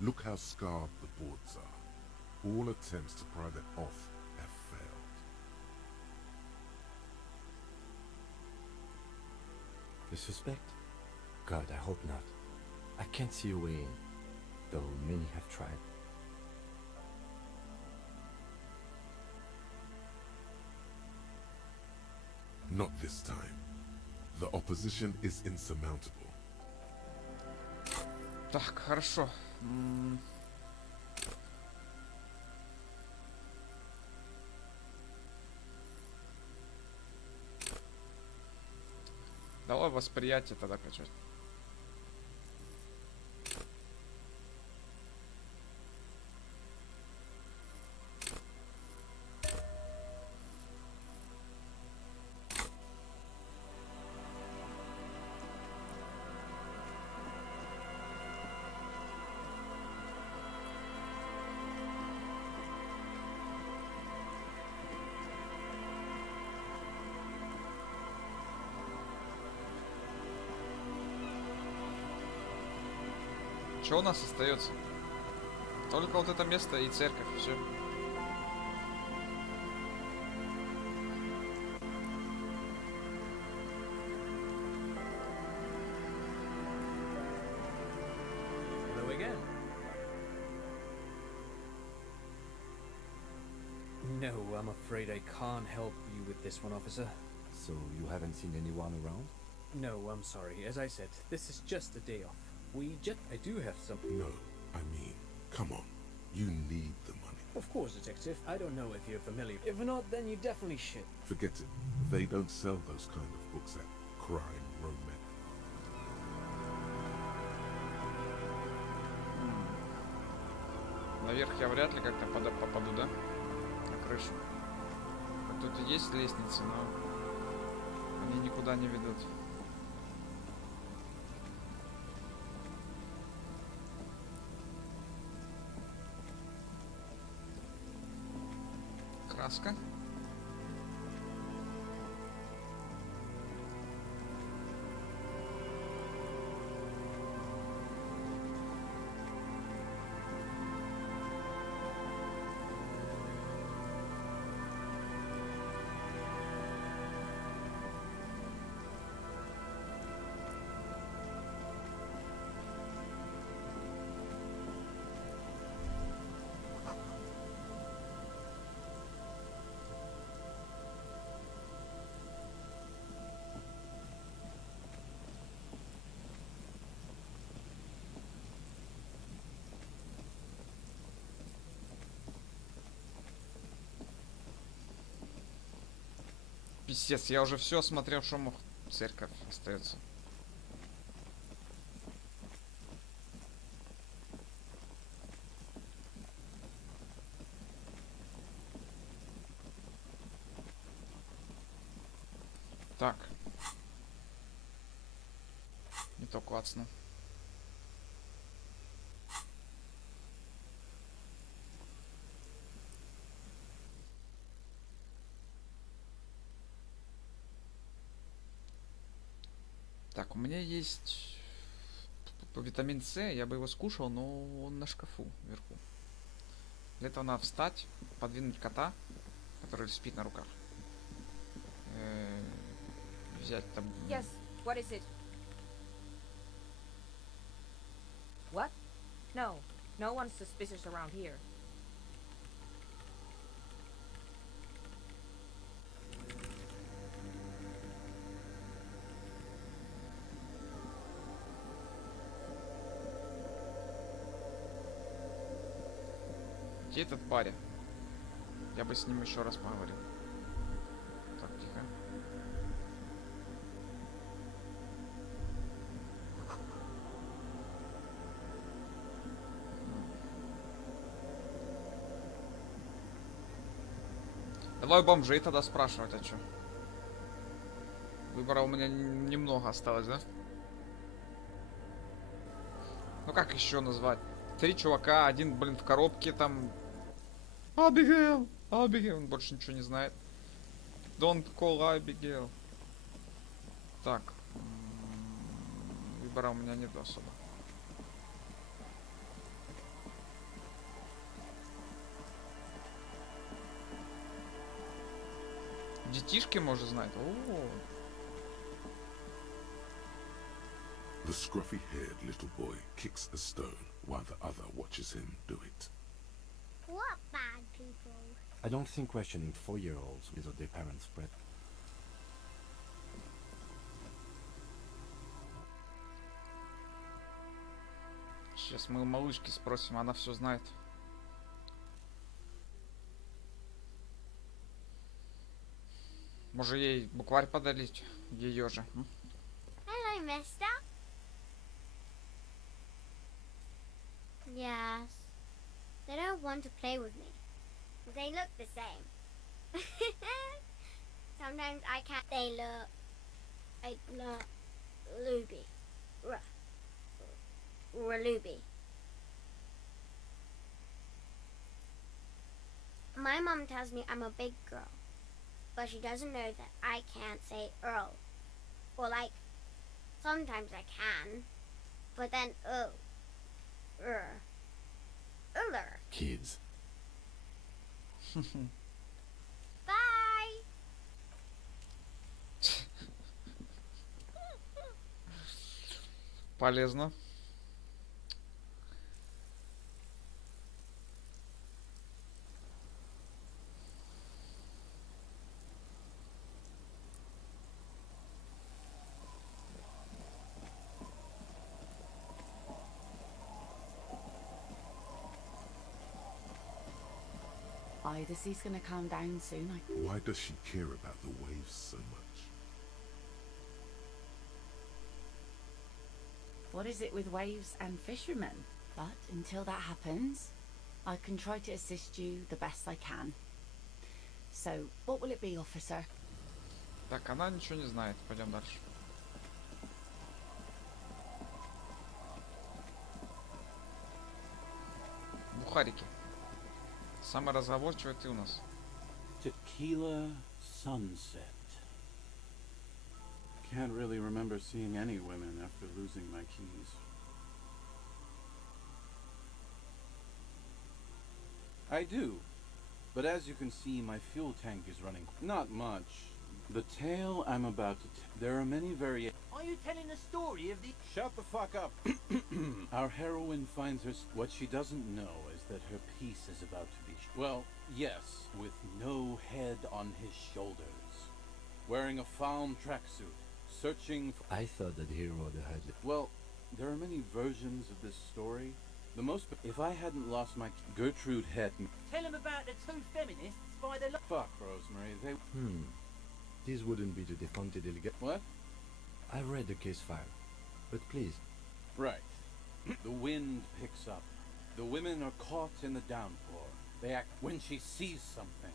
Look how scarred the boards are. All attempts to pry them off have failed. The suspect? God, I hope not. I can't see a way in, though many have tried. Not this time. The opposition is insurmountable. Так, хорошо. Давай восприятие тогда качать. Что у нас остается? Только вот это место и церковь, и все. Hello again. No, I'm afraid I can't help you with this one, officer. So you haven't seen anyone around? No, I'm sorry. As I said, this is just a day off. I do have some... No, I mean, come on. You need the money. Of course, detective. I don't know if you're familiar. If not, then you definitely should. Forget it. They don't sell those kind of books at Crime Romance. Наверх я вряд ли как-то попаду, да? На крышу. Тут и есть лестницы, но они никуда не ведут. Краска. Пиздец, я уже все смотрел, что мог. Церковь остается. Так. Не то клацну. Так, у меня есть витамин С, я бы его скушал, но он на шкафу вверху. Для этого надо встать, подвинуть кота, который спит на руках. Взять там... Yes, what is it? What? No, no one's suspicious around here. Где этот парень? Я бы с ним еще раз поговорил. Так, тихо. Давай у бомжей тогда спрашивать, а чё? Выбора у меня немного осталось, да? Ну как еще назвать? 3 чувака, один, блин, в коробке там... Абигейл! Абигейл! Он больше ничего не знает. Don't call Abigail. Так. Выбора у меня нет особо. Детишки может знать. О. The scruffy-haired little boy kicks a stone while the other watches him do it. What bad people? I don't think questioning 4-year-olds without their parents' bread. Сейчас мы у малышки спросим, она все знает. Может ей букварь подарить? Ее же. Hello, mister. Yes. They don't want to play with me. They look the same. Sometimes I can't. They look like Luby. Luby. My mom tells me I'm a big girl, but she doesn't know that I can't say Earl. Or like, sometimes I can, but then Kids. Bye. Полезно. The sea's gonna calm down soon. Why does she care about the waves so much? What is it with waves and fishermen? But until that happens, I can try to assist you the best I can. So, what will it be, officer? Так, она ничего не знает. Пойдем дальше. Бухарики. Самый разговорчивый ты у нас. Tequila sunset. Can't really remember seeing any women after losing my keys. I do. But as you can see, my fuel tank is running. Not much. The tale I'm about to tell. There are many variations. Are you telling the story of the... Shut the fuck up. Our heroine finds her... What she doesn't know is that her piece is about to be... Well, yes, with no head on his shoulders. Wearing a farm tracksuit. Searching for... I thought that hero had... Well, there are many versions of this story. The most... If I hadn't lost my... Gertrude had... Tell him about the two feminists by the... Fuck, Rosemary, they... This wouldn't be the Deponte delegate. What? I read the case file. But please. Right. The wind picks up. The women are caught in the downpour. They act when she sees something.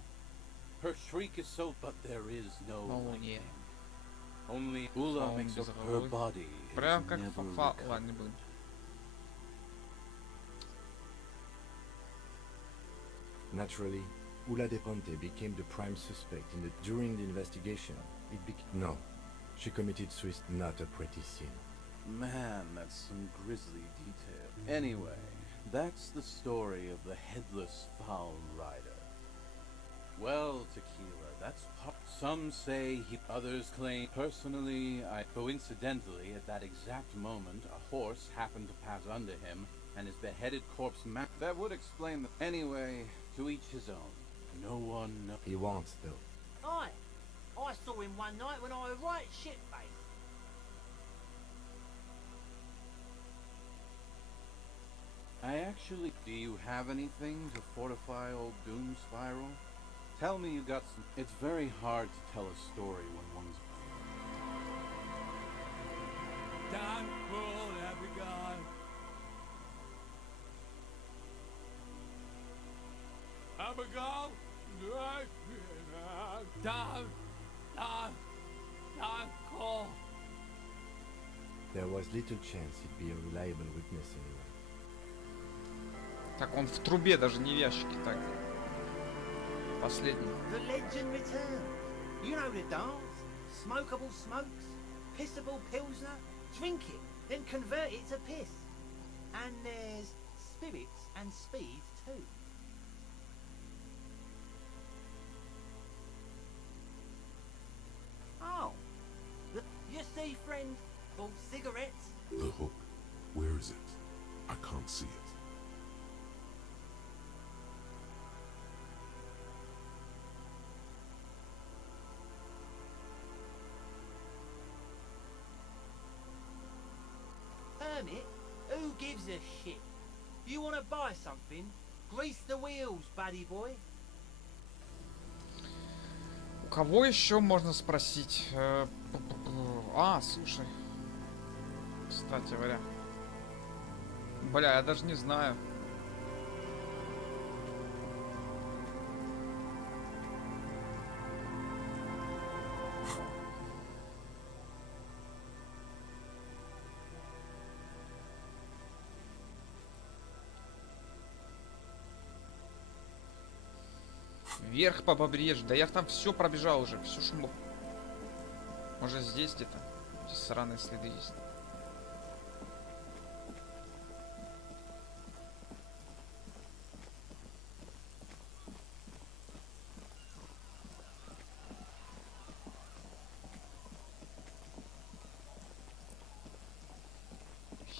Her shriek is so... But there is no... yeah. Only Ula makes up her body. Прям как фа... Ладно, не будем. Naturally, Ula Deponte became the prime suspect during the investigation. No, she committed suicide, not a pretty sin. Man, that's some grisly detail. Anyway, that's the story of the headless foul rider. Well, Tequila, that's some say he, others claim. Personally, coincidentally, at that exact moment, a horse happened to pass under him, and his beheaded corpse that would explain the... Anyway, to each his own. No one knows. He wants, though. Aye. I saw him one night when I was right shit-faced. I actually... Do you have anything to fortify old Doom Spiral? Tell me you got some... It's very hard to tell a story when one's... Down, pull, Abigail. Abigail? Down, call. There was little chance he'd be a reliable witness anyway. Так, он в трубе, даже не в ящике. Так. Последний. The legend returns. You know the dance. Smokable smokes, pissable pilsner. Drink it, then convert it to piss. And there's spirits and speed too. Oh, you see, friend, bought cigarettes. The hook. Where is it? I can't see it. Hermit, who gives a shit? You want to buy something? Grease the wheels, buddy boy. У кого еще можно спросить? А, слушай. Кстати говоря. Бля, я даже не знаю. Вверх по побережью. Да я там все пробежал уже. Все, что мог. Может, здесь где-то? Здесь сраные следы есть.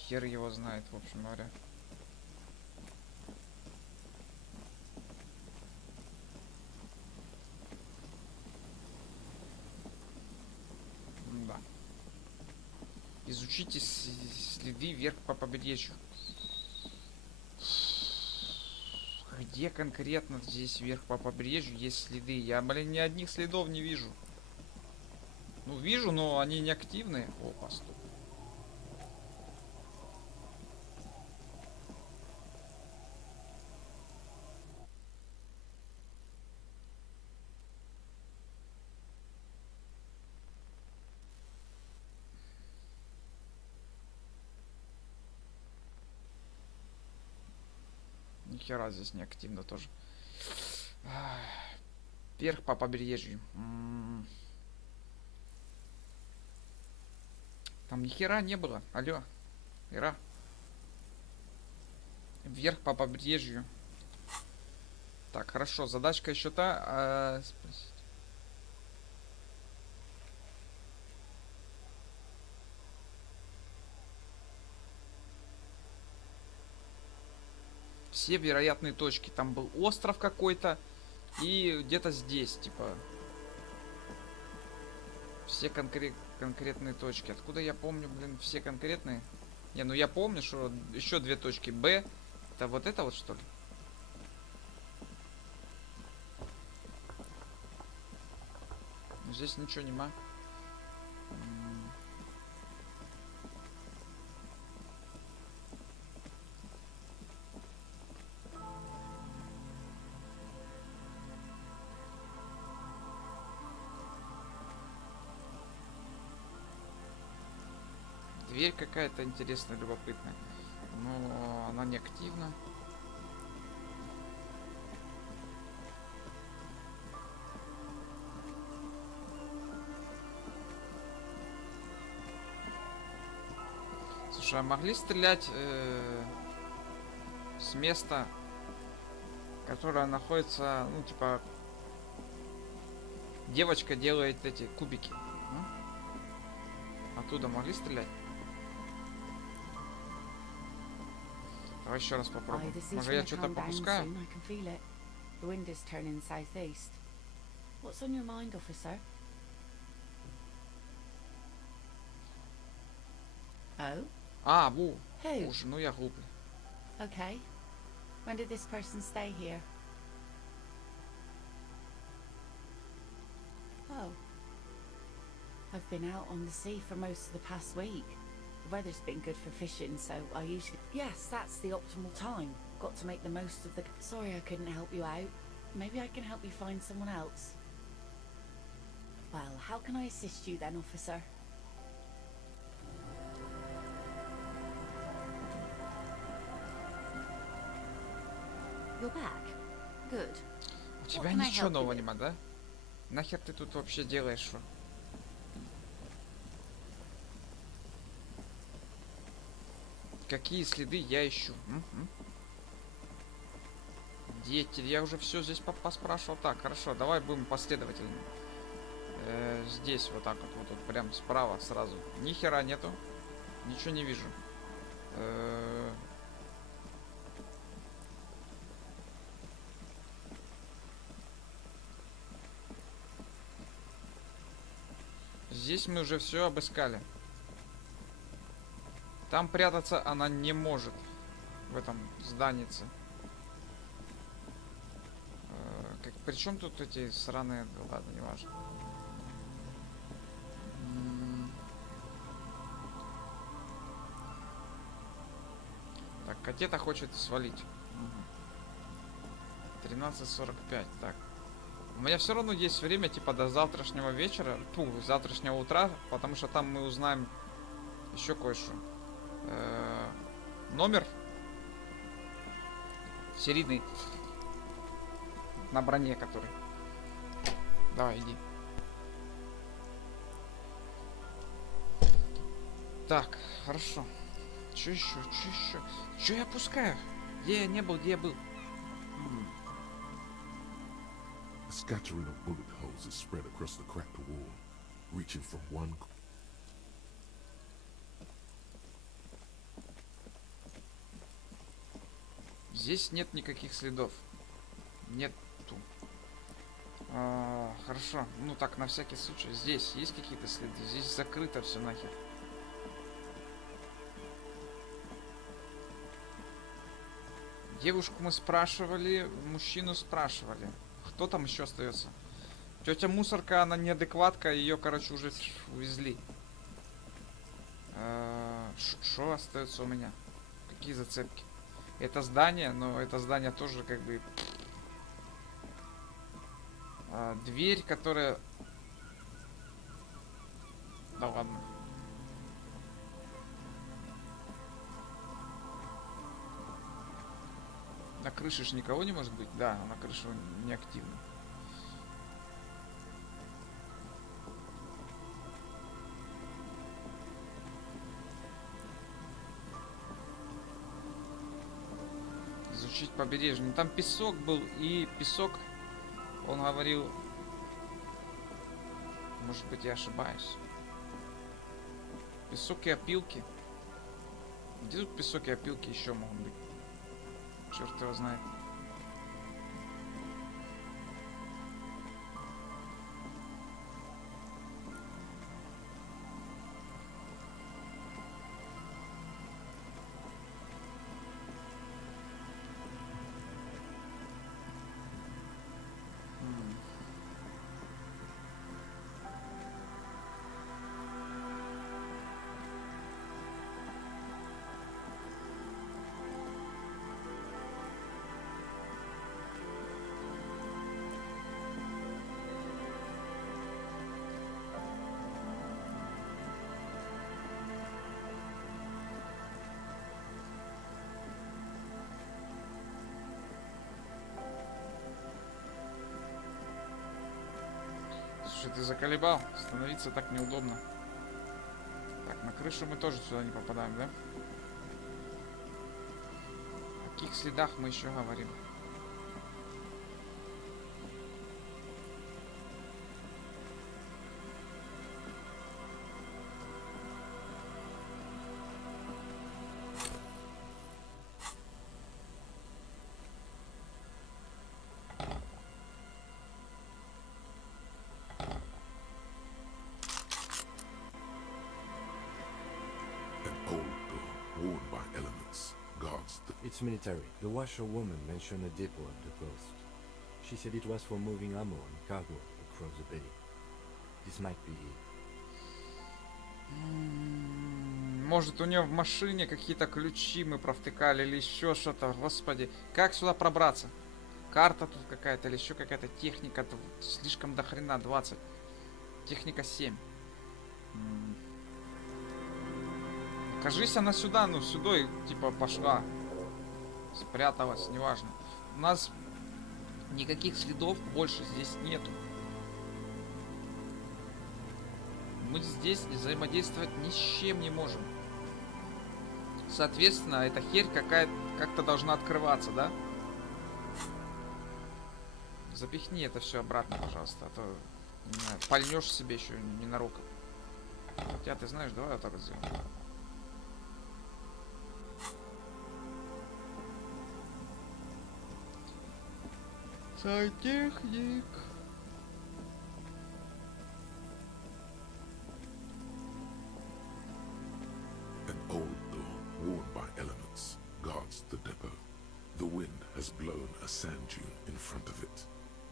хер его знает, в общем говоря. Да. Изучите следы вверх по побережью. Где конкретно здесь вверх по побережью есть следы? Я, блин, ни одних следов не вижу. Ну, вижу, но они не активные. О, постой. Нихера здесь не активно тоже. Вверх по побережью. Там ни хера не было. Алло. Ира. Вверх по побережью. Так, хорошо. Задачка еще та. Все вероятные точки. Там был остров какой-то. И где-то здесь, типа. Все конкретные точки. Откуда я помню, блин, все конкретные? Не, ну я помню, что еще две точки. Б. Это вот что ли? Здесь ничего нема. Дверь какая-то интересная, любопытная. Но она не активна. Слушай, а могли стрелять с места, которое находится, ну, типа, девочка делает эти кубики? Оттуда могли стрелять? Давай еще раз попробуем. Может, я что-то пропускаю? The wind is turning southeast. What's on your mind, officer? Oh? А, Who? Who? Ну я глупый. Okay. When did this person stay here? Oh. I've been out on the sea for most of the past week. The weather's been good for fishing, so I usually... Yes, that's the optimal time. Got to make the most of the... Sorry I couldn't help you out. Maybe I can help you find someone else. Well, how can I assist you then, officer? You're back. Good. У тебя ничего нового нема, да? Нахер ты тут вообще делаешь, что? Какие следы я ищу? Дети, я уже все здесь поспрашивал. Так, хорошо, давай будем последовательными. Здесь вот так вот, прям справа сразу. Ни хера нету. Ничего не вижу. Здесь мы уже все обыскали. Там прятаться она не может. В этом зданице. Причем тут эти сраные... Да ладно, не важно. Так, котета хочет свалить. 13:45. Так. У меня все равно есть время, типа, до завтрашнего вечера. Завтрашнего утра. Потому что там мы узнаем еще кое-что. Номер серийный на броне, который. Давай, иди. Так, хорошо. Че еще? Че я пускаю? Где я не был, где я был? A scattering of bullet holes is spread across the cracked wall, reaching from one... Здесь нет никаких следов. Нету. Хорошо. Ну так, на всякий случай. Здесь есть какие-то следы? Здесь закрыто все нахер. Девушку мы спрашивали, мужчину спрашивали. Кто там еще остается? Тетя мусорка, она неадекватка, ее, короче, уже увезли. Что остается у меня? Какие зацепки? Это здание, но это здание тоже как бы... дверь, которая... Да ладно. На крыше ж никого не может быть? Да, на крыше не активно. Изучить побережье. Ну, там песок был, и песок, он говорил... Может быть, я ошибаюсь. Песок и опилки. Где тут песок и опилки еще могут быть? Черт его знает. Слушай, ты заколебал. Становиться так неудобно. Так, на крышу мы тоже сюда не попадаем, да? О каких следах мы еще говорим? It's military. The washerwoman mentioned a depot at the coast. She said it was for moving ammo and cargo across the bay. This might be it. Может, у нее в машине какие-то ключи мы провтыкали или еще что-то. Господи, как сюда пробраться? Карта тут какая-то или еще какая-то техника. Слишком до хрена 20. Техника 7. Кажись, она сюда, ну сюда и типа пошла. Спряталась, неважно. У нас никаких следов больше здесь нету. Мы здесь взаимодействовать ни с чем не можем. Соответственно, эта херь как-то должна открываться, да? Запихни это все обратно, пожалуйста, а то не знаю, пальнешь себе еще ненароком. Хотя ты знаешь, давай вот так вот сделаем. Сантехник. An old door, worn by elements, guards the depot. The wind has blown a sand dune in front of it.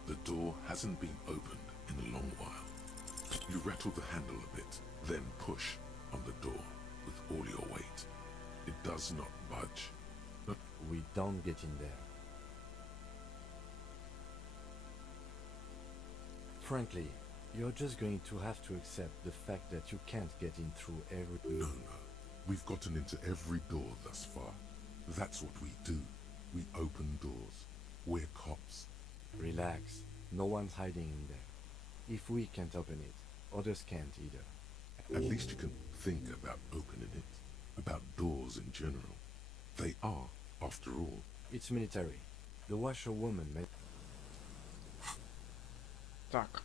The door hasn't been opened in a long while. You rattle the handle a bit, then push on the door with all your weight. It does not budge. But we don't get in there. Frankly, you're just going to have to accept the fact that you can't get in through every... No. We've gotten into every door thus far. That's what we do. We open doors. We're cops. Relax. No one's hiding in there. If we can't open it, others can't either. At least you can think about opening it. About doors in general. They are, after all. It's military. The washerwoman may... Так.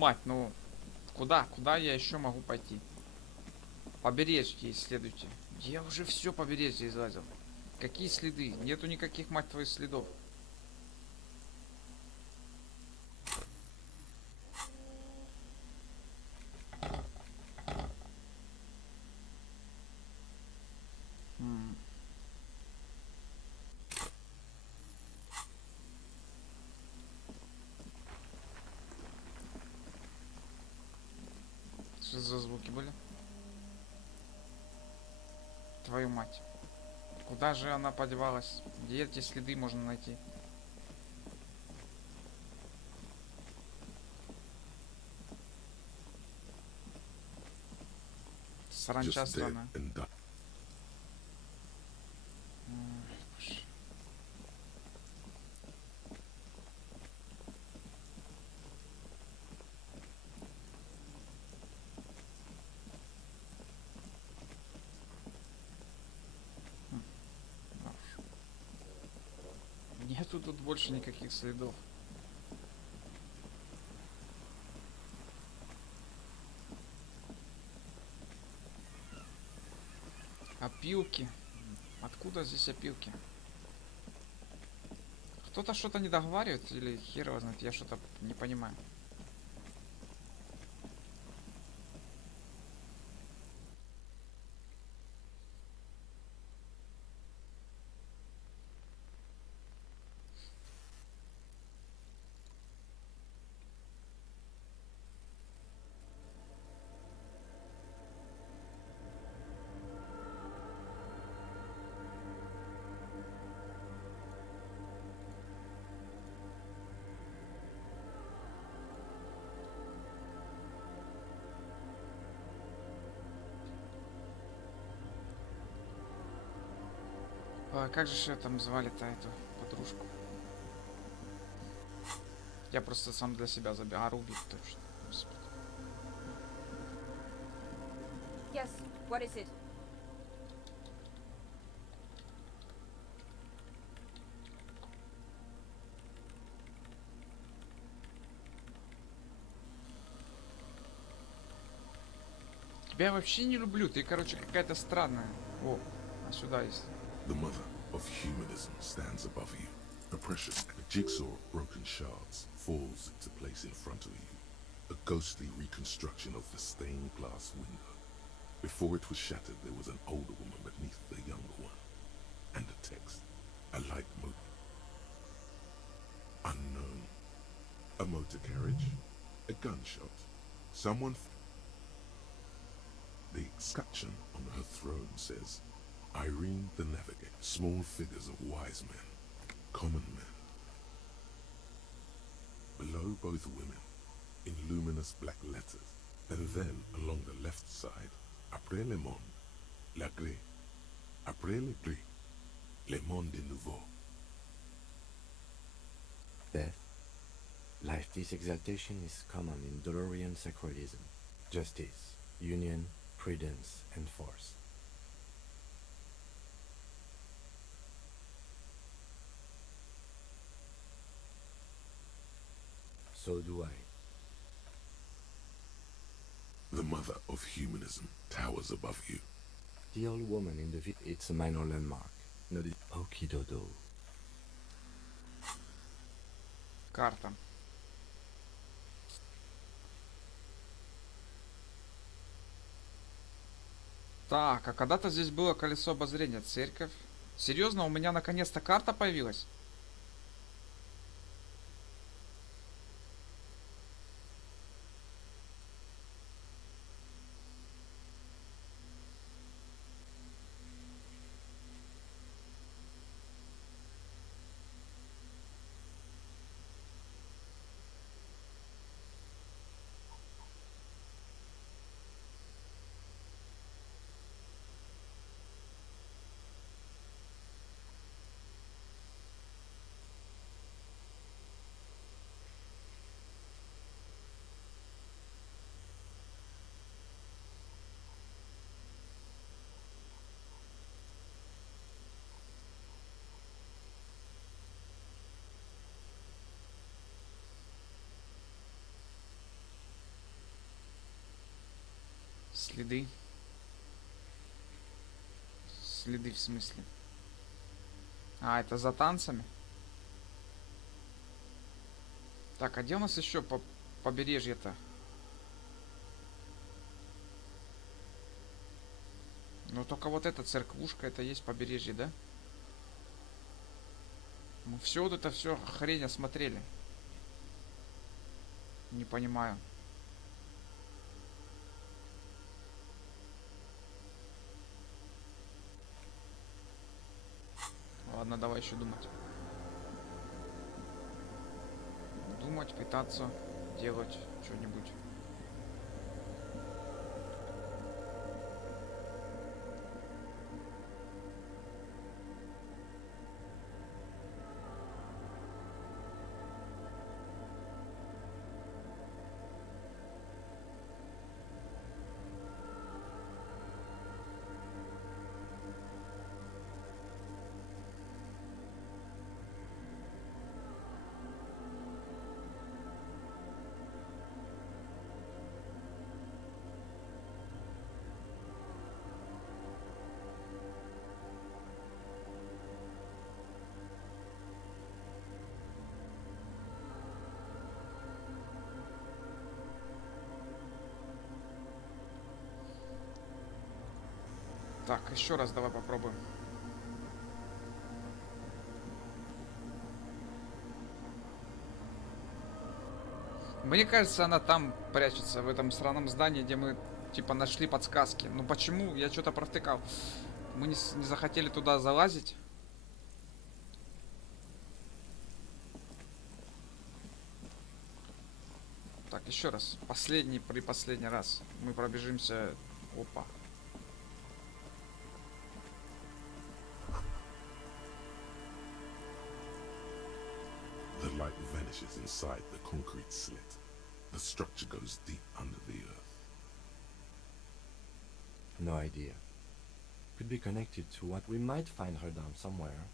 мать, ну... Куда? Куда я еще могу пойти? Побережье исследуйте. Я уже все побережье излазил. Какие следы? Нету никаких, мать твою, следов. Что за звуки были? Твою мать. Куда же она подевалась? Где эти следы можно найти? Саранча Just dead странная. and done. Боже. Нету тут больше никаких следов. Опилки. Откуда здесь опилки? Кто-то что-то не договаривает или хер его знает, я что-то не понимаю. А как же ее там звали-то, эту подружку? Я просто сам для себя забил. А, Руби, точно. Господи. Yes, what is it? Тебя я вообще не люблю, ты, короче, какая-то странная. О, а сюда есть. The mother of humanism stands above you. Oppression, a jigsaw of broken shards, falls into place in front of you. A ghostly reconstruction of the stained glass window. Before it was shattered, there was an older woman beneath the younger one. And a text. A light motor. Unknown. A motor carriage. A gunshot. Someone... The inscription on her throne says, Irene the Navigator. Small figures of wise men. Common men. Below both women, in luminous black letters. And then, along the left side, Après le monde, la gré. Après le gris, le monde de nouveau. Death. Life, this exaltation is common in Dolorian sacralism. Justice, union, prudence, and force. So do I. The mother of humanism towers above you. The old woman in the it's a minor landmark. Not Okidodo. Карта. Так, а когда-то здесь было колесо обозрения, церковь. Серьезно, у меня наконец-то карта появилась? Следы. Следы в смысле. А, это за танцами? Так, а где у нас еще побережье-то? Ну, только вот эта церквушка, это есть побережье, да? Мы все вот это все хрень осмотрели. Не понимаю. Ладно, давай еще думать. Думать, пытаться делать что-нибудь. Так, еще раз давай попробуем. Мне кажется, она там прячется, в этом странном здании, где мы, типа, нашли подсказки. Ну почему? Я что-то провтыкал. Мы не захотели туда залазить. Так, еще раз. Последний раз. Мы пробежимся. Опа. The light vanishes inside the concrete slit. The structure goes deep under the earth. No idea. Could be connected to what we might find her down somewhere.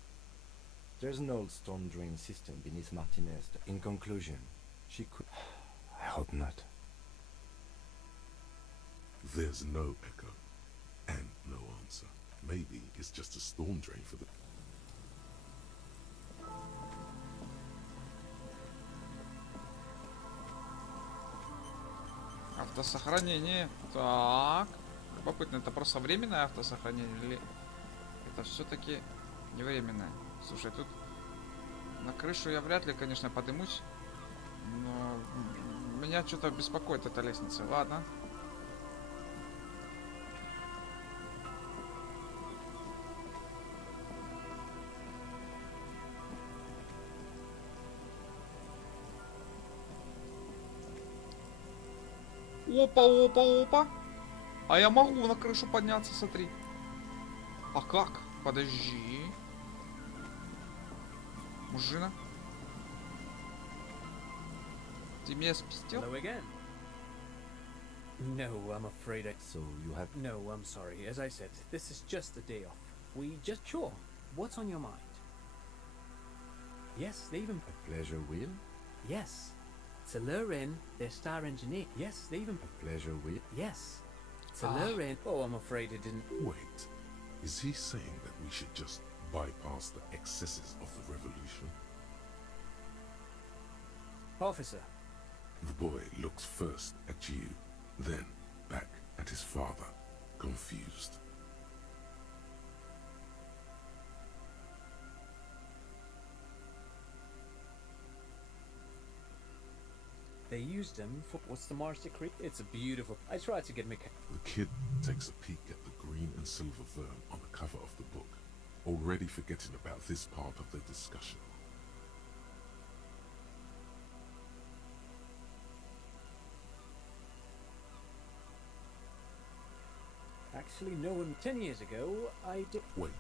There's an old storm drain system beneath Martinez. In conclusion, she could... I hope not. There's no echo and no answer. Maybe it's just a storm drain for the... Автосохранение. Так. Любопытно, это просто временное автосохранение или это все-таки не временное? Слушай, тут на крышу я вряд ли, конечно, подымусь. Но меня что-то беспокоит эта лестница. Ладно. Опа. А я могу на крышу подняться, смотри. А как? Подожди. Мужчина. Ты меня спиздил? Hello again. No, I'm afraid I... So you have... No, I'm sorry. As I said, this is just a day off. We just... Sure. What's on your mind? Yes, they even... A pleasure wheel? Yes. To lure in their star engineer. Yes, they even... A pleasure wheel? Yes. To lure in... Oh, I'm afraid it didn't... Wait. Is he saying that we should just bypass the excesses of the revolution? Officer. The boy looks first at you, then back at his father, confused. They used him for... What's the Mars decree? It's a beautiful... I tried to get me... The kid takes a peek at the green and silver worm on the cover of the book, already forgetting about this part of the discussion. Actually, no one... 10 years ago, I did... Wait,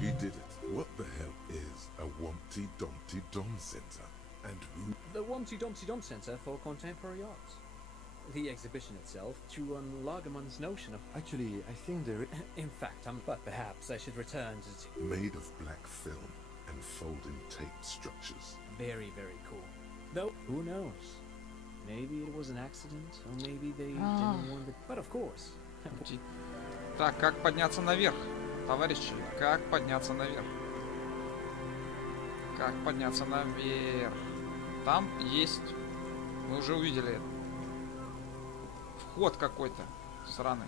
he did it. What the hell is a Wumpty Dumpty Dom Center? And who? The Wumpty Dumpty Dum Center for Contemporary Art. The exhibition itself drew on Lagerman's notion of... Actually, I think there is... In fact, but perhaps I should return to... Made of black film and folding tape structures. Very, very cool. Though, who knows? Maybe it was an accident, or maybe they didn't want it. But of course, Пути. Так, как подняться наверх, товарищи? Как подняться наверх? Как подняться наверх? Там есть... Мы уже увидели вход какой-то сраный.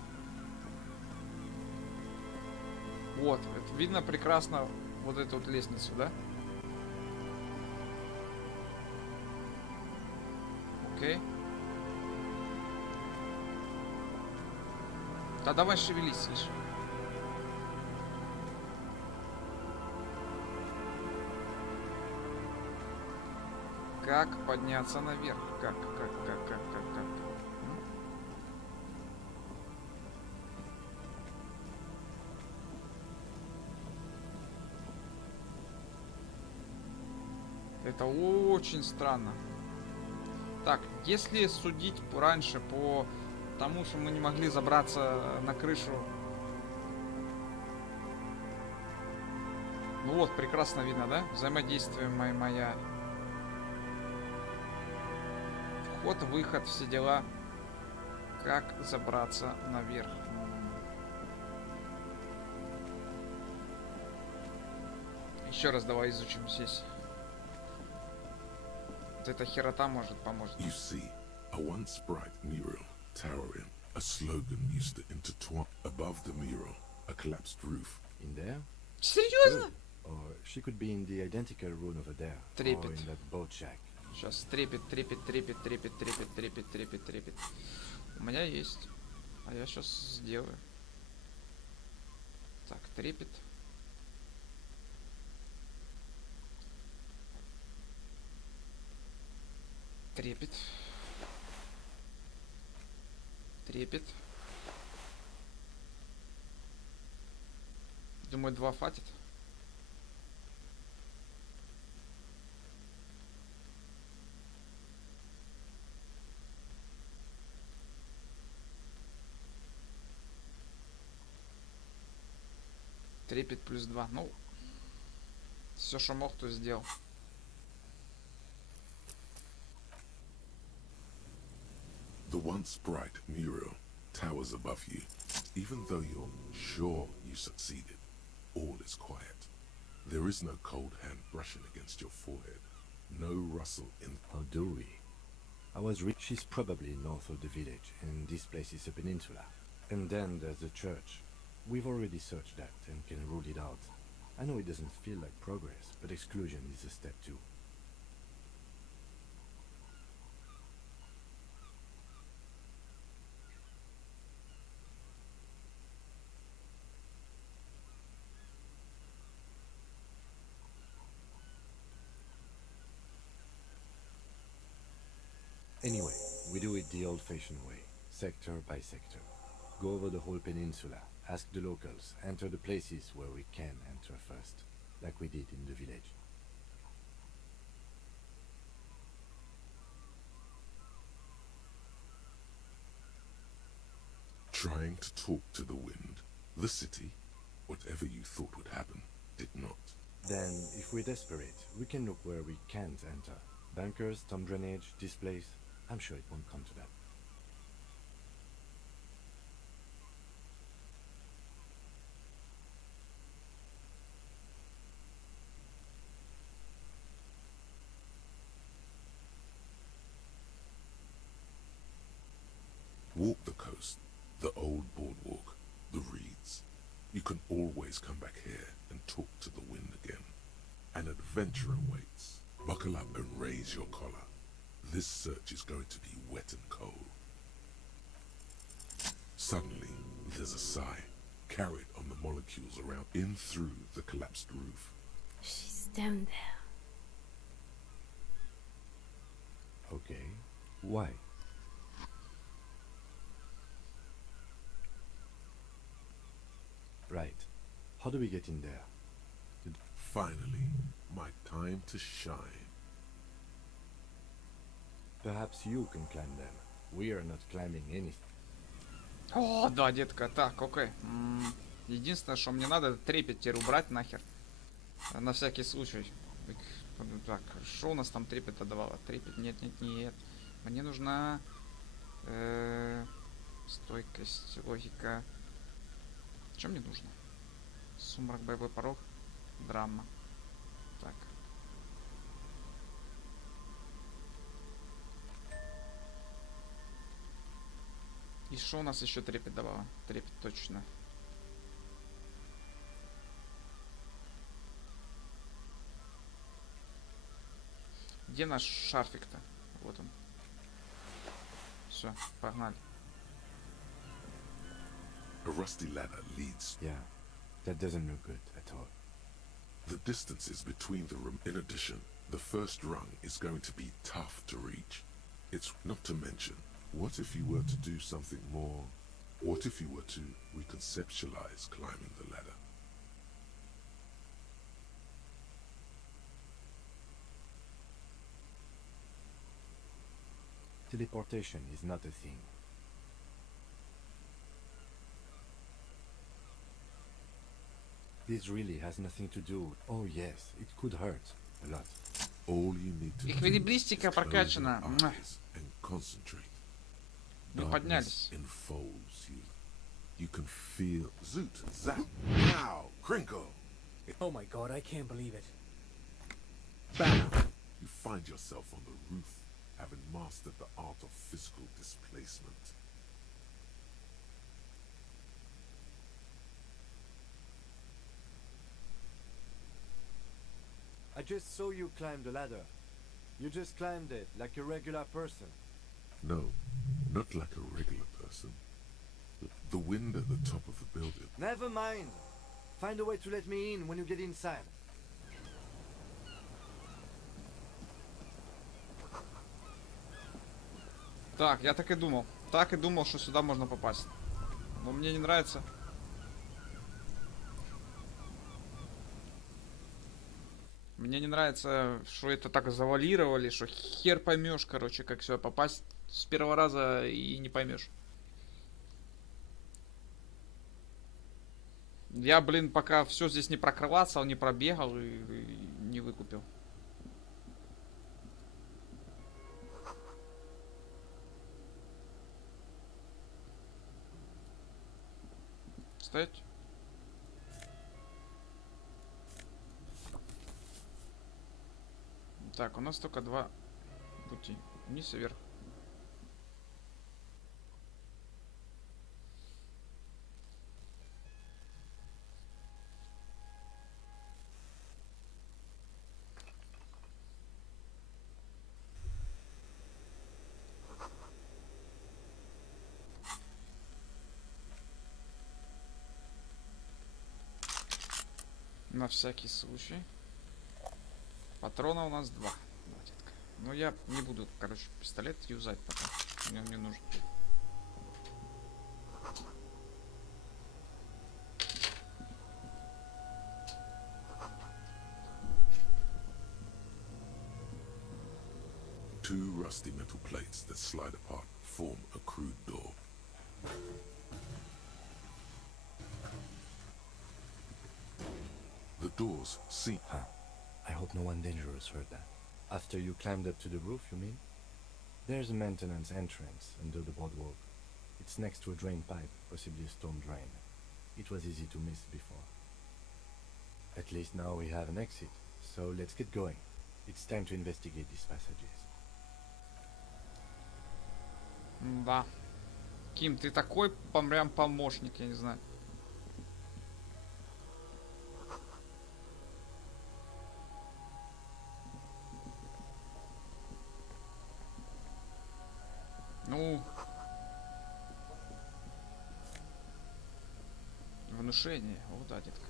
Вот, это видно прекрасно вот эту вот лестницу, да? Окей. Да давай шевелись, слышь. Как подняться наверх? Как? М? Это очень странно. Так, если судить раньше по тому, что мы не могли забраться на крышу. Ну вот, прекрасно видно, да? Взаимодействие моя. Вход, выход, все дела. Как забраться наверх? Еще раз давай изучим здесь. Вот эта херота может поможет. You see, a once bright mural towering, a slogan used to intertwine above the mural, a collapsed roof. In there? Серьезно? Or she could be in the identical room over there. Трепет. Or in that boat shack. Сейчас трепет. У меня есть. А я сейчас сделаю. Так, трепет. Трепет. Думаю, 2 хватит. Трепет плюс 2. Ну, все, что мог, то сделал. The once bright mural towers above you. Even though you're sure you succeeded, all is quiet. There is no cold hand brushing against your forehead. No rustle in... How do we? She's probably north of the village, and this place is a peninsula. And then there's the church. We've already searched that and can rule it out. I know it doesn't feel like progress, but exclusion is a step too. Anyway, we do it the old-fashioned way, sector by sector. Go over the whole peninsula, ask the locals, enter the places where we can enter first, like we did in the village. Trying to talk to the wind, the city, whatever you thought would happen, did not. Then, if we're desperate, we can look where we can't enter. Bunkers, storm drainage, this place. I'm sure it won't come to that. Walk the coast, the old boardwalk, the reeds. You can always come back here and talk to the wind again. An adventure awaits. Buckle up and raise your collar. This search is going to be wet and cold. Suddenly, there's a sigh, carried on the molecules around in through the collapsed roof. She's down there. Okay. Why? Right. How do we get in there? Finally, my time to shine. Perhaps you can climb them. We are not climbing anything. О, да, детка. Так, окей. Единственное, что мне надо, это трепет теперь убрать нахер. На всякий случай. Так, что у нас там трепета давало? Трепет, нет. Мне нужна... Стойкость, логика. Что мне нужно? Сумрак, боевой порог, драма. Так. И что у нас еще трепет давало? Трепет точно. Где наш шарфик-то? Вот он. Все, погнали. A rusty ladder leads. Yeah, that doesn't look good at all. The distances between the room. In addition, the first rung is going to be tough to reach. It's not to mention, what if you were to do something more? What if you were to reconceptualize climbing the ladder? Teleportation is not a thing. This really has nothing to do. Oh yes, it could hurt a lot. All you need to Эквилибристика прокачана. And concentrate. Мы поднялись. Enfolds you. You can feel zoot, zap, now, crinkle. Oh my god, I can't believe it. Bam! You find yourself on the roof, having mastered the art of physical displacement. I just saw you climb the ladder. You just climbed it like a regular person. No, not like a regular person. The wind at the top of the building. Never mind. Find a way to let me in when you get inside. Так, я так и думал. Так и думал, что сюда можно попасть. Но мне не нравится. Мне не нравится, что это так завалировали, что хер поймешь, короче, как сюда попасть с первого раза и не поймешь. Я, блин, пока все здесь не прокрывался, не пробегал и не выкупил. Стоять. Так, у нас только два пути. Вниз и вверх. На всякий случай. Патрона у нас два. Но я не буду, короче, пистолет юзать пока. Мне он не нужен. Two rusty metal plates that slide apart form a crude door. The doors seem... I hope no one dangerous heard that. After you climbed up to the roof, you mean? There's a maintenance entrance under the boardwalk. It's next to a drain pipe, possibly a storm drain. It was easy to miss before. At least now we have an exit, so let's get going. It's time to investigate these passages. Да. Ким, ты такой прям помощник, я не знаю. Ну. Внушение. О, да, детка.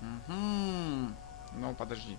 Угу. Ну, подожди.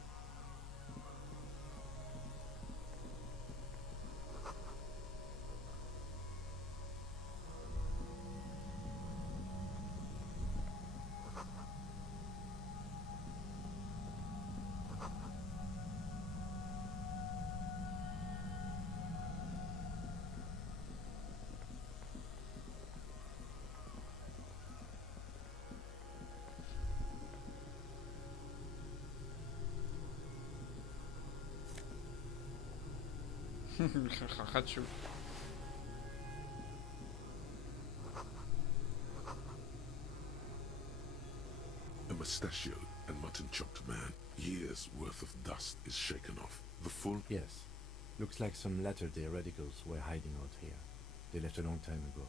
Хочу. A mustachioed and mutton-chopped man. Years' worth of dust is shaken off. The full... Yes. Looks like some latter-day radicals were hiding out here. They left a long time ago.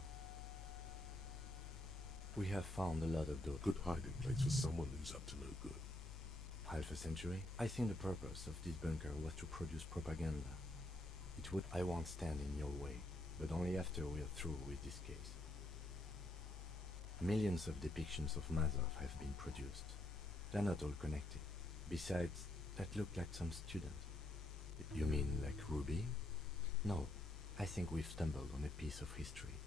We have found a lot of those. Good hiding place for someone who's up to no good. Half a century? I think the purpose of this bunker was to produce propaganda. It would... I won't stand in your way, but only after we are through with this case. Millions of depictions of Mazov have been produced. They're not all connected. Besides, that looked like some student. You mean like Ruby? No, I think we've stumbled on a piece of history.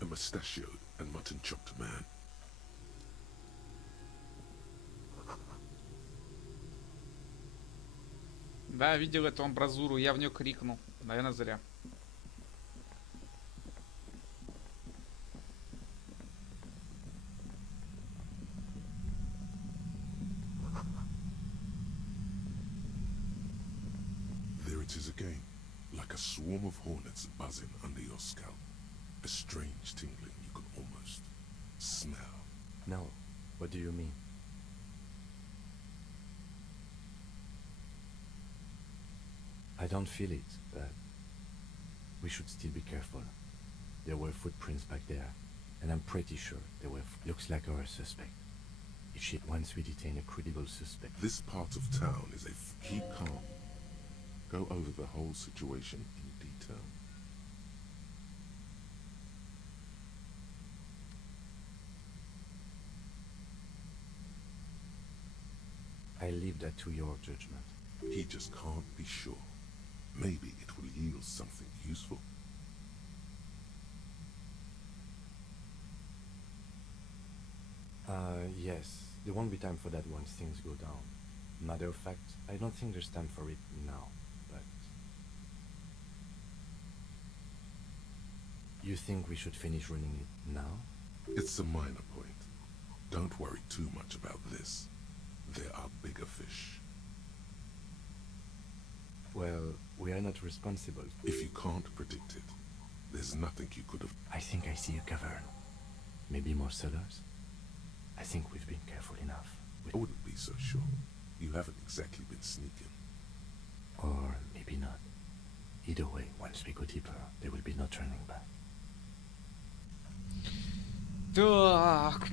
A mustachioed and mutton-chopped man. Да, видел эту амбразуру, я в нее крикнул. Наверное, зря. There it is again, like a swarm of hornets buzzing under your scalp. A strange tingling you can almost smell. No, what do you mean? I don't feel it, but we should still be careful. There were footprints back there, and I'm pretty sure they were... Looks like our suspect. If she... Once we detain a credible suspect... This part of town is a... Keep calm. Go over the whole situation in detail. I leave that to your judgment. He just can't be sure. Maybe it will yield something useful. Yes. There won't be time for that once things go down. Matter of fact, I don't think there's time for it now, but... You think we should finish running it now? It's a minor point. Don't worry too much about this. There are bigger fish. Well, we are not responsible. If you can't predict it, there's nothing you could have... I think I see a cavern. Maybe more cellars? I think we've been careful enough. I wouldn't be so sure. You haven't exactly been sneaking. Or maybe not. Either way, once we go deeper, there will be no turning back. Так.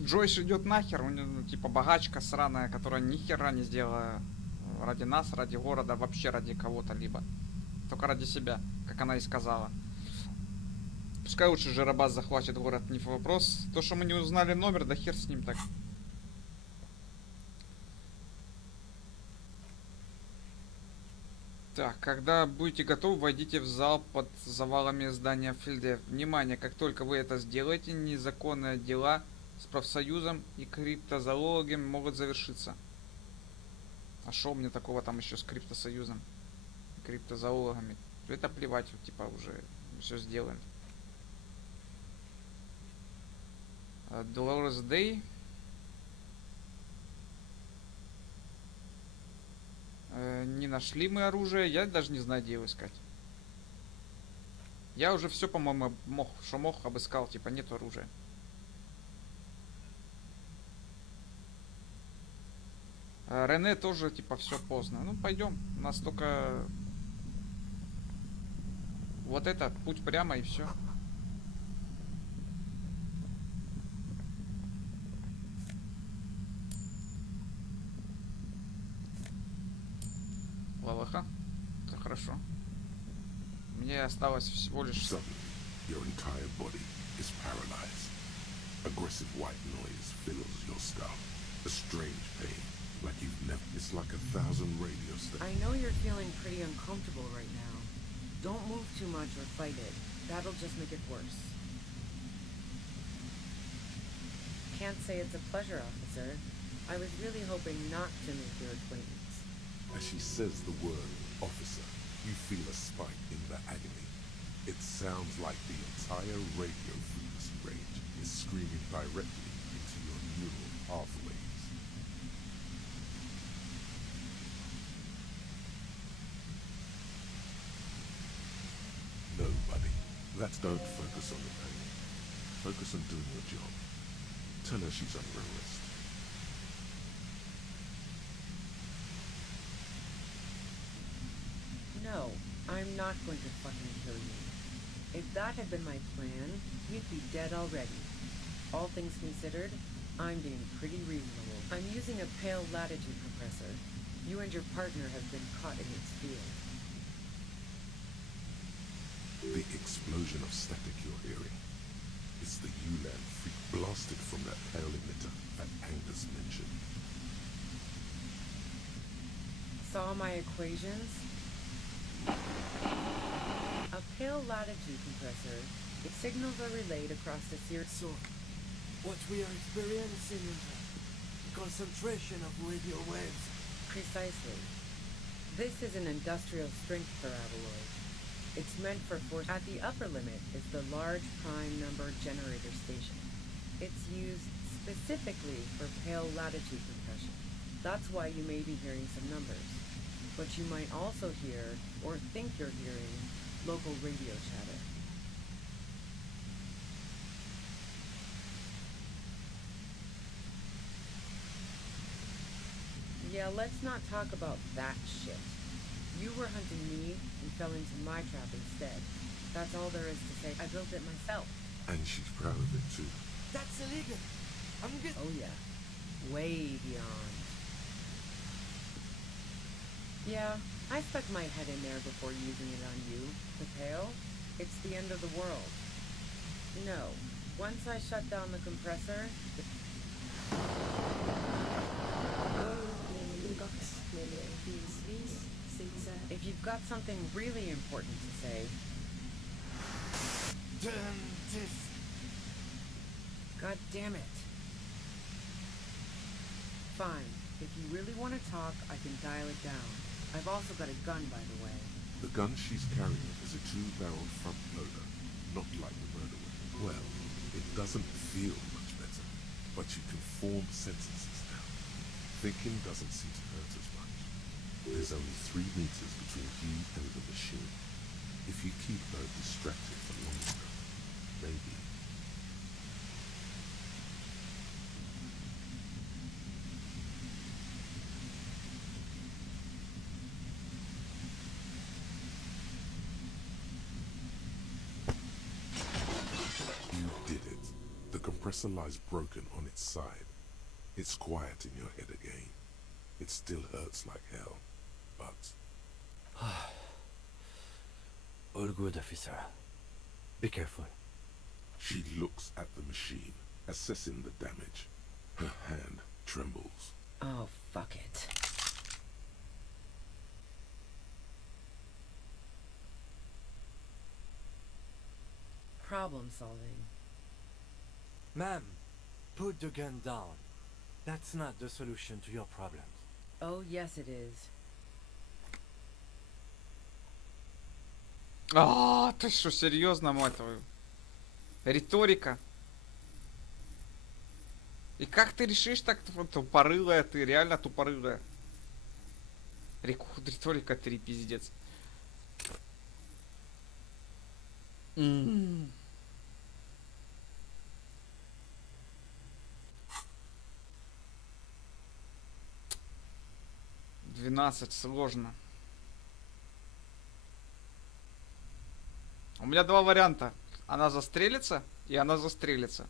Джойс идет нахер, у него типа богачка сраная, которая ни хера не сделала ради нас, ради города, вообще ради кого-то либо. Только ради себя, как она и сказала. Пускай лучше Жиробас захватит город, не вопрос. То, что мы не узнали номер, да хер с ним так. Так, когда будете готовы, войдите в зал под завалами здания Фильде. Внимание, как только вы это сделаете, незаконные дела с профсоюзом и криптозоологами могут завершиться. А шо мне такого там еще с криптосоюзом? Криптозоологами. Это плевать, типа уже все сделаем. Dolores Day. Не нашли мы оружие. Я даже не знаю, где его искать. Я уже все, по-моему, мог, обыскал. Типа, нет оружия. Рене тоже, типа, все поздно. Ну, пойдем. У нас только... Вот это, путь прямо и все. Лаваха. Это хорошо. Мне осталось всего лишь... Suddenly, your entire body is paralyzed. Aggressive white noise fills your skull. A strange pain, like you've never... It's like 1,000 radio stations. I know you're feeling pretty uncomfortable right now. Don't move too much or fight it. That'll just make it worse. Can't say it's a pleasure, officer. I was really hoping not to make your acquaintance. As she says the word officer, you feel a spike in the agony. It sounds like the entire radio frequency range is screaming directly into your neural pathways. That don't focus on the pain. Focus on doing your job. Tell her she's under arrest. No, I'm not going to fucking kill you. If that had been my plan, you'd be dead already. All things considered, I'm being pretty reasonable. I'm using a pale latitude compressor. You and your partner have been caught in its field. The explosion of static you're hearing. It's the ULAN freak blasted from that pale emitter that Angus mentioned. Saw my equations? A pale latitude compressor. Its signals are relayed across the series. So, what we are experiencing is a concentration of radio waves. Precisely. This is an industrial strength paraboloid. It's meant for force. At the upper limit is the large prime number generator station. It's used specifically for pale latitude compression. That's why you may be hearing some numbers. But you might also hear, or think you're hearing, local radio chatter. Yeah, let's not talk about that shit. You were hunting me and fell into my trap instead. That's all there is to say. I built it myself. And she's proud of it too. That's illegal. I'm good. Oh yeah. Way beyond. Yeah, I stuck my head in there before using it on you. The pale? It's the end of the world. No. Once I shut down the compressor... If you've got something really important to say... God damn it. Fine. If you really want to talk, I can dial it down. I've also got a gun, by the way. The gun she's carrying is a 2-barreled front loader, not like the murder weapon. Well, it doesn't feel much better, but you can form sentences now. Thinking doesn't seem to hurt as much. There's only 3 meters between you and the machine. If you keep her distracted for long enough, maybe. You did it. The compressor lies broken on its side. It's quiet in your head again. It still hurts like hell, but... All good, officer. Be careful. She looks at the machine, assessing the damage. Her hand trembles. Oh, fuck it. Problem solving. Ma'am, put the gun down. That's not the solution to your problems. Oh, yes it is. А, ты что, серьезно, мать твою? Риторика. И как ты решишь так, тупорылая ты, реально тупорылая. Риторика 3, пиздец. Mm. «12» сложно. У меня 2 варианта. Она застрелится, и она застрелится.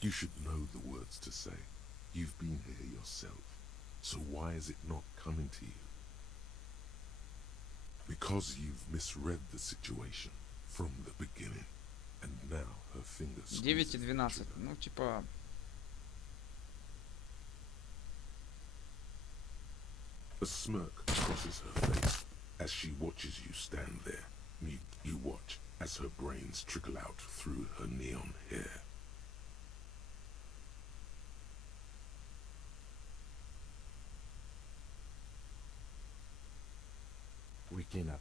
You should know the words to say. You've been here yourself. So why is it not coming to you? Because you've misread the situation from the beginning. And now her fingers... 9 и 12. Ну, типа... A smirk crosses her face as she watches you stand there. You watch as her brains trickle out through her neon hair. We clean up.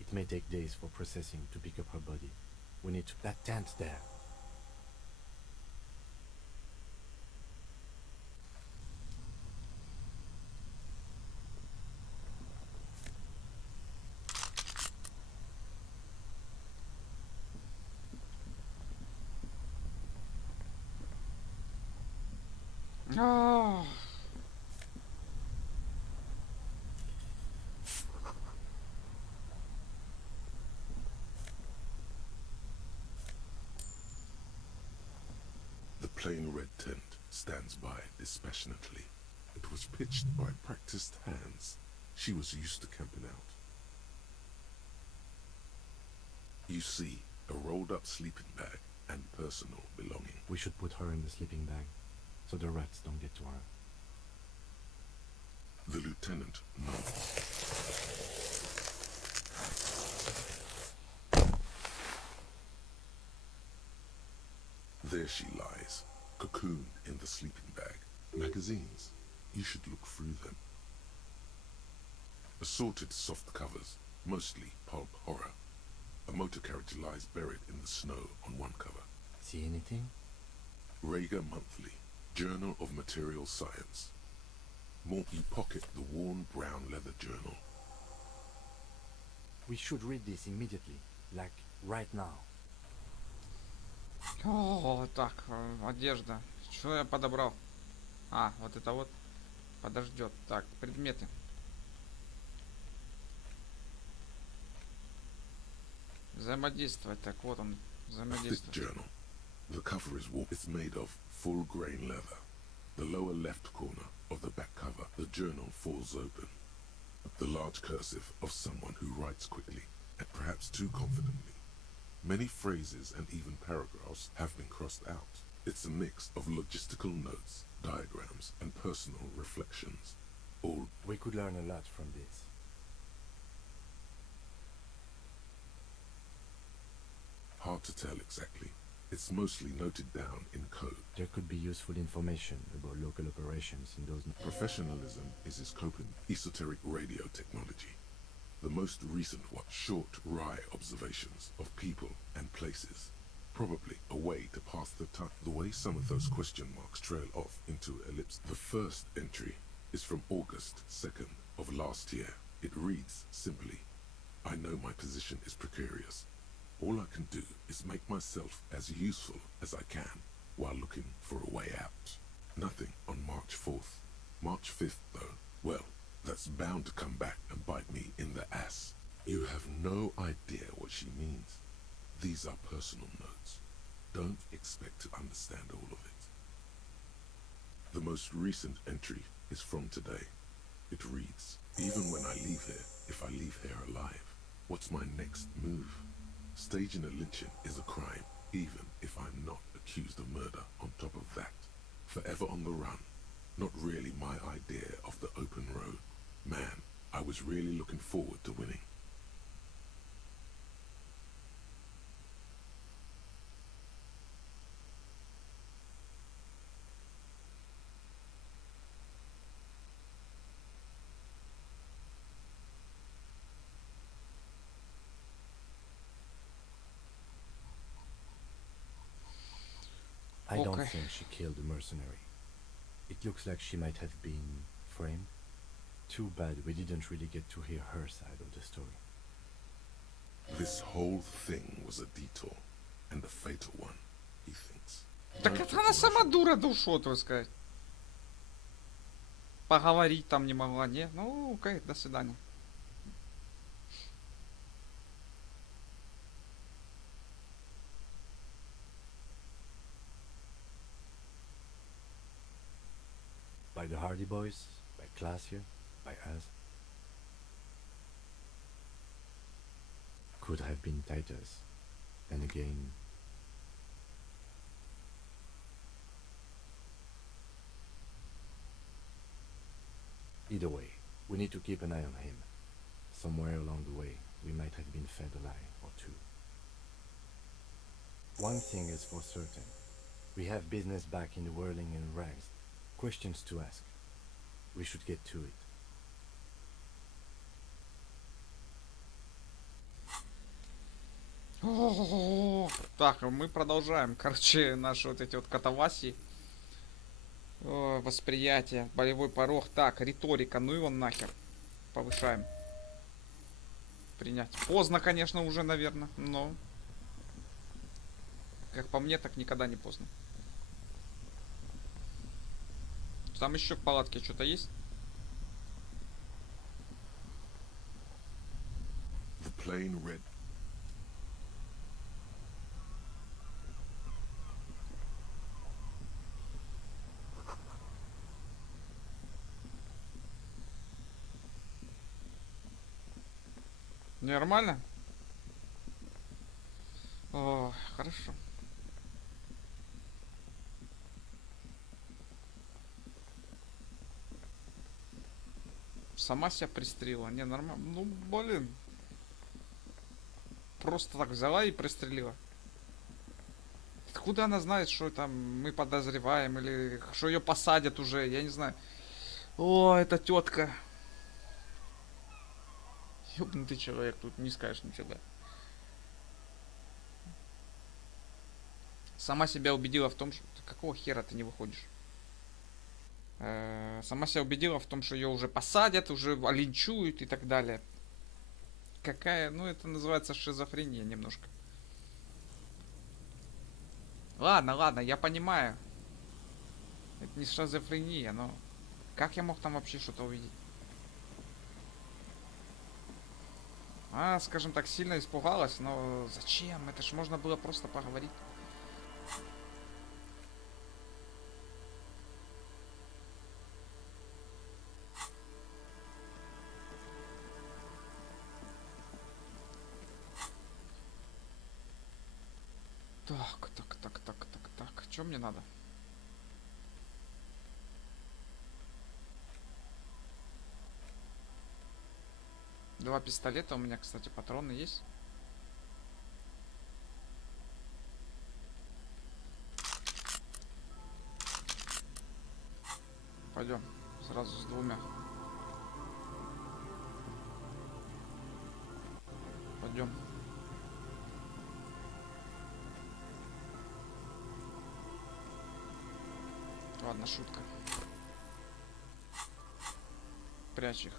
It may take days for processing to pick up her body. We need to... That tent there. А. The plain red tent stands by dispassionately. It was pitched by practiced hands. She was used to camping out. You see a rolled-up sleeping bag and personal belonging. We should put her in the sleeping bag, so the rats don't get to her. The lieutenant nods. There she lies, cocooned in the sleeping bag. Magazines. You should look through them. Assorted soft covers, mostly pulp horror. A motor carriage lies buried in the snow on one cover. See anything? Rager Monthly, Journal of Material Science. More, you pocket the worn brown leather journal. We should read this immediately, like right now. О, так, одежда. Что я подобрал? А, вот это вот подождет. Так, предметы. Взаимодействовать. Так, вот он. A thick Взаимодействовать. journal. The cover is warm. It's made of full grain leather. The lower left corner of the back cover, the journal falls open. The large cursive of someone who writes quickly and perhaps too confidently. Many phrases and even paragraphs have been crossed out. It's a mix of logistical notes, diagrams, and personal reflections. All We could learn a lot from this. hard to tell exactly. It's mostly noted down in code. There could be useful information about local operations in those... Professionalism is his coping. Esoteric radio technology. The most recent one, short, wry observations of people and places. Probably a way to pass the time. The way some of those question marks trail off into ellipse. The first entry is from August 2nd of last year. It reads simply, I know my position is precarious. All I can do is make myself as useful as I can while looking for a way out. Nothing on March 4th. March 5th, though, well, that's bound to come back and bite me in the ass. You have no idea what she means. These are personal notes. Don't expect to understand all of it. The most recent entry is from today. It reads, even when I leave here, if I leave here alive, what's my next move? Staging a lynching is a crime, even if I'm not accused of murder on top of that. Forever on the run. Not really my idea of the open road. Man, I was really looking forward to winning. I don't Okay. think she killed the mercenary. It looks like she might have been framed. Too bad we didn't really get to hear her side of the story. This whole thing was a detour, and a fatal one, he thinks. Так это она сама дура душу, так сказать. Поговорить там не могла, не? Ну, окей, до свидания. By the Hardy Boys, by Classier, by us. Could have been Titus. And again... Either way, we need to keep an eye on him. Somewhere along the way, we might have been fed a lie or two. One thing is for certain. We have business back in the whirling and rags. Questions to ask. We should get to it. О, так, мы продолжаем. Короче, наши вот эти вот катавасии. О, восприятие, болевой порог. Так, риторика, ну его нахер. Повышаем. Принять. Поздно, конечно, уже, наверное, но... Как по мне, так никогда не поздно. Там еще в палатке что-то есть? The plain red. Нормально? О, хорошо. Сама себя пристрелила. Не, нормально. Ну, блин. Просто так взяла и пристрелила. Откуда она знает, что там мы подозреваем, или что ее посадят уже, я не знаю. О, эта тетка. Ёбнутый человек, тут не скажешь ничего. Сама себя убедила в том, что... Какого хера ты не выходишь? Сама себя убедила в том, что ее уже посадят, уже линчуют и так далее. Какая... Ну, это называется шизофрения немножко. Ладно, ладно, я понимаю. Это не шизофрения, но... Как я мог там вообще что-то увидеть? Скажем так, сильно испугалась, но зачем? Это ж можно было просто поговорить. Так. Что мне надо? Два пистолета у меня, кстати, патроны есть. Пойдем сразу с двумя. Пойдем. Ладно, шутка. Прячь их.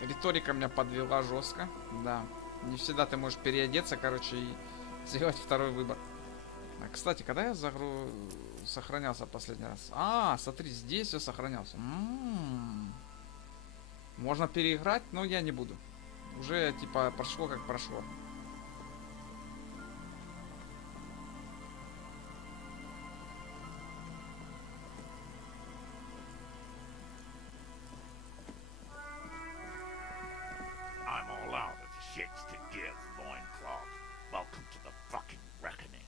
Риторика меня подвела жестко. Да. Не всегда ты можешь переодеться, короче, и сделать второй выбор. Кстати, когда я сохранялся последний раз? Смотри, здесь я сохранялся. Можно переиграть, но я не буду. Уже, типа, прошло как прошло. I'm all out of shits to give, loincloth. Welcome to the fucking reckoning.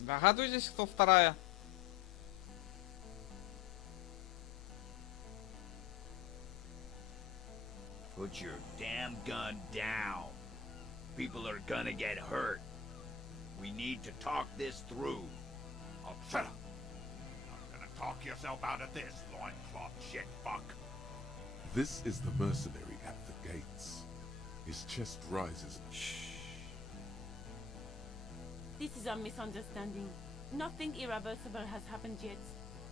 Догадываетесь, кто вторая? Put your damn gun down. People are gonna get hurt. We need to talk this through. Oh, shut up. You're gonna talk yourself out of this, loincloth shit fuck. This is the mercenary at the gates. His chest rises. Shh. This is a misunderstanding. Nothing irreversible has happened yet.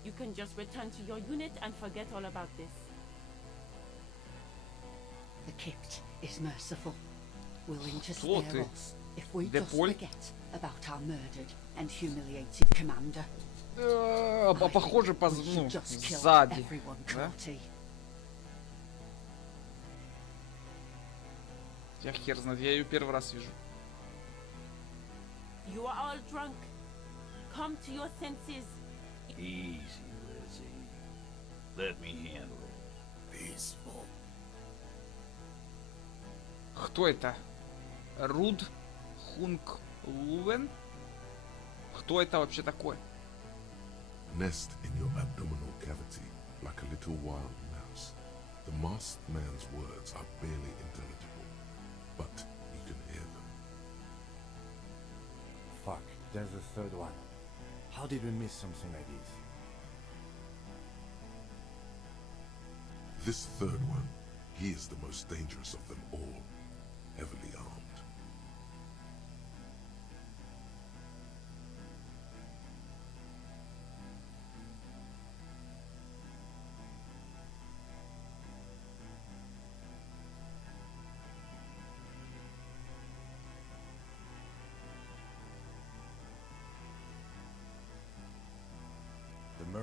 You can just return to your unit and forget all about this. The Kipt is merciful, willing to Кто spare ты? us if we just Деполь? forget about our murdered and humiliated commander. Похоже, We should ну, just kill сзади. everyone, Да? Trotty. Я хер знает, я ее первый раз вижу. You are all drunk. Come to your senses. Easy, Lizzie. Let me handle it. Peaceful. Кто это? Руд Хунг Лувен? Кто это вообще такой? Nest in your abdominal cavity like a little wild mouse. The masked man's words are barely intelligible, but you can hear them. Fuck, there's a third one. How did we miss something like this? This third one, he is the most dangerous of them all, heavily armed.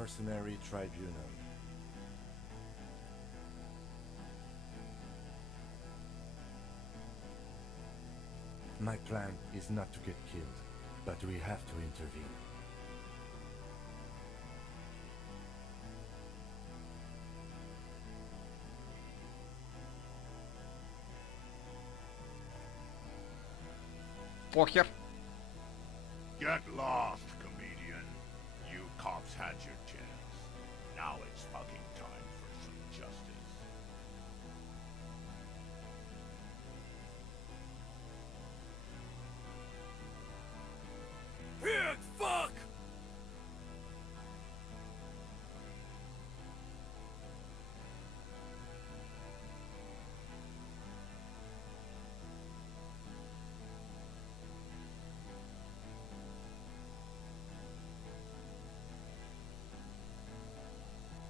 mercenary tribunal. My plan is not to get killed, but we have to intervene. Похер. Get lost, comedian. You cops had your chance. Now it's fucking time for some justice. Pig fuck!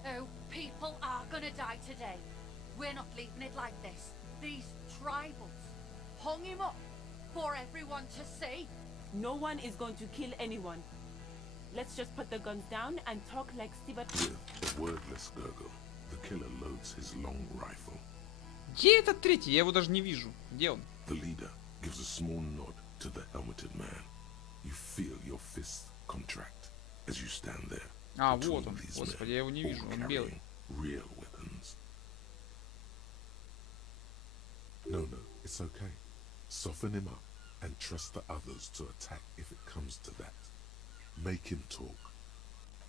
Oh, people are gonna die today. We're not leaving it like this. These tribals hung him up for everyone to see. No one is going to kill anyone. Let's just put the guns down and talk like Steve. With a wordless gurgle, the killer loads his long rifle. Где этот третий? Я его даже не вижу. Где он? The leader gives a small nod to the helmeted man. You feel your fists contract as you stand there. А, вот он. Господи, я его не вижу. Он белый. Real weapons. No, it's okay. Soften him up and trust the others to attack if it comes to that. Make him talk.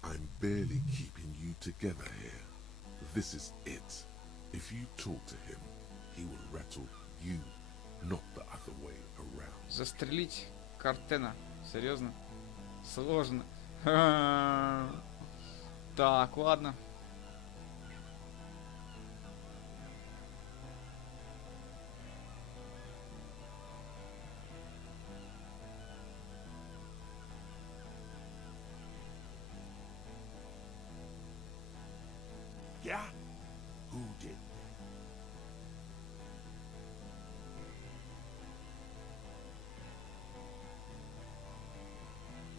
I'm barely keeping you together here. This is it. If you talk to him, he will rattle you, not the other way around. Застрелить Картена. Серьезно? Сложно. Так, ладно. Yeah? Who did?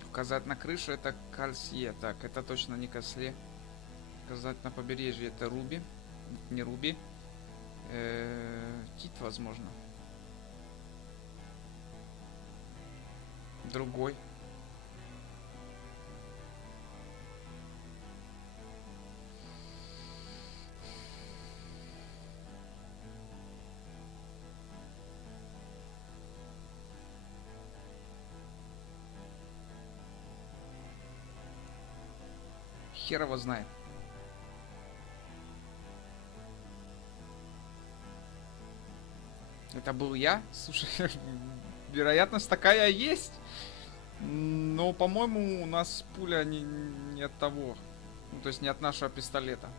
Указать на крышу это Кальсье. Так, это точно не Косле. Указать на побережье это Руби. Не Руби. Тит, возможно. Другой. Хер его знает. Это был я? Слушай, вероятность такая есть. Но, по-моему, у нас пуля не от того. Ну, то есть не от нашего пистолета.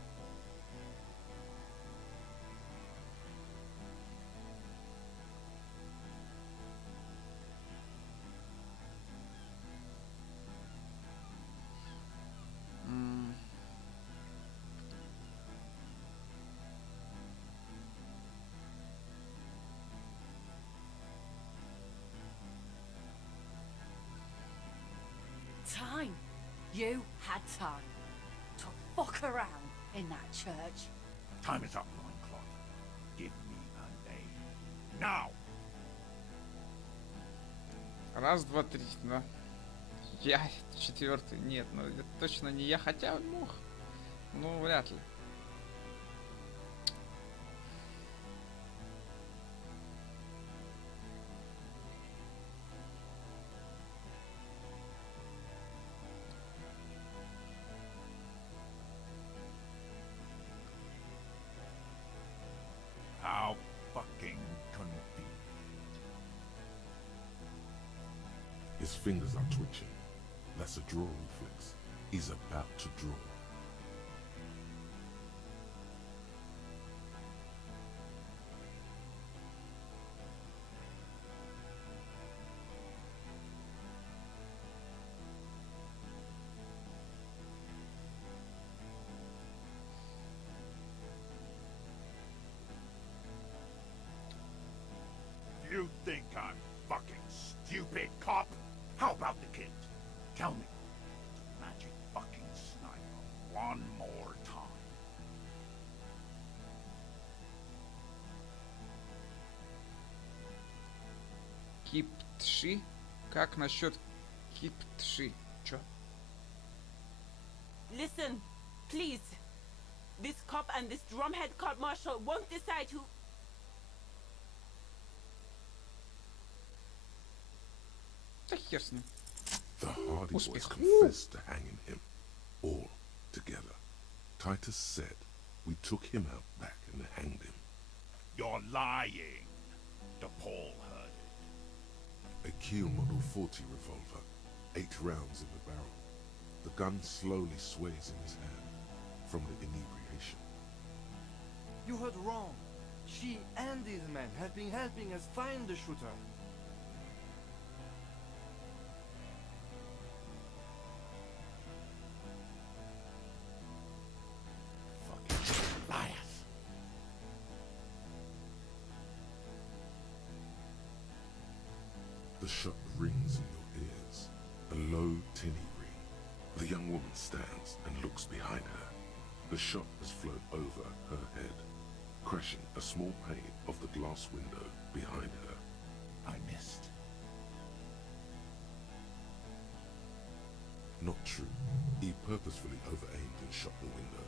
Time. You had time to fuck around in that church. Time is up, Loincloth. Give me a name. Now! Раз, два, три, да. Я четвертый. Нет, ну это точно не я, хотя мог. Ну, вряд ли. How fucking convenient. His fingers are twitching. That's a draw reflex. He's about to draw. You think I'm fucking stupid, cop? How about the kid? Tell me. Magic fucking sniper. one more time. Киптши? Как насчет киптши? Чё? Listen, please. This cop and this drumhead court marshal won't decide who. Да хер с ним. The Hardy Boys Успех. confessed to hanging him, all together. Titus said, we took him out back and hanged him. You're lying. DePaul heard it. A Kiel Model 40 revolver, 8 rounds in the barrel. The gun slowly sways in his hand from the inebriation. You heard wrong. She and these men have been helping us find the shooter. Fucking liars. The shot rings in your ears, a low, tinny ring. The young woman stands and looks behind her. The shot has flown over her head, crashing a small pane of the glass window behind her. I missed. Not true. He purposefully over-aimed and shot the window.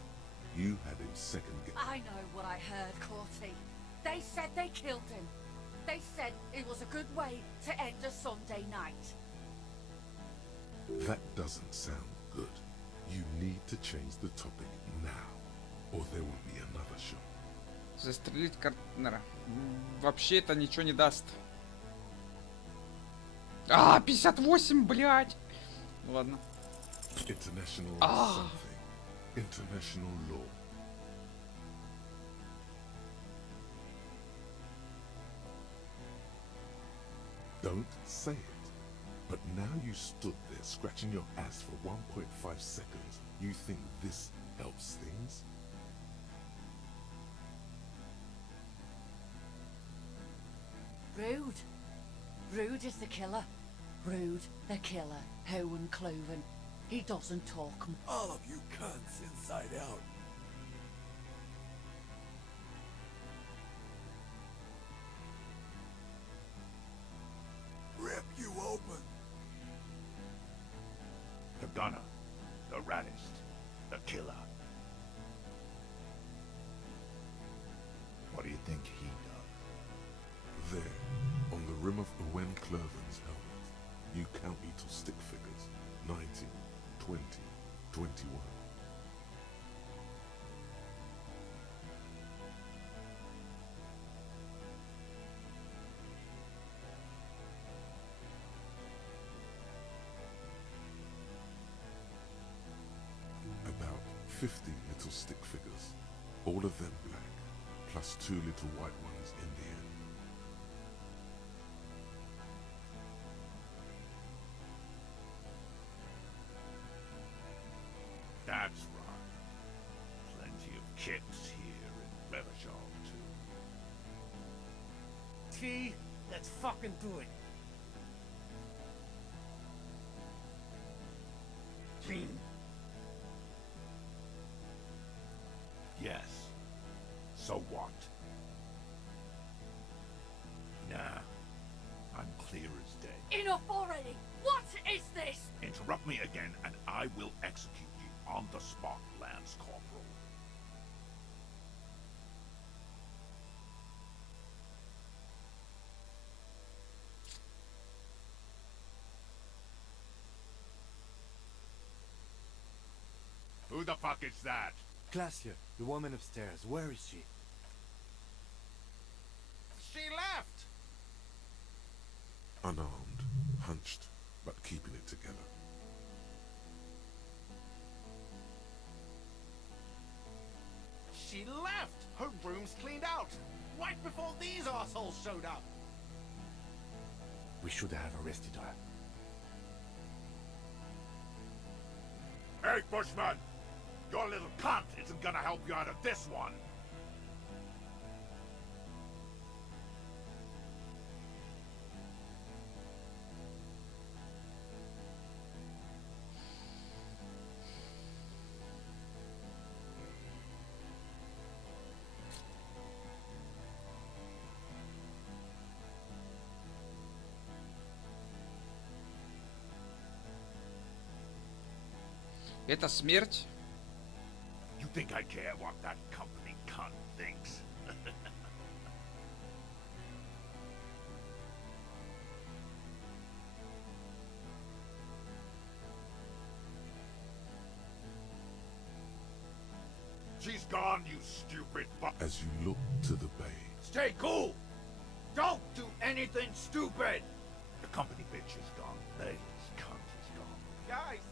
You had him second guess. I know what I heard, Corty. They said they killed him. They said it was a good way to end a Sunday night. That doesn't sound good. You need to change the topic now, or there will be another shot. Застрелить Картнера. Вообще это ничего не даст. 58, блядь! Ладно. International Ah. something. International law. Don't say it. But now you stood there scratching your ass for 1.5 seconds. You think this helps things? Rude. Rude is the killer. Rude, the killer. Owen Cloven. He doesn't talk. All of you cunts inside out. Rip you open. The gunner. The raddest. The killer. What do you think he does? There, on the rim of Owen Cloven's helmet, you count little stick figures. 19, 20, 21. About 50 little stick figures, all of them black, plus 2 little white ones in the end. That's right. Plenty of kicks here in Revachol, too. T, let's fucking do it. Team. Yes. So what? Nah. I'm clear as day. Enough already! What is this? Interrupt me again and I will execute you on the spot, Lance Corporal. Who the fuck is that? Glacier, the woman upstairs. Where is she? She left! Unarmed, hunched, but keeping it together. She left! Her room's cleaned out! Right before these assholes showed up! We should have arrested her. Hey, Bushman! Your little cunt isn't gonna help you out of this one! Это смерть? You think I care what that company cunt thinks? She's gone, you stupid fuck. As you look to the bay, Stay cool! Don't do anything stupid! The company bitch is gone. This cunt is gone. Guys,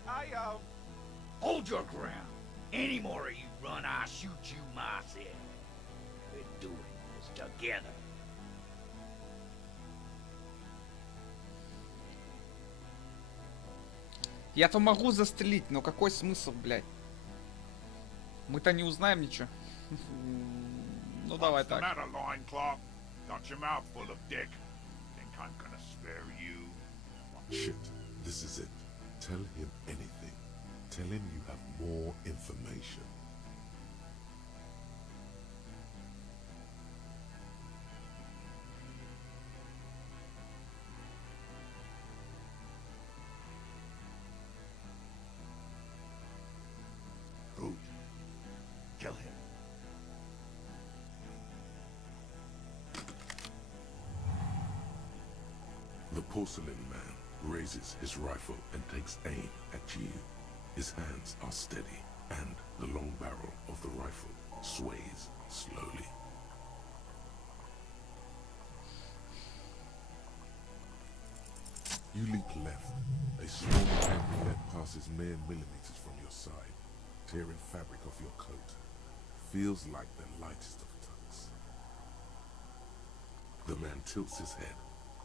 Hold your ground. Any more of you run, I'll shoot you myself. We're doing this together. Я-то могу застрелить, но какой смысл, блядь? Мы-то не узнаем ничего. Ну давай What's the так. matter, loincloth? Got your mouth full of dick. Think I'm gonna spare you? shit, this is it. Tell him anything. Tell him you have more information. Rude. Kill him. The porcelain man raises his rifle and takes aim at you. His hands are steady, and the long barrel of the rifle sways slowly. You leap left. A small anklet passes mere millimeters from your side, tearing fabric off your coat. Feels like the lightest of tucks. The man tilts his head,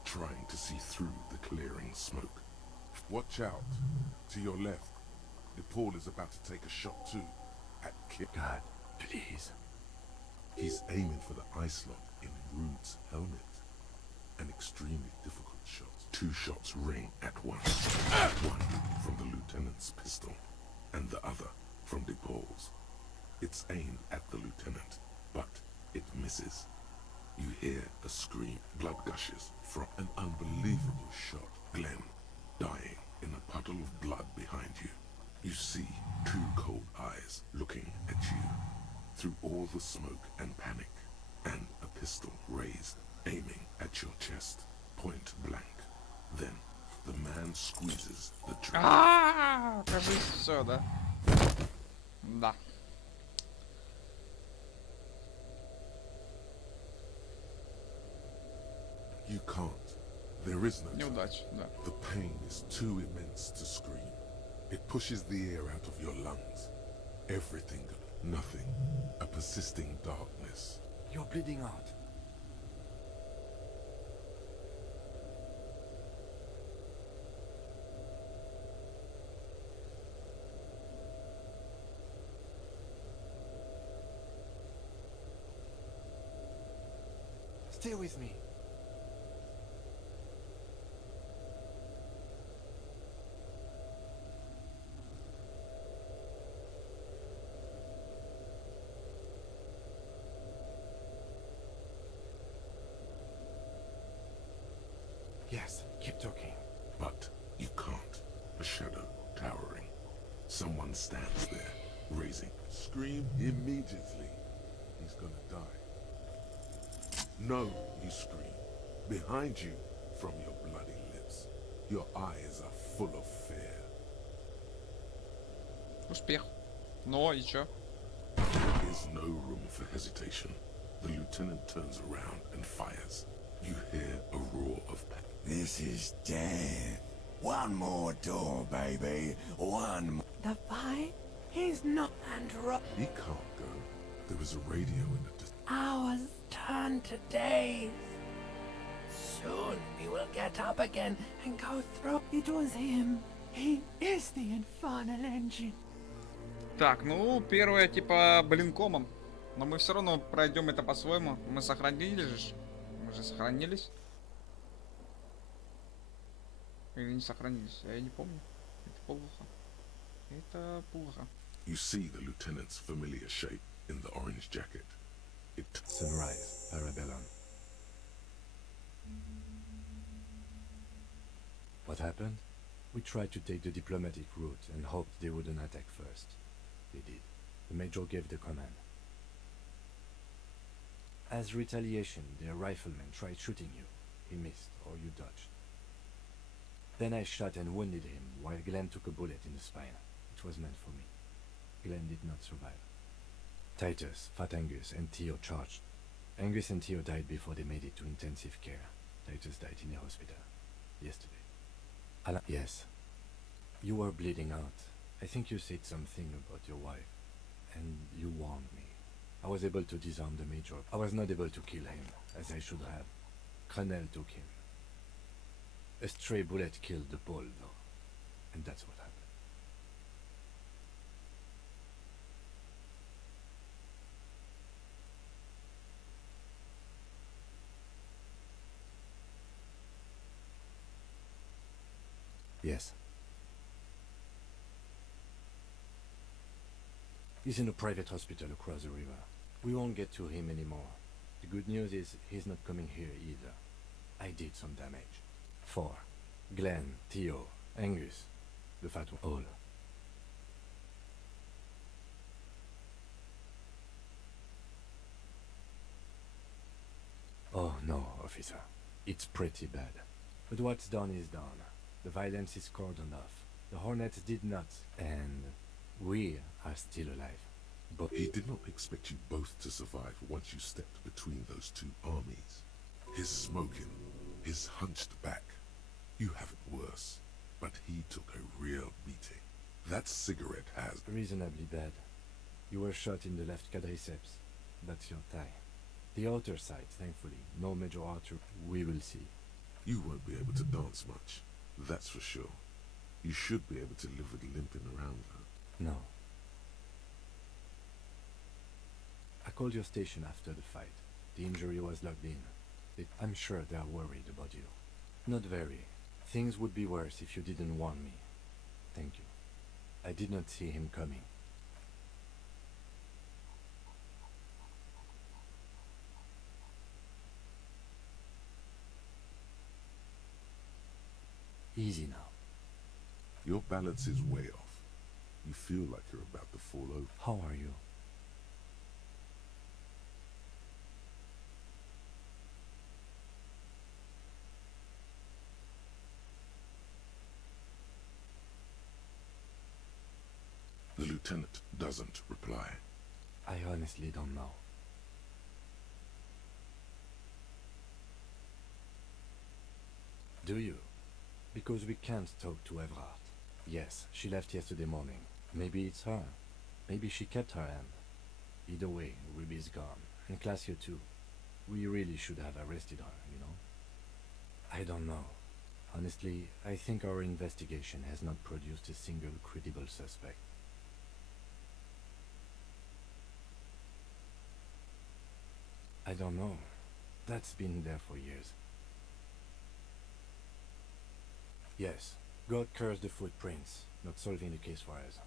trying to see through the clearing smoke. Watch out. To your left. DePaul is about to take a shot too. At Kip. God, please. He's aiming for the eye slot in Rude's helmet. An extremely difficult shot. 2 shots ring at once. One from the lieutenant's pistol, and the other from DePaul's. It's aimed at the lieutenant, but it misses. You hear a scream. Blood gushes from an unbelievable shot. Glenn, dying in a puddle of blood behind you. You see 2 cold eyes looking at you through all the smoke and panic, and a pistol raised, aiming at your chest, point blank. Then the man squeezes the trigger. А, кажется, все, да? Да. You can't. There is no time. Неудача, да. The pain is too immense to scream. It pushes the air out of your lungs. Everything, nothing. A persisting darkness. You're bleeding out. Stay with me. Yes, keep talking. But you can't. A shadow towering. Someone stands there, raising. Scream immediately. He's gonna die. No, you scream. Behind you, from your bloody lips. Your eyes are full of fear. Успех. Но и чё? There is no room for hesitation. The lieutenant turns around and fires. You hear a roar of panic. This is death. One more door, baby. One more. The fight is not under He can't go. There is a radio in the distance. hours turn to days. Soon we will get up again and go through. It was him. He is the infernal engine. Так, ну, первое, типа, блинкомом. Но мы все равно пройдем это по-своему. Мы сохранились же. Мы же сохранились. Или не сохранились? Я не помню. Это плохо. Это плохо. You see the lieutenant's familiar shape in the orange jacket. It Sunrise, Parabellum. What happened? We tried to take the diplomatic route and hoped they wouldn't attack first. They did. The Major gave the command. As retaliation, their rifleman tried shooting you. He missed, or you dodged. Then I shot and wounded him, while Glenn took a bullet in the spine. It was meant for me. Glenn did not survive. Titus, Fat Angus, and Theo charged. Angus and Theo died before they made it to intensive care. Titus died in the hospital. Yesterday. Yes. You were bleeding out. I think you said something about your wife. And you warned me. I was able to disarm the Major. I was not able to kill him, as I should have. Crenel took him. A stray bullet killed the bull, though. And that's what happened. Yes. He's in a private hospital across the river. We won't get to him anymore. The good news is he's not coming here either. I did some damage. 4. Glenn, Theo, Angus, the fat one, all. Oh no, officer. It's pretty bad. But what's done is done. The violence is cordoned off. The Hornets did not, and we are still alive. But he did not expect you both to survive once you stepped between those two armies. His smoking, his hunched back. You have it worse, but he took a real beating. That cigarette has... Reasonably bad. You were shot in the left quadriceps. That's your thigh. The outer side, thankfully. No major artery. We will see. You won't be able to dance much. That's for sure. You should be able to live with limping around, though. No. I called your station after the fight. The injury was logged in. I'm sure they are worried about you. Not very. Things would be worse if you didn't warn me. Thank you. I did not see him coming. Easy now. Your balance is way off. You feel like you're about to fall over. How are you? The lieutenant doesn't reply. I honestly don't know. Do you? Because we can't talk to Everard. Yes, she left yesterday morning. Maybe it's her. Maybe she kept her hand. Either way, Ruby's gone. And Classio too. We really should have arrested her, you know? I don't know. Honestly, I think our investigation has not produced a single credible suspect. I don't know. That's been there for years. Yes, God cursed the footprints, not solving the case for us.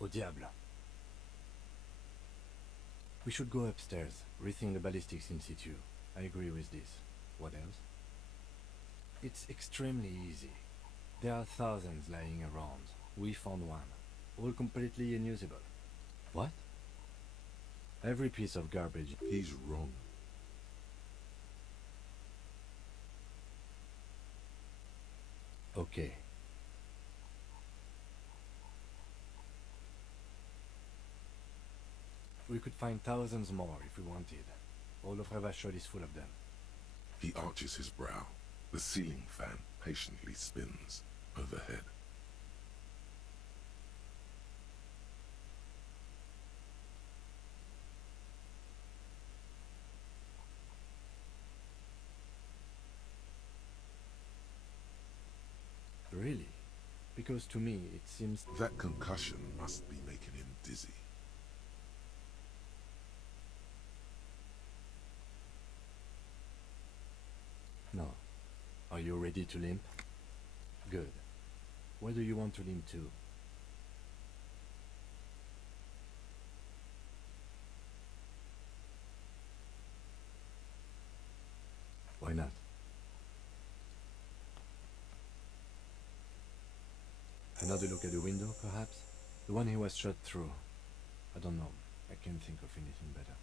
Au diable. We should go upstairs, rethink the ballistics in situ. I agree with this. What else? It's extremely easy. There are thousands lying around. We found one. All completely unusable. What? Every piece of garbage. He's wrong. Okay. We could find thousands more if we wanted. All of Revachol is full of them. He arches his brow. The ceiling fan patiently spins overhead. Really? Because to me it seems... That concussion must be making him dizzy. No. Are you ready to limp? Good. Where do you want to limp to? Why not? Another look at the window, perhaps? The one he was shot through. I don't know. I can't think of anything better.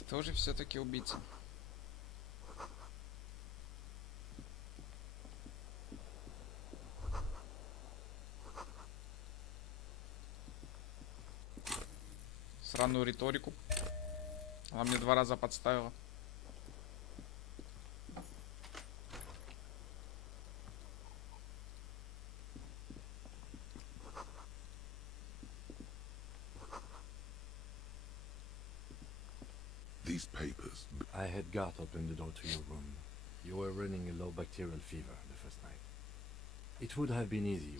Кто же все-таки убийца? Сраную риторику. Она мне 2 раза подставила. These papers. I had Garth open the door to your room. You were running a low bacterial fever the first night. It would have been easy.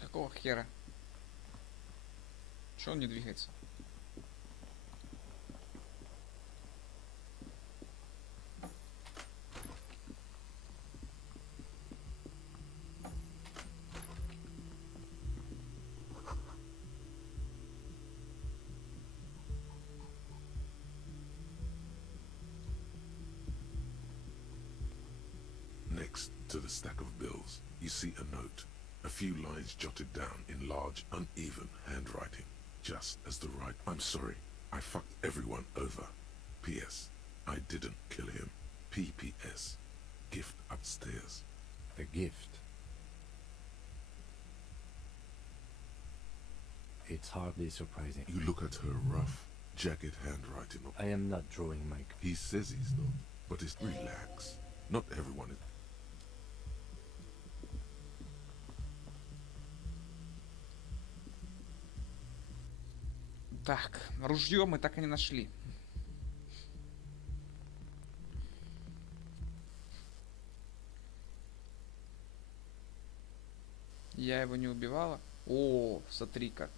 Какого хера? Чё он не двигается? Next to the stack of bills, you see a note. A few lines jotted down in large, uneven handwriting. Just as the right... I'm sorry. I fucked everyone over. P.S. I didn't kill him. P.P.S. Gift upstairs. A gift. It's hardly surprising. You look at her rough, jagged handwriting. I am not drawing my... He says he's not, but it's relax. Not everyone is... Так, ружье мы так и не нашли. Я его не убивала. О, смотри-ка.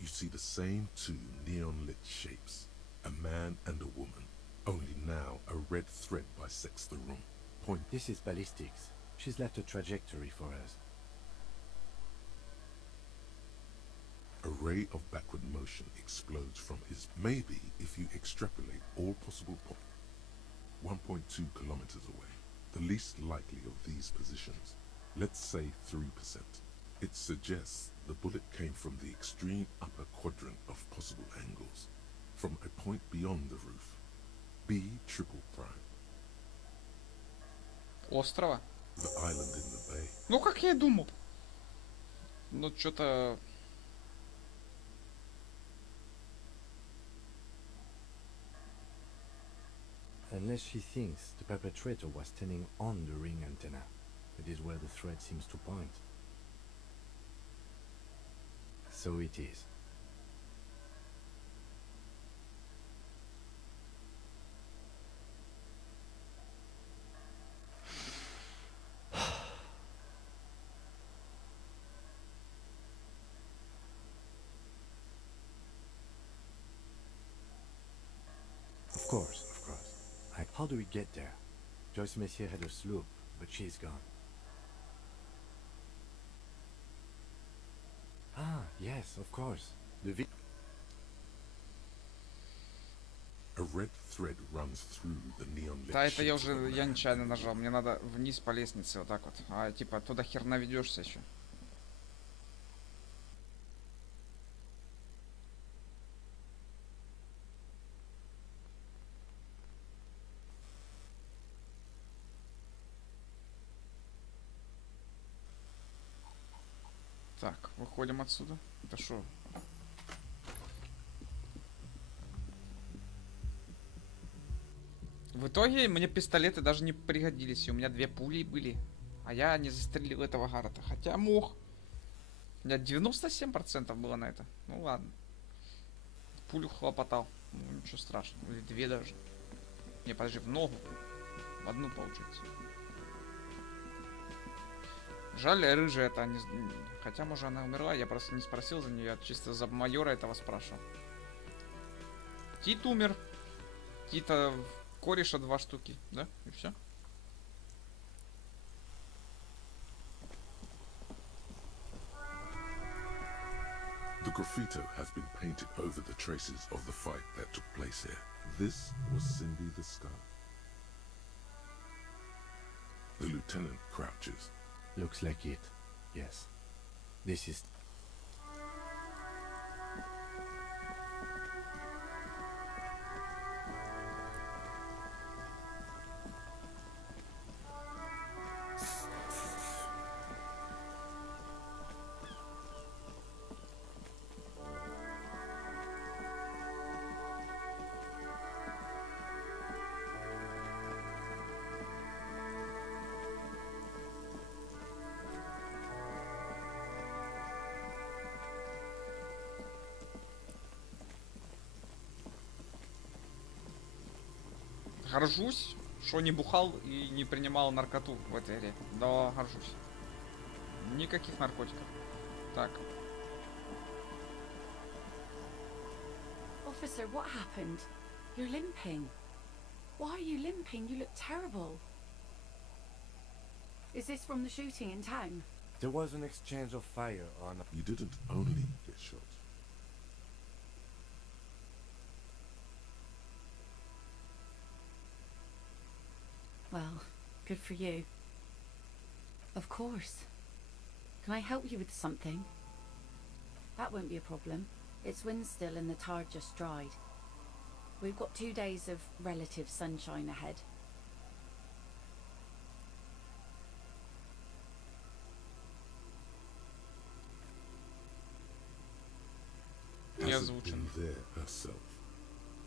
You see the same 2 neon-lit shapes. A man and a woman. Only now a red thread bisects the room. Point. This is ballistics. She's left a trajectory for us. A ray of backward motion explodes from his... Maybe if you extrapolate all possible points, 1.2 kilometers away, the least likely of these positions, let's say 3%. It suggests the bullet came from the extreme upper quadrant of possible angles, from a point beyond the roof. B triple prime. Острова? The island in the bay. Ну, как я и думал. Ну, что-то... Unless she thinks the perpetrator was standing on the ring antenna. It is where the thread seems to point. So it is. Of course. How do we get there? Joyce Messier had a sloop, but she's gone. Ah, yes, of course. A red thread runs through the neon lit. Да, это я нечаянно нажал. Мне надо вниз по лестнице, вот так вот. А типа туда хер наведешься еще. Так, выходим отсюда. Это шо? В итоге мне пистолеты даже не пригодились, и у меня 2 пули были. А я не застрелил этого Гаррета. Хотя мог. У меня 97% было на это. Ну ладно. Пулю хлопотал. Ну, ничего страшного. Или 2 даже. Не, подожди, в ногу. В одну получается. Жаль, рыжая это не... Хотя, может, она умерла, я просто не спросил за нее, я чисто за майора этого спрашивал. Тит умер. Тита кореша 2 штуки, да? И все. The graffito has been painted over the traces of the fight that took place here. This was Cindy the Skull. The lieutenant crouches. Looks like it. Yes. This is... Горжусь, что не бухал и не принимал наркоту в этой игре. Да, горжусь. Никаких наркотиков. Так. Officer, what happened? You're limping. Why are you limping? You look terrible. Is this from the shooting in town? There was an exchange of fire on... You didn't only get shot. Well, good for you. Of course. Can I help you with something? That won't be a problem. It's wind still and the tar just dried. We've got 2 days of relative sunshine ahead. Hasn't been there herself.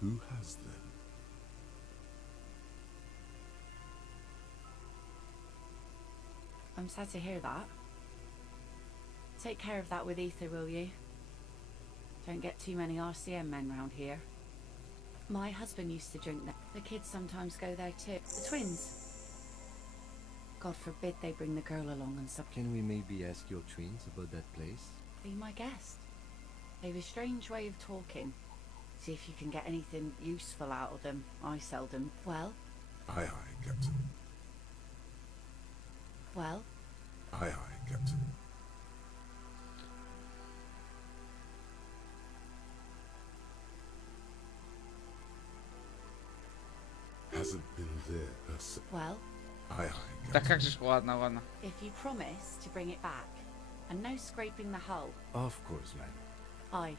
Who has then? I'm sad to hear that. Take care of that with Ether, will you? Don't get too many RCM men round here. My husband used to drink there. The kids sometimes go there too. The twins. God forbid they bring the girl along and so... Can we maybe ask your twins about that place? Be my guest. They've a strange way of talking. See if you can get anything useful out of them. I seldom. Well? Aye, aye, Captain. Well? Aye, aye, Captain. Hasn't been there herself. Well? Aye, aye, Да как же, ладно, ладно. If you promise to bring it back, and no scraping the hull. Of course, man. Aye.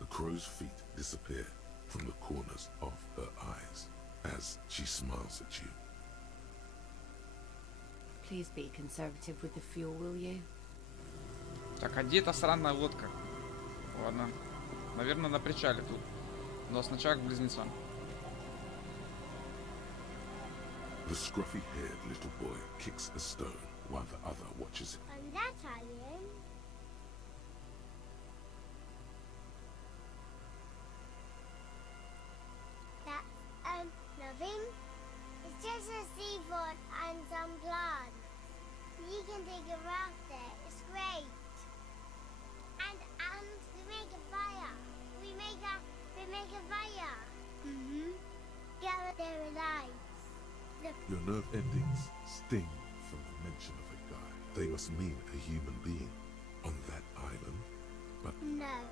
The crow's feet disappear from the corners of her eyes as she smiles at you. Please be conservative with the fuel, will you? Так, а где эта сраная лодка? Ладно. Наверное, на причале тут. Но сначала к близнецам. The scruffy-haired little boy kicks a stone while the other watches him. I'm that alien. That's, nothing. It's just a seaford and some plants. You can dig around there. It's great. And we make a fire. We make a fire. Mm-hmm. Gather their lives. Your nerve endings sting from the mention of a guy. They must mean a human being on that island, but... No.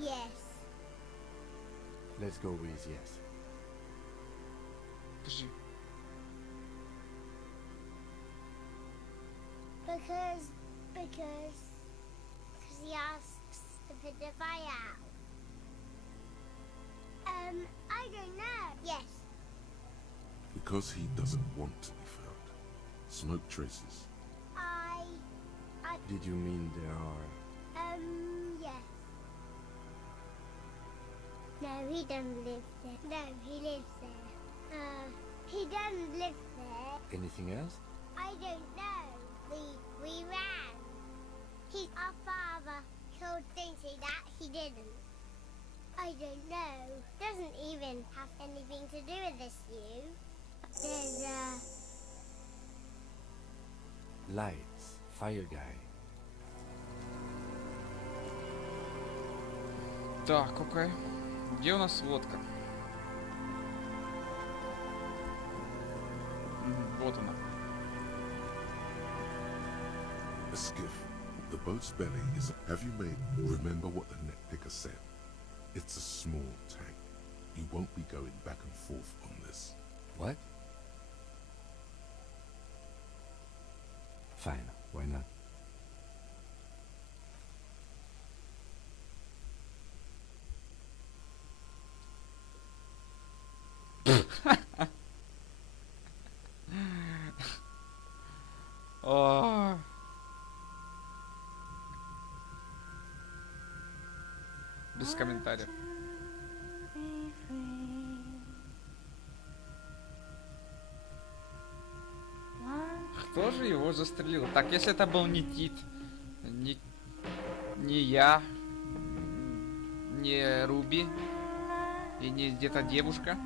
Yes. Let's go with yes. Because he asks to put the fire out. I don't know. Yes. Because he doesn't want to be found. Smoke traces. I... Did you mean there are... yes. No, he doesn't live there. No, he lives there. He doesn't live there. Anything else? I don't know. We ran. Our father told Daisy that he didn't. I don't know. Doesn't even have anything to do with this, you. There's, Lights. Fire guy. Так, окей. Где у нас лодка? Вот она. A skiff. The boat's belly is... Have you made... Remember what the net picker said? It's a small tank. You won't be going back and forth on this. What? Fine, why not? О. Без комментариев. Кто же его застрелил? Так, если это был не Тит, не я, не Руби и не где-то девушка,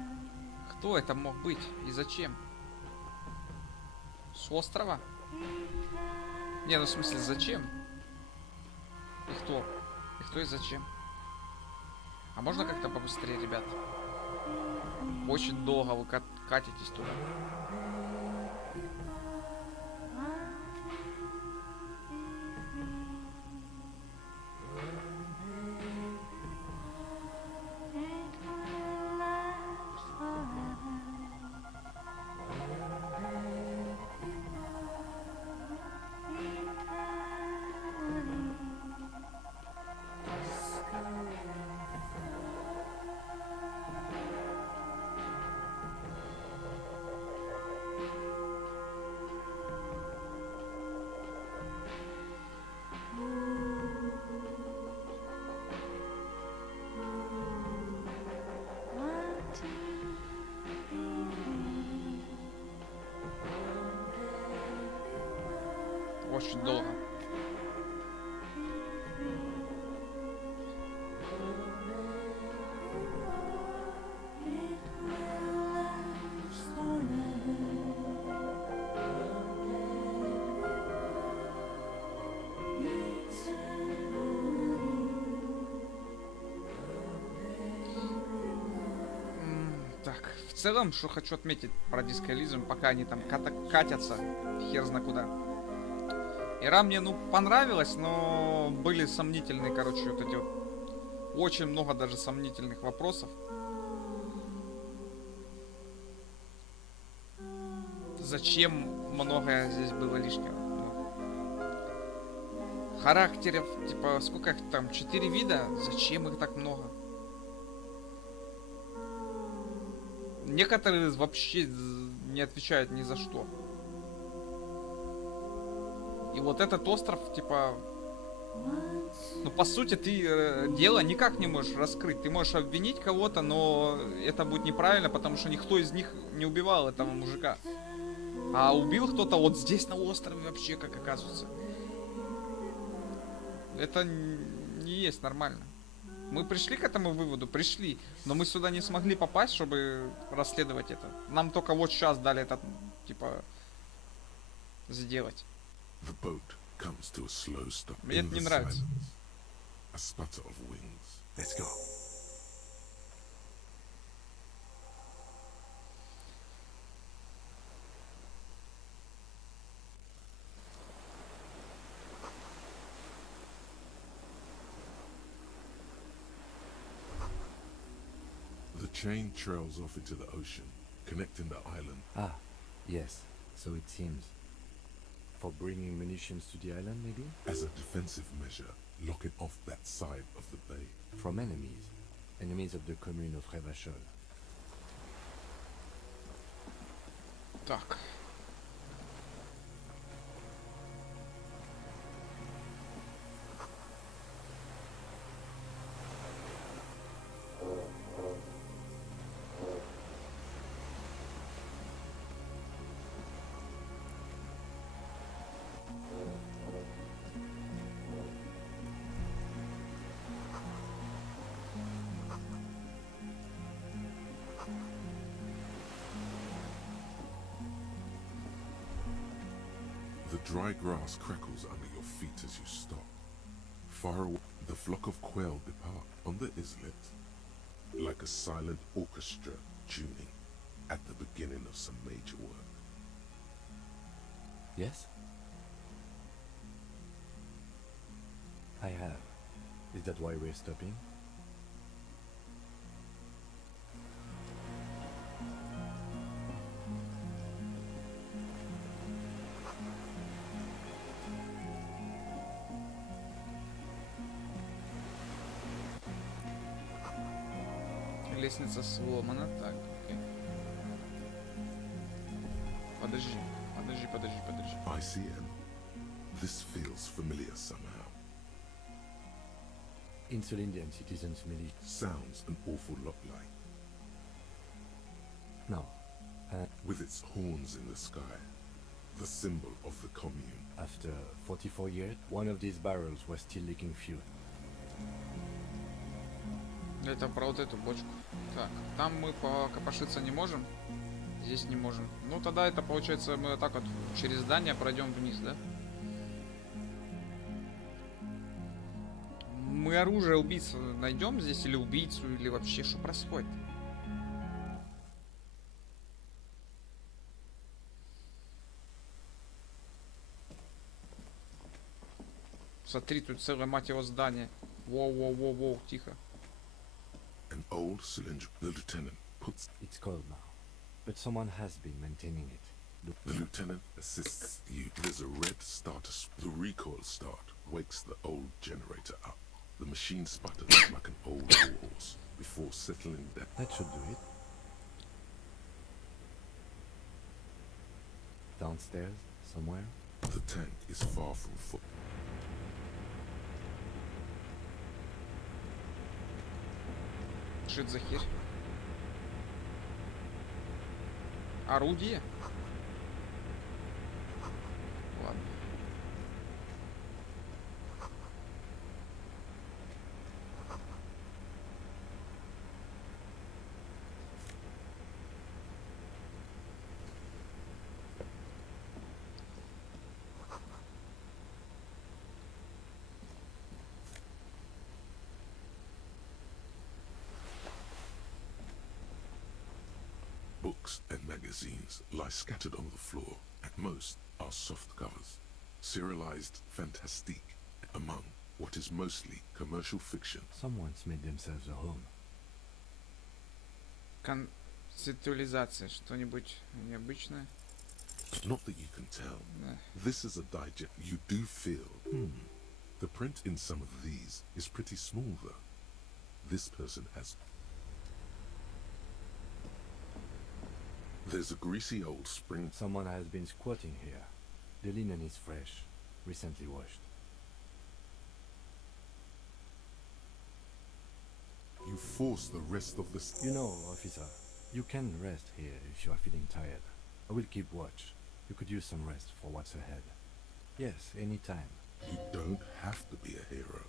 кто это мог быть и зачем? С острова? Не, ну в смысле зачем? И кто? И кто и зачем? А можно как-то побыстрее, ребят? Очень долго вы катитесь туда. Очень долго. Так, в целом, что хочу отметить про дискализм, пока они там катятся, хер зна куда. Игра мне, ну, понравилась, но были сомнительные, короче, вот эти вот... Очень много даже сомнительных вопросов. Зачем многое здесь было лишнего? Ну, характеров, типа, сколько их там? 4 вида? Зачем их так много? Некоторые вообще не отвечают ни за что. И вот этот остров, типа... Ну, по сути, ты дело никак не можешь раскрыть. Ты можешь обвинить кого-то, но это будет неправильно, потому что никто из них не убивал этого мужика. А убил кто-то вот здесь, на острове, вообще, как оказывается. Это не есть нормально. Мы пришли к этому выводу? Пришли. Но мы сюда не смогли попасть, чтобы расследовать это. Нам только вот сейчас дали этот, типа, сделать. The boat comes to a slow stop. Мне это не нравится. A sputter of wings. Let's go. The chain trails off into the ocean, connecting the island. Ah, yes, so it seems. For bringing munitions to the island, maybe? As a defensive measure, lock it off that side of the bay. From enemies. Enemies of the commune of Revachol. Так. The dry grass crackles under your feet as you stop. Far away, the flock of quail depart on the islet, like a silent orchestra tuning at the beginning of some major work. Yes? I have. Is that why we're stopping? Лестница сломана, так, окей. Подожди. I see him. This feels familiar somehow. Insulindian citizens militia. Sounds an awful lot like. No. With its horns in the sky, the symbol of the commune. After 44 years, one of these barrels was still leaking fuel. Это про вот эту бочку. Так, там мы покопошиться не можем. Здесь не можем. Ну тогда это получается мы так вот через здание пройдем вниз, да? Мы оружие убийцы найдем здесь или убийцу, или вообще что происходит? Смотри, тут целое, мать его, здание. Воу, тихо. An old cylinder. The lieutenant puts. It's cold now, but someone has been maintaining it. The lieutenant assists you. There's a red starter. The recoil start wakes the old generator up. The machine sputters like an old horse before settling down. That should do it. Downstairs, somewhere. The tank is far from full. Что это за херь? Орудие? Ладно. Books and magazines lie scattered on the floor. At most are soft covers, serialized fantastique among what is mostly commercial fiction. Someone's made themselves a home. Концептуализация, что-нибудь необычное? Not that you can tell. Nah. This is a digest. You do feel. The print in some of these is pretty small though. This person has. There's a greasy old spring. Someone has been squatting here. The linen is fresh, recently washed. You force the rest of the. You know, officer, you can rest here if you are feeling tired. I will keep watch. You could use some rest for what's ahead. Yes, anytime. You don't have to be a hero.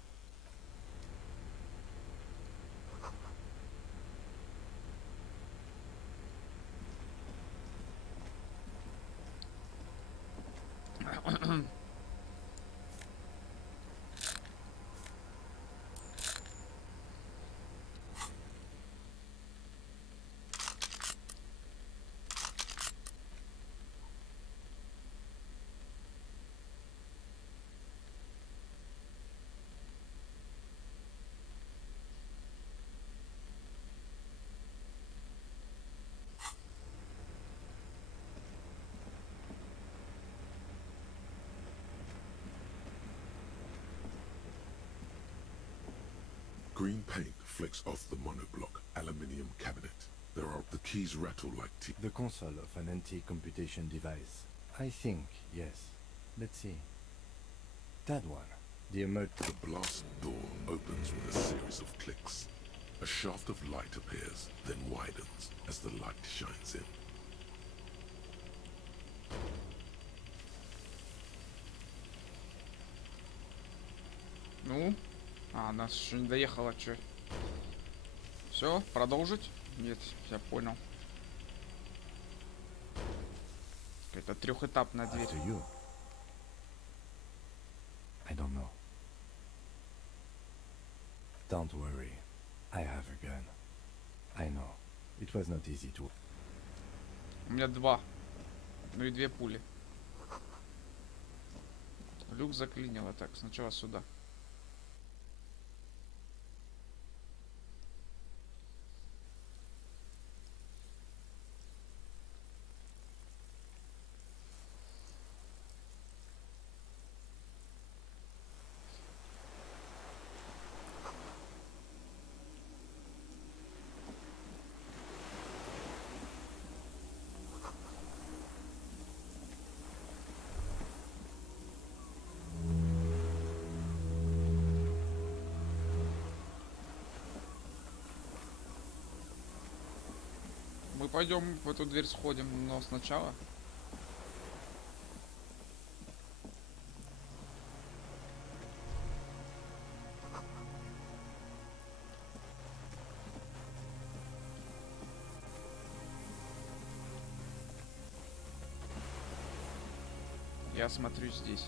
Green paint flecks off the monoblock aluminium cabinet. The keys rattle like teeth. The console of an anti-computation device. I think, yes. Let's see. That one. The The blast door opens with a series of clicks. A shaft of light appears, then widens as the light shines in. Ну? Нас еще не доехала, чё? Все, продолжить? Нет, я понял. Это трехэтапная дверь. I don't know. Don't worry. I have a gun. I know. It was not easy to... У меня 2. Ну и 2 пули. Люк заклинило. Так, сначала сюда. Мы пойдем в эту дверь сходим, но сначала. Я смотрю здесь.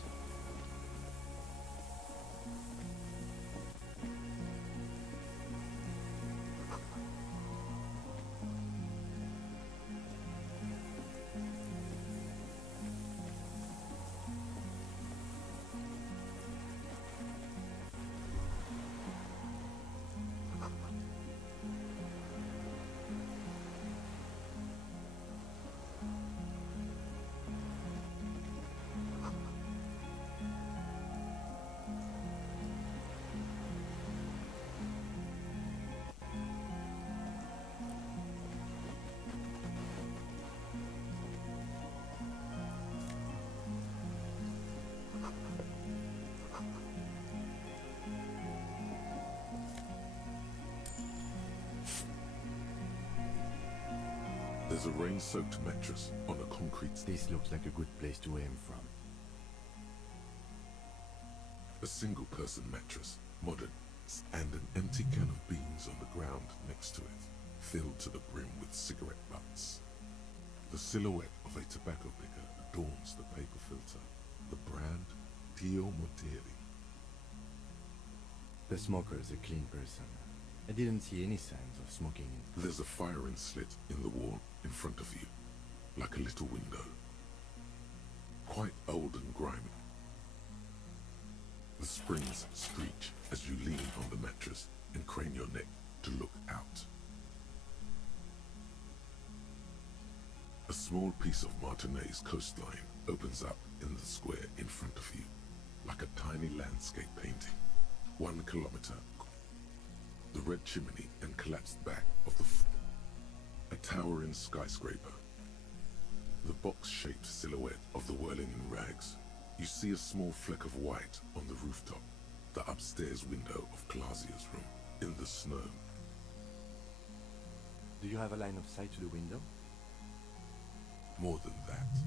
There's a rain-soaked mattress on a concrete... This looks like a good place to aim from. A single-person mattress, modern, and an empty can of beans on the ground next to it, filled to the brim with cigarette butts. The silhouette of a tobacco picker adorns the paper filter, the brand Tio Montieri. The smoker is a clean person. I didn't see any signs of smoking. There's a firing slit in the wall in front of you, like a little window. Quite old and grimy. The springs screech as you lean on the mattress and crane your neck to look out. A small piece of Martinez coastline opens up in the square in front of you, like a tiny landscape painting. 1 kilometer. The red chimney and collapsed back of a towering skyscraper. The box-shaped silhouette of the whirling in rags. You see a small fleck of white on the rooftop, the upstairs window of Clausia's room, in the snow. Do you have a line of sight to the window? More than that.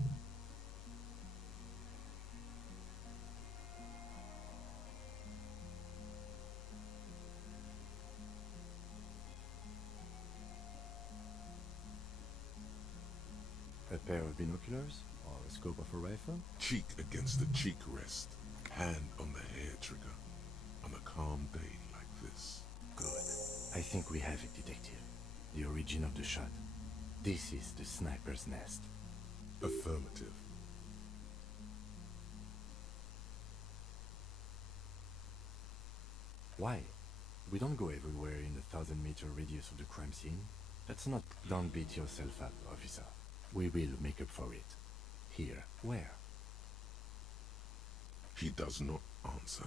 A pair of binoculars? Or a scope of a rifle? Cheek against the cheek rest, hand on the hair trigger, on a calm day like this. Good. I think we have it, Detective. The origin of the shot. This is the sniper's nest. Affirmative. Why? We don't go everywhere in the 1,000-meter radius of the crime scene. That's not... Don't beat yourself up, officer. We will make up for it. Here. Where? He does not answer.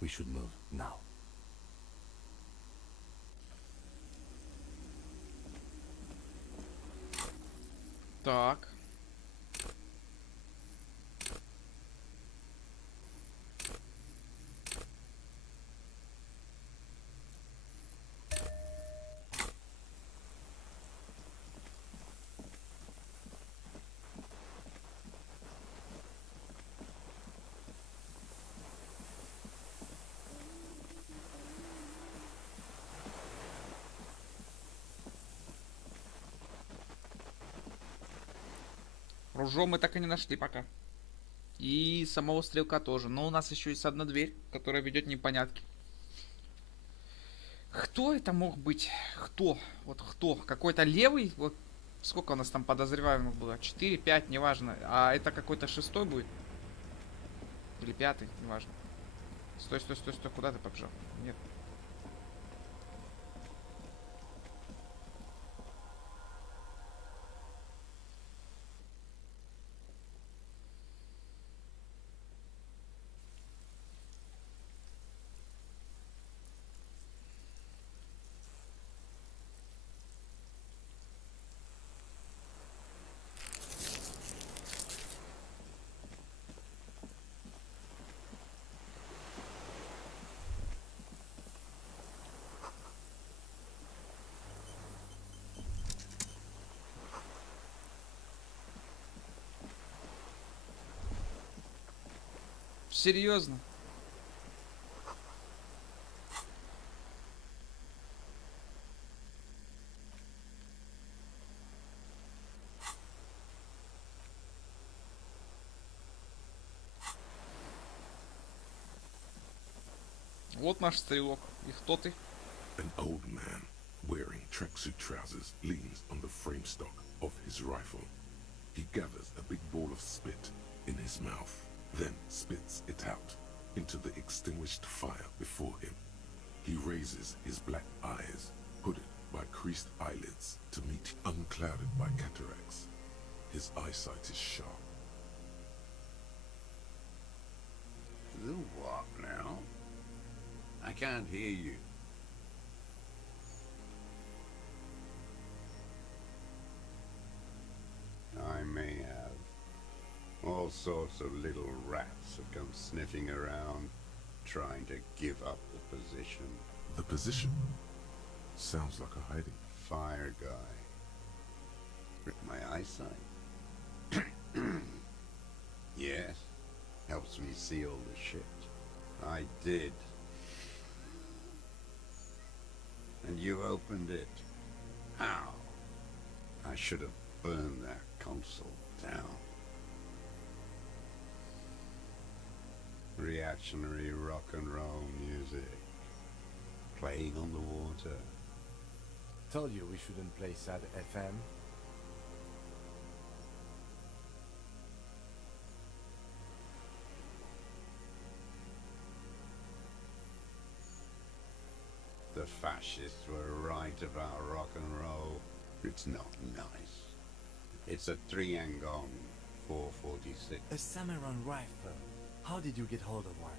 We should move now. Так. Ружо мы так и не нашли пока. И самого стрелка тоже. Но у нас еще есть одна дверь, которая ведет непонятки. Кто это мог быть? Кто? Вот кто? Какой-то левый? Вот сколько у нас там подозреваемых было? 4, 5, неважно. А это какой-то шестой будет? Или пятый, неважно. Стой, стой, стой, стой. Куда ты побежал? Нет. Серьезно? Вот наш стрелок. И кто ты? An old man wearing tracksuit trousers leans on the frame stock of his rifle. He gathers a big ball of spit in his mouth, then spits it out into the extinguished fire before him. He raises his black eyes, hooded by creased eyelids, to meet unclouded by cataracts. His eyesight is sharp. The what now? I can't hear you. I may have. All sorts of little rats have come sniffing around, trying to give up the position. The position sounds like a hiding. Fire guy. With my eyesight? Yes. Helps me see all the shit. I did. And you opened it. How? I should have burned that console down. Reactionary rock and roll music. Playing on the water. Told you we shouldn't play sad FM. The fascists were right about rock and roll. It's not nice. It's a 3-Angong 446. A Samuran rifle. How did you get hold of one?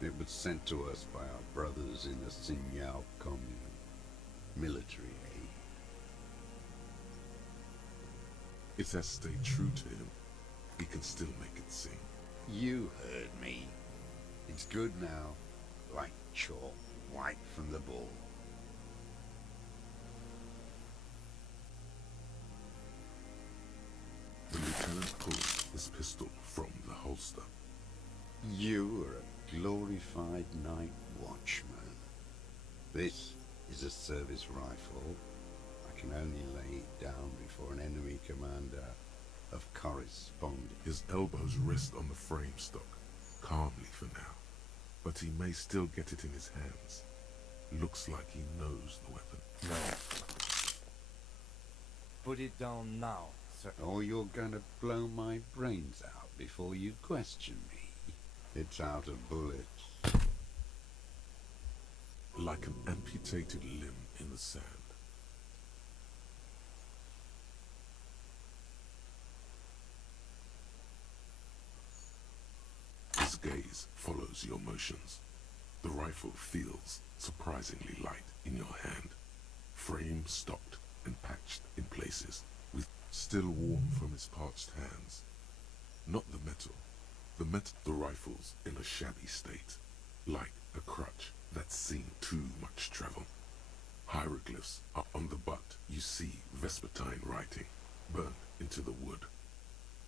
It was sent to us by our brothers in the Sinyao commune. Military aid. It has stayed true to him. He can still make it sing. You heard me. It's good now. Like chalk, white from the ball. The lieutenant pulls his pistol from the holster. You are a glorified night watchman. This is a service rifle. I can only lay it down before an enemy commander of corresponding. His elbows rest on the frame stock, calmly for now. But he may still get it in his hands. Looks like he knows the weapon. No. Put it down now, sir. Or you're gonna blow my brains out before you question me. It's out of bullets. Like an amputated limb in the sand. His gaze follows your motions. The rifle feels surprisingly light in your hand. Frame stocked and patched in places, with still warm from his parched hands. Not the metal. The rifle's in a shabby state, like a crutch that's seen too much travel. Hieroglyphs are on the butt. You see Vespertine writing, burnt into the wood.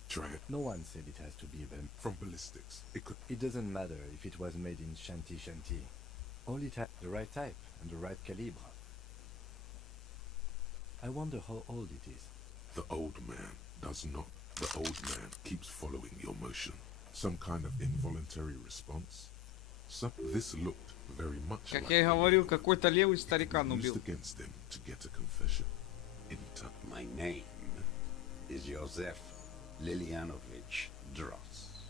Try it. No one said it has to be them. From ballistics, it could... It doesn't matter if it was made in Shanty. All it had the right type and the right calibre. I wonder how old it is. The old man does not The old man keeps following your motion. Some kind of involuntary response? This looked very much Как like я и the говорил, man какой-то левый it can старикан be used убил. against him to get a confession. In time. My name is Josef Lilianovich Dross,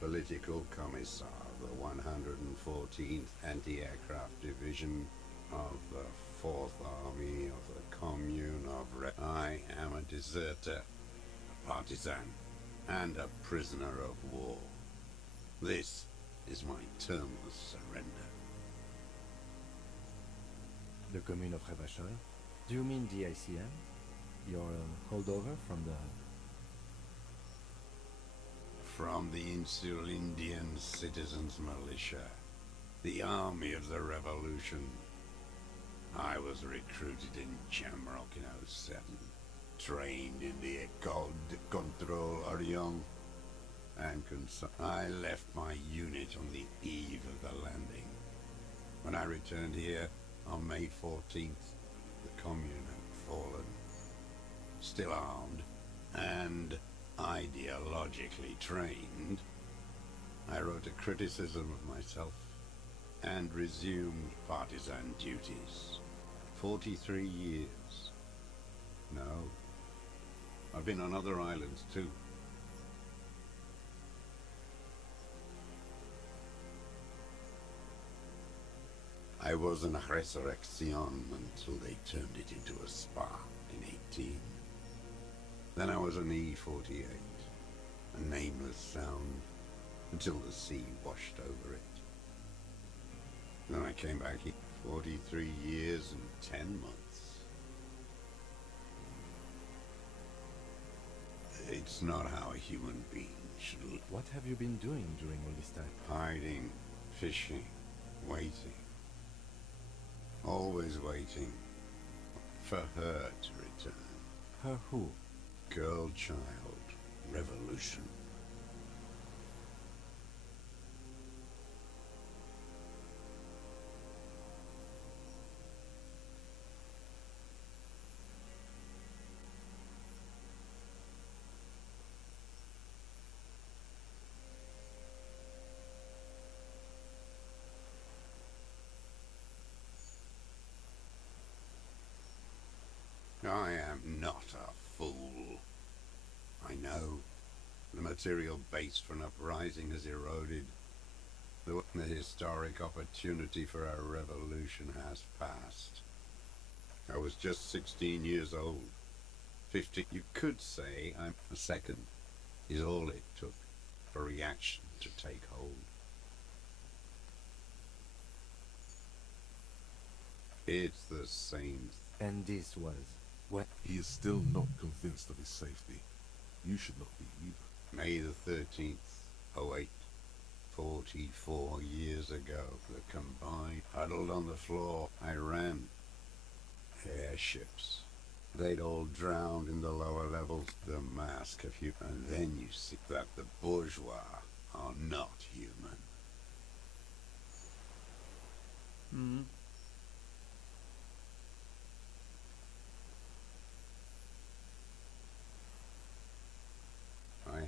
Political Commissar of the 114th Anti-Aircraft Division of the 4th Army of the Commune of I am a deserter, a partisan, and a prisoner of war. This is my termless surrender. The commune of Revachol? Do you mean the ICM? Your holdover from the... From the Insular Indian Citizens Militia, the Army of the Revolution. I was recruited in Jamrock in '07, trained in the École de Contrôle Orient, and I left my unit on the eve of the landing. When I returned here on May 14th, the Commune had fallen, still armed, and ideologically trained. I wrote a criticism of myself and resumed partisan duties. 43 years. No. I've been on other islands too. I was an Resurrection until they turned it into a spa in 18. Then I was an E-48, a nameless sound, until the sea washed over it. Then I came back here, 43 years and 10 months. It's not how a human being should live. What have you been doing during all this time? Hiding, fishing, waiting. Always waiting for her to return. Her who? Girl child, revolution. I am not a fool. I know the material base for an uprising has eroded. The historic opportunity for our revolution has passed. I was just 16 years old. 50. You could say I'm a second is all it took for reaction to take hold. It's the same. And this was what? He is still not convinced of his safety. You should not be either. May the 13th, 08, 44 years ago, the combined huddled on the floor. I ran. Airships. They'd all drowned in the lower levels. The mask of you. And then you see that the bourgeois are not human. Mm. I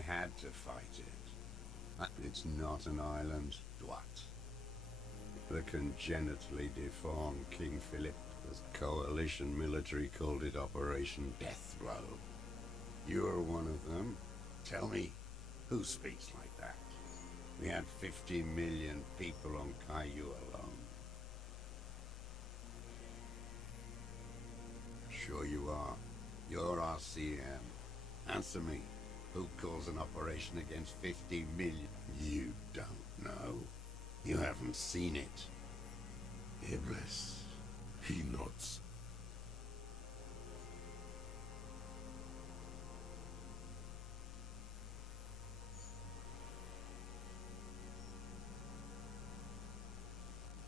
had to fight it. It's not an island. What? The congenitally deformed King Philip, the coalition military called it Operation Death Blow. You're one of them. Tell me, who speaks like that? We had 50 million people on Caillou alone. Sure you are. You're RCM. Answer me. Who calls an operation against 50 million? You don't know. You haven't seen it. Iblis. He nods.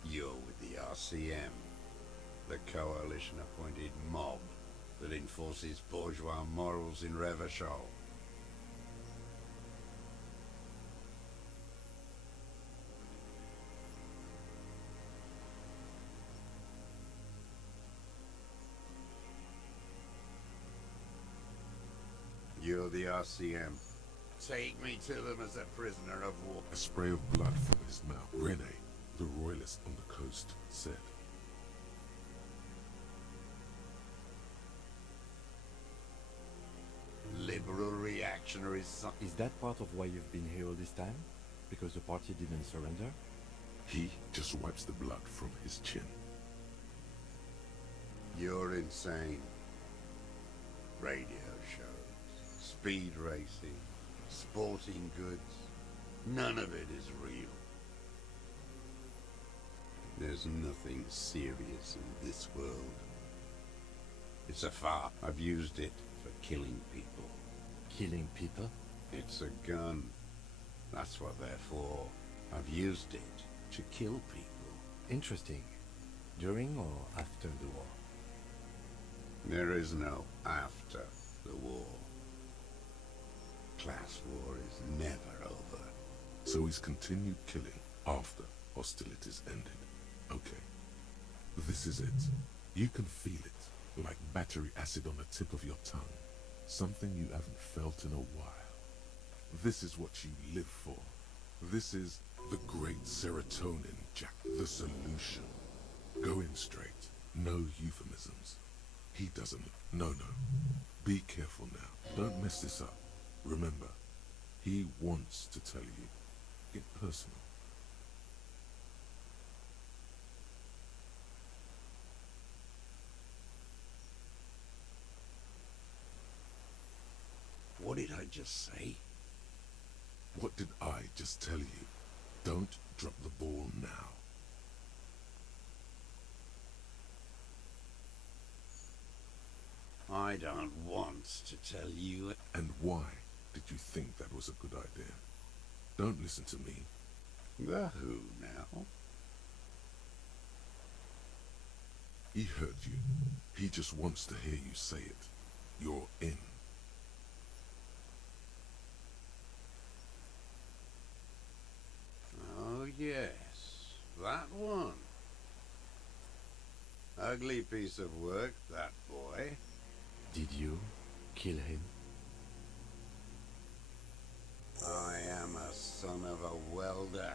You're with the RCM, the coalition-appointed mob that enforces bourgeois morals in Revachol. You're the RCM. Take me to them as a prisoner of war. A spray of blood from his mouth. Rene, the royalist on the coast, said. Liberal reactionaries. Is that part of why you've been here all this time? Because the party didn't surrender? He just wipes the blood from his chin. You're insane. Radio shows, speed racing, sporting goods. None of it is real. There's nothing serious in this world. It's a farce. I've used it for killing people. Killing people? It's a gun. That's what they're for. I've used it to kill people. Interesting. During or after the war? There is no after the war. Class war is never over. So he's continued killing after hostilities ended. Okay. This is it. You can feel it, like battery acid on the tip of your tongue. Something you haven't felt in a while. This is what you live for. This is the great serotonin, Jack. The solution. Go in straight. No euphemisms. He doesn't. No. Be careful now. Don't mess this up. Remember, he wants to tell you. Get personal. What did I just say? What did I just tell you? Don't drop the ball now. I don't want to tell you. And why did you think that was a good idea? Don't listen to me. The who now? He heard you. He just wants to hear you say it. You're in. Oh yes, that one. Ugly piece of work, that boy. Did you kill him? I am a son of a welder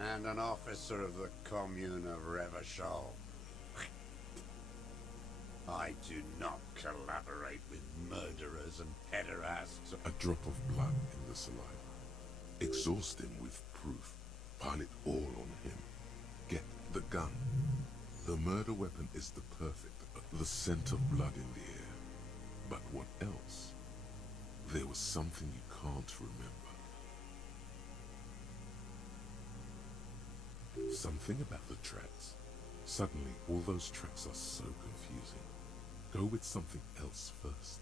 and an officer of the commune of Revachol. I do not collaborate with murderers and pederasts. A drop of blood in the saliva. Exhaust him with proof. Pile it all on him. Get the gun. The murder weapon is the perfect. The scent of blood in the air. But what else? There was something you can't remember. Something about the tracks. Suddenly, all those tracks are so confusing. Go with something else first.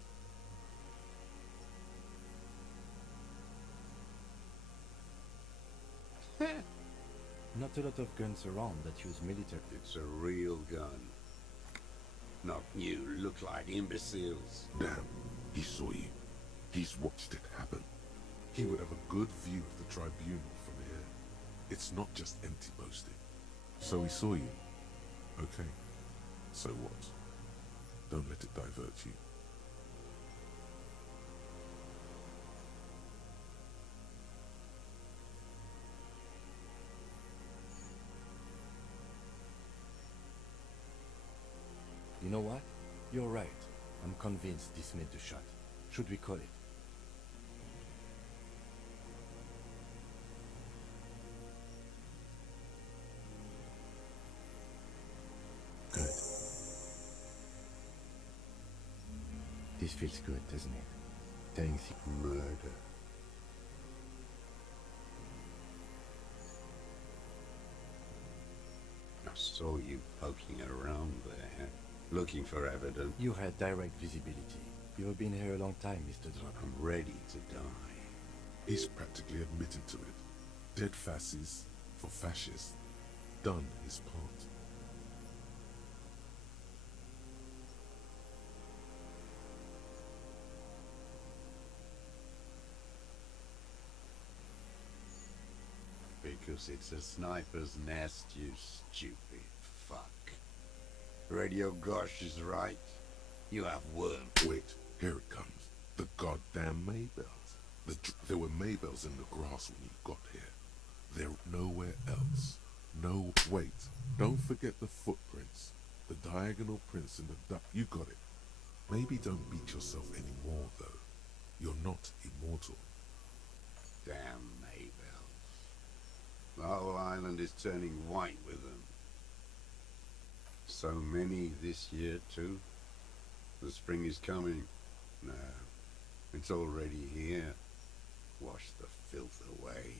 Not a lot of guns around that use military. It's a real gun. Not you look like imbeciles. Damn, he saw you. He's watched it happen. He would have a good view of the tribunal from here. It's not just empty boasting. So he saw you. Okay. So what? Don't let it divert you. You know what? You're right. I'm convinced this made the shot. Should we call it? Good. This feels good, doesn't it? Telling Murder. I saw you poking around there, looking for evidence. You had direct visibility. You've been here a long time, Mr. Druck. I'm ready to die. He's practically admitted to it. Dead fascists for fascists. Done his part. Because it's a sniper's nest, you stupid fuck. Radio Gosh is right. You have worms. Wait, here it comes. The goddamn Maybells. There were Maybells in the grass when you got here. They're nowhere else. No, wait. Don't forget the footprints. The diagonal prints in the duck. You got it. Maybe don't beat yourself anymore, though. You're not immortal. Damn Maybells. The whole island is turning white with them. So many this year, too. The spring is coming. No, it's already here. Wash the filth away.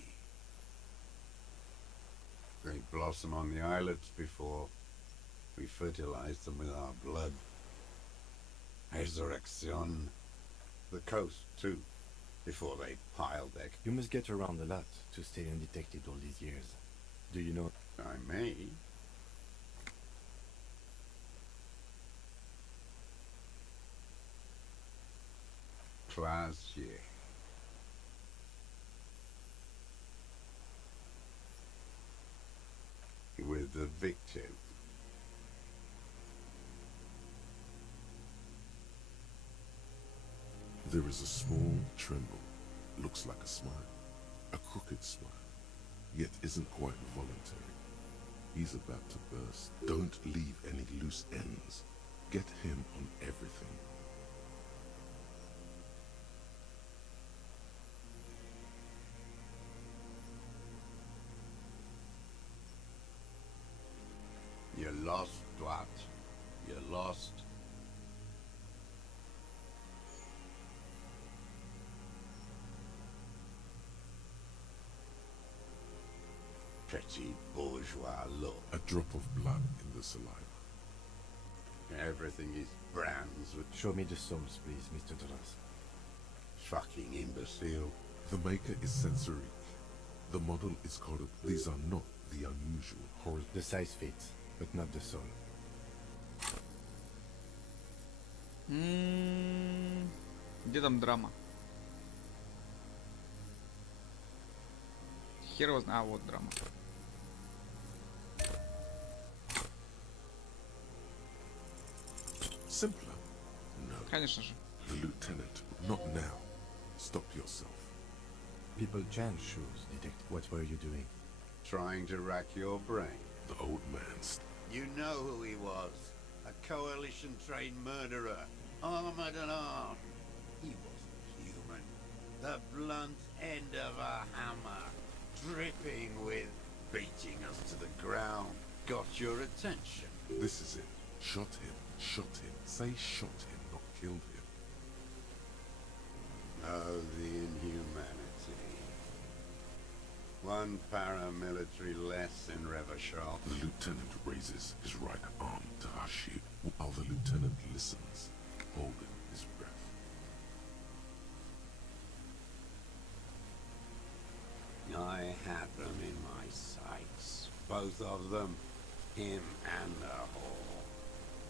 They blossom on the islets before we fertilize them with our blood. Resurrection. The coast, too, before they pile their... You must get around a lot to stay undetected all these years. Do you know? I may. Classier. With the victim. There is a small tremble. Looks like a smile. A crooked smile. Yet isn't quite voluntary. He's about to burst. Don't leave any loose ends. Get him on everything. You're lost, Dwight. You're lost. Pretty bourgeois look. A drop of blood in the saliva. Everything is brands with... Show me the souls, please, Mr. Duras. Fucking imbecile. The maker is sensory. The model is coded. These are not the unusual horror. The size fits, but not the soul. Где там драма? Хер его знает. А, вот драма. Simpler? No. Конечно же. The lieutenant. Not now. Stop yourself. People change shoes, detective. What were you doing? Trying to rack your brain. The old man's. You know who he was. A coalition-trained murderer. Armored and armed. He wasn't human. The blunt end of a hammer. Dripping with beating us to the ground. Got your attention. This is it. Shot him. Shot him. Say shot him, not killed him. Oh, the inhumanity. One paramilitary less in Revachol. The lieutenant raises his right arm to hush you, while the lieutenant listens, holding his breath. I had them in my sights. Both of them. Him and the whore.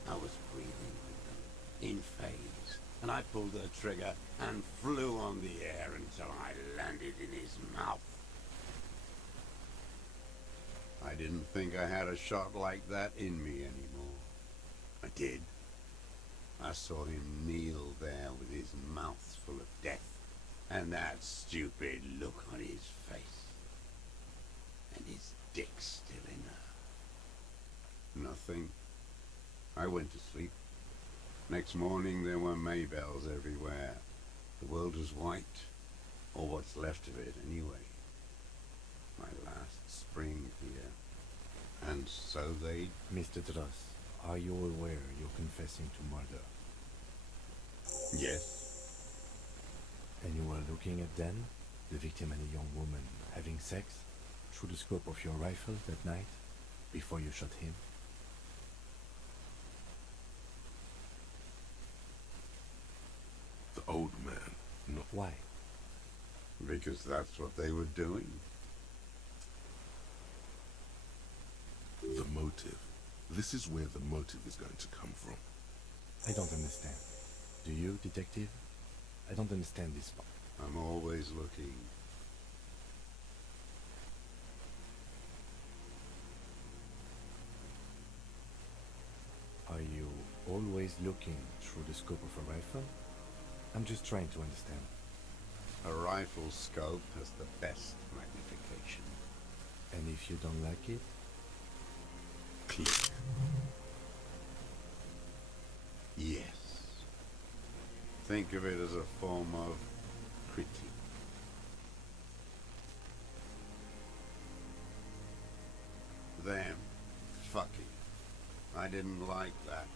I was breathing with them, in phase, and I pulled the trigger and flew on the air until I landed in his mouth. I didn't think I had a shot like that in me anymore. I did. I saw him kneel there with his mouth full of death, and that stupid look on his face, and his dick still in her. Nothing. I went to sleep. Next morning there were Maybells everywhere. The world was white, or what's left of it anyway. My last spring here. And so they... Mr. Duras, are you aware you're confessing to murder? Yes. And you were looking at Dan, the victim and a young woman, having sex, through the scope of your rifle that night, before you shot him? The old man, not... Why? Because that's what they were doing. The motive. This is where the motive is going to come from. I don't understand. Do you, detective? I don't understand this part. I'm always looking. Are you always looking through the scope of a rifle? I'm just trying to understand. A rifle scope has the best magnification. And if you don't like it? Click. Yes. Think of it as a form of critique. Them. Fucking. I didn't like that.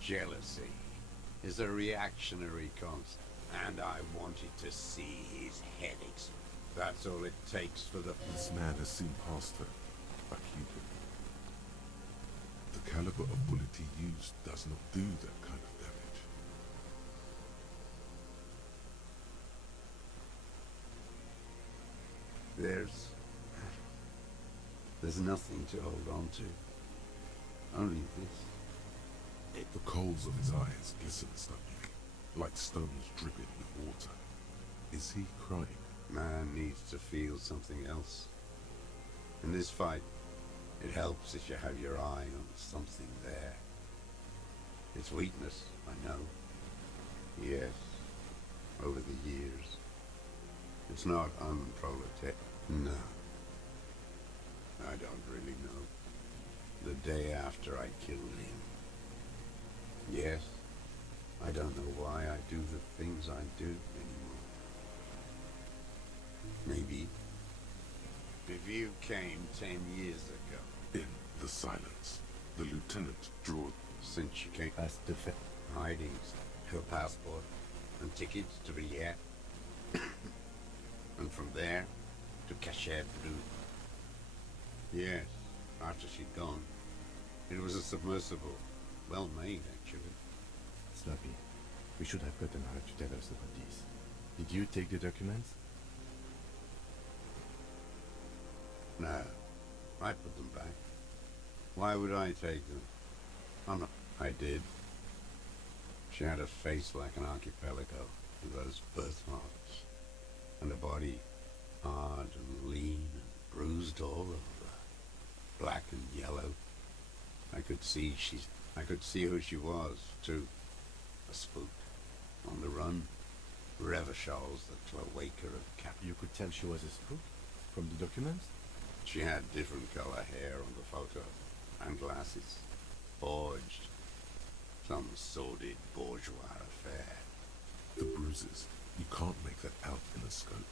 Jealousy is a reactionary concept, and I wanted to see his head explode. That's all it takes for the... This man has seen past her, like you do. The caliber of bullet he used does not do that kind of damage. There's nothing to hold on to. Only this. The coals of his eyes glisten suddenly, like stones dripping with water. Is he crying? Man needs to feel something else. In this fight, it helps if you have your eye on something there. It's weakness, I know. Yes, over the years. It's not unproletarian. No. I don't really know. The day after I killed him. Yes, I don't know why I do the things I do anymore. Maybe if you came 10 years ago. In the silence, the lieutenant drew. Since you came. As the hiding her passport and tickets to Riyadh. And from there to Cachet Blue. Yes, after she'd gone. It was a submersible. Well made, actually. Sloppy, we should have gotten her to tell us about this. Did you take the documents? No, I put them back. Why would I take them? I'm not. I did. She had a face like an archipelago with those birthmarks, and a body hard and lean and bruised all over, black and yellow. I could see who she was too. A spook on the run. Revachals that Cloaca of Cap. You could tell she was a spook from the documents? She had different color hair on the photo, and glasses. Forged. Some sordid bourgeois affair. The bruises. You can't make that out in a scope.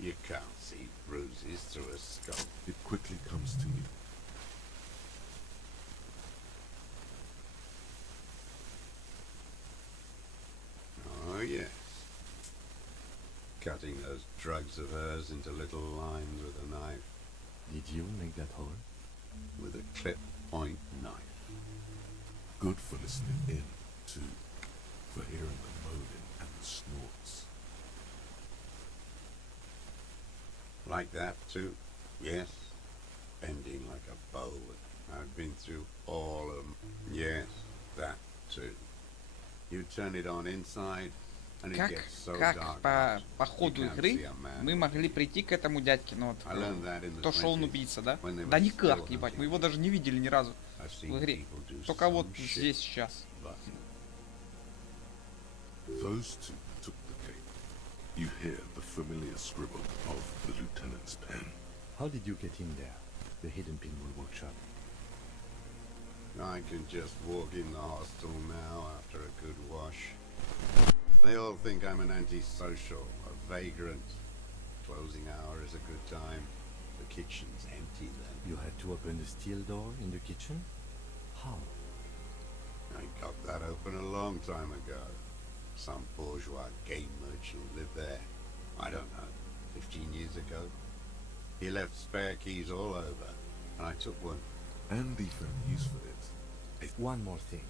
You can't see bruises through a scope. It quickly comes to you. Oh, yes. Cutting those drugs of hers into little lines with a knife. Did you make that hole? With a clip point knife. Good for listening in, too. For hearing the moaning and the snorts. Like that, too? Yes. Bending like a bow. I've been through all of them. Yes, that, too. You turn it on inside, and it gets so dark. По ходу игры мы могли прийти к этому дядьке, ну вот, кто шел он убийца, да? Да никак, ебать, мы его даже не видели ни разу в игре. Только вот здесь сейчас. Those two took the cake. You hear the familiar scribble of the lieutenant's pen. How did you get in there? The hidden pinball workshop. I can just walk in the hostel now after a good wash. They all think I'm an antisocial, a vagrant. Closing hour is a good time. The kitchen's empty then. You had to open the steel door in the kitchen? How? I got that open a long time ago. Some bourgeois game merchant lived there. I don't know, 15 years ago. He left spare keys all over, and I took one. And he found use for it. One more thing.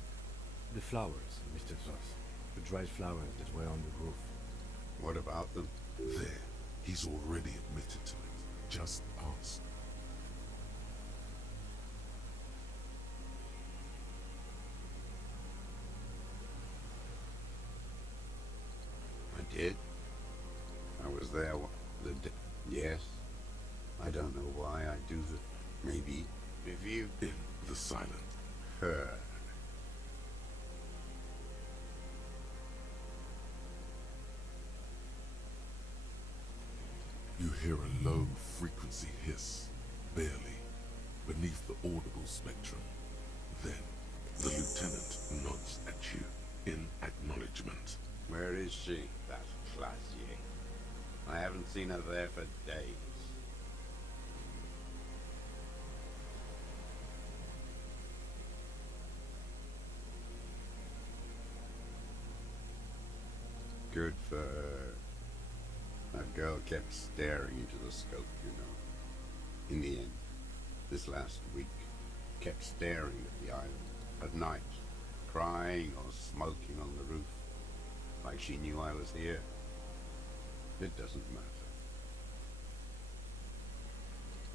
The flowers, Mr. Voss. The dried flowers that were on the roof. What about them? There. He's already admitted to it. Just ask. I did. I was there yes. I don't know why I do the... Maybe. If you... In the silent. Her. hear a low frequency hiss, barely, beneath the audible spectrum. Then, the lieutenant nods at you in acknowledgement. Where is she, that classier? I haven't seen her there for days. Good for her. That girl kept staring into the scope, you know. In the end, this last week, kept staring at the island at night, crying or smoking on the roof, like she knew I was here. It doesn't matter.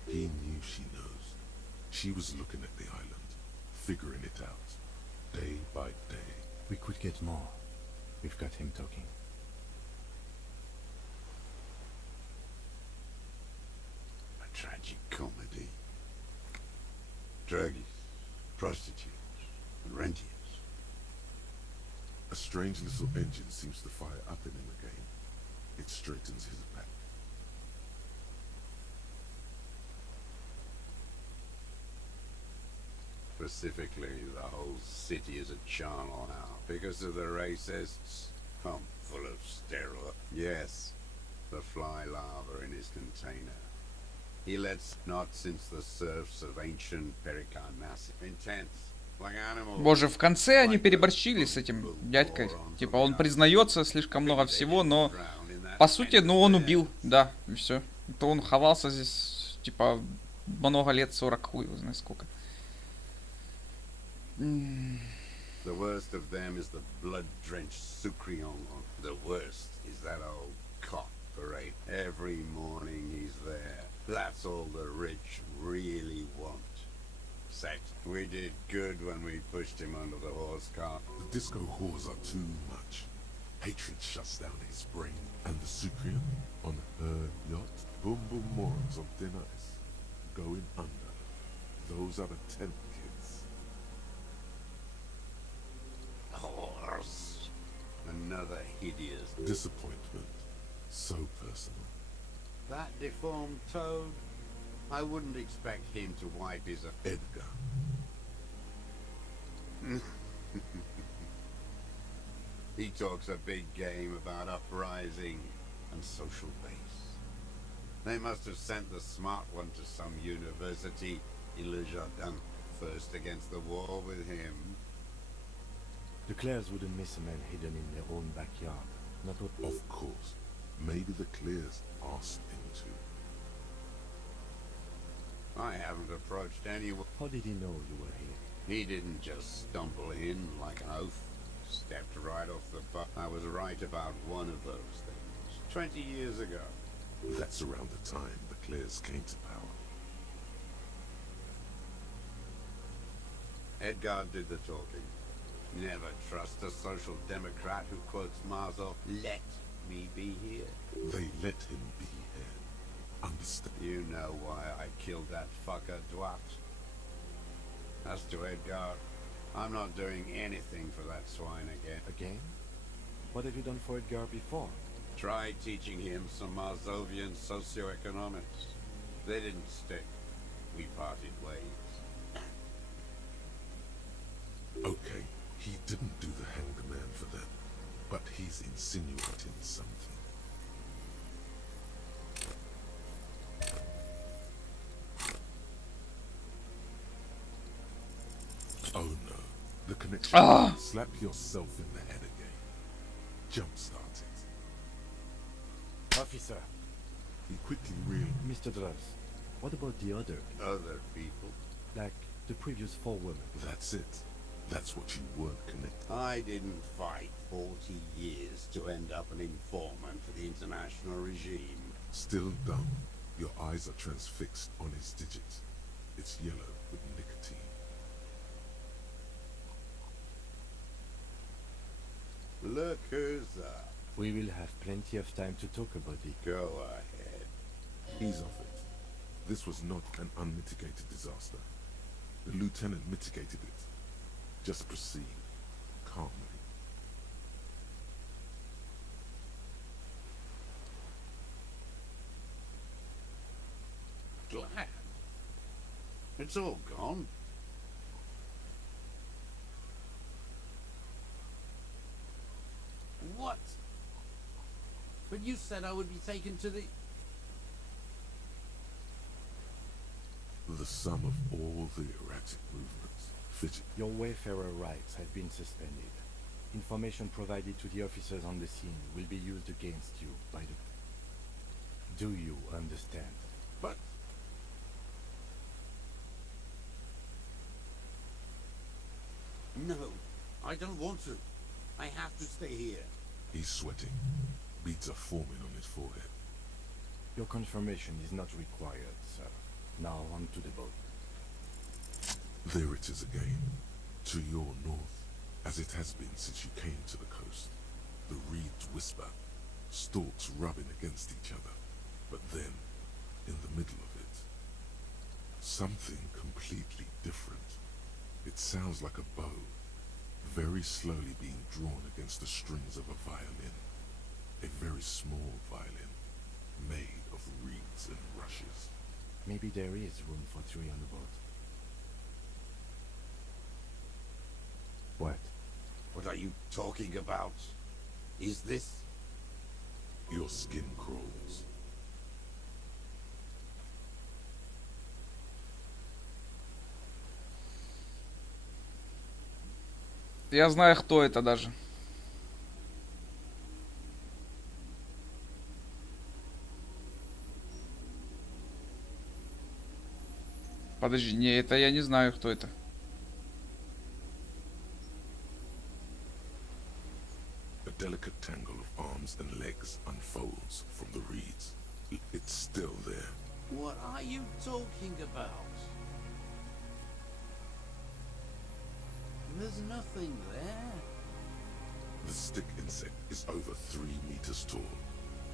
He knew she knows. She was looking at the island, figuring it out, day by day. We could get more. We've got him talking. A tragic comedy. Druggies, prostitutes, and rentiers. A strange little engine seems to fire up in him again. It straightens his back. Specifically, the whole city is a charnel now, because of the racists. Pump full of steroids. Yes, the fly larva in his container. He lets not since the serfs of ancient Pericarnassus. Intense, like animals. Боже, в конце они переборщили с этим дядькой. Типа, он признается слишком много всего, но по сути, ну он убил, да, и все. То он ховался здесь, типа, много лет, 40, хуй его знает сколько. The worst of them is the blood-drenched Sucrion. The worst is that old cock parade. Every morning he's there. That's all the rich really want. Sex. We did good when we pushed him under the horse cart. The disco whores are too much. Hatred shuts down his brain. And the Sucrian on her yacht. Boom boom morons on thin ice. Going under. Those are the tent kids. Horse. Another hideous disappointment. So personal. That deformed toad. I wouldn't expect him to wipe his... Edgar. He talks a big game about uprising and social base. They must have sent the smart one to some university in Le Jardin, first against the wall with him. The Clares wouldn't miss a man hidden in their own backyard. Not what... Of course. Maybe the Clares asked him to. I haven't approached anyone. How did he know you were here? He didn't just stumble in like an oaf. Stepped right off the bus. I was right about one of those things. 20 years ago. That's around the time the Clares came to power. Edgar did the talking. Never trust a social democrat who quotes Marzoff. Let me be here. They let him be here. Understand? You know why I killed that fucker, Dwat. As to Edgar, I'm not doing anything for that swine again. Again? What have you done for Edgar before? Tried teaching him some Marzovian socioeconomics. They didn't stick. We parted ways. Okay, he didn't do the hanged man for them, but he's insinuating something. Oh no, the connection. Slap yourself in the head again. Jumpstart it. Officer. He quickly reeled. Mr. Drugs, what about the other? Other people? Like the previous 4 women. That's it. That's what you weren't connected. I didn't fight 40 years to end up an informant for the international regime. Still dumb. Your eyes are transfixed on his digits. It's yellow with nicotine. Look who's up. We will have plenty of time to talk about it. Go ahead. Ease off it. This was not an unmitigated disaster. The lieutenant mitigated it. Just proceed calmly. glad. It's all gone. What? But you said I would be taken to the... The sum of all the erratic movements, fidget. Your Wayfarer rights have been suspended. Information provided to the officers on the scene will be used against you by the... Do you understand? But... No, I don't want to. I have to stay here. He's sweating. Beads are forming on his forehead. Your confirmation is not required, sir. Now on to the boat. There it is again. To your north, as it has been since you came to the coast. The reeds whisper, stalks rubbing against each other. But then, in the middle of it, something completely different. It sounds like a bow, very slowly being drawn against the strings of a violin. A very small violin, made of reeds and rushes. Maybe there is room for 3 on the boat. What? What are you talking about? Is this... Your skin crawls. Я знаю, кто это даже. Подожди, не, это я не знаю, кто это. A delicate tangle of arms and legs unfolds from the reeds. It's still there. What are you talking about? There's nothing there. The stick insect is over 3 meters tall.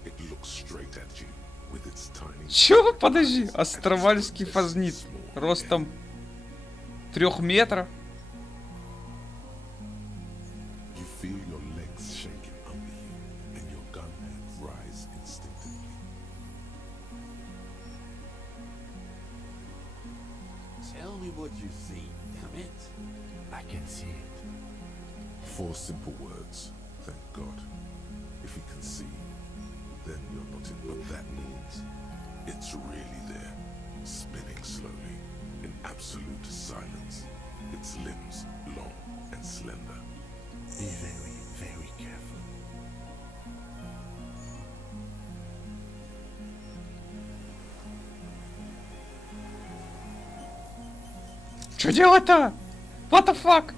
It looks straight at you with its tiny... Чё? Подожди, Островальский фазнит ростом 3 метров. You feel your legs shaking under you and your gun hand rise instinctively. Tell me what you see, damn it. I can see it. 4 simple words, thank God. If you can see, then you're not in, but that means it's really there, spinning slowly, in absolute silence, its limbs long and slender. Be very, very careful. Что делать-то? What the fuck?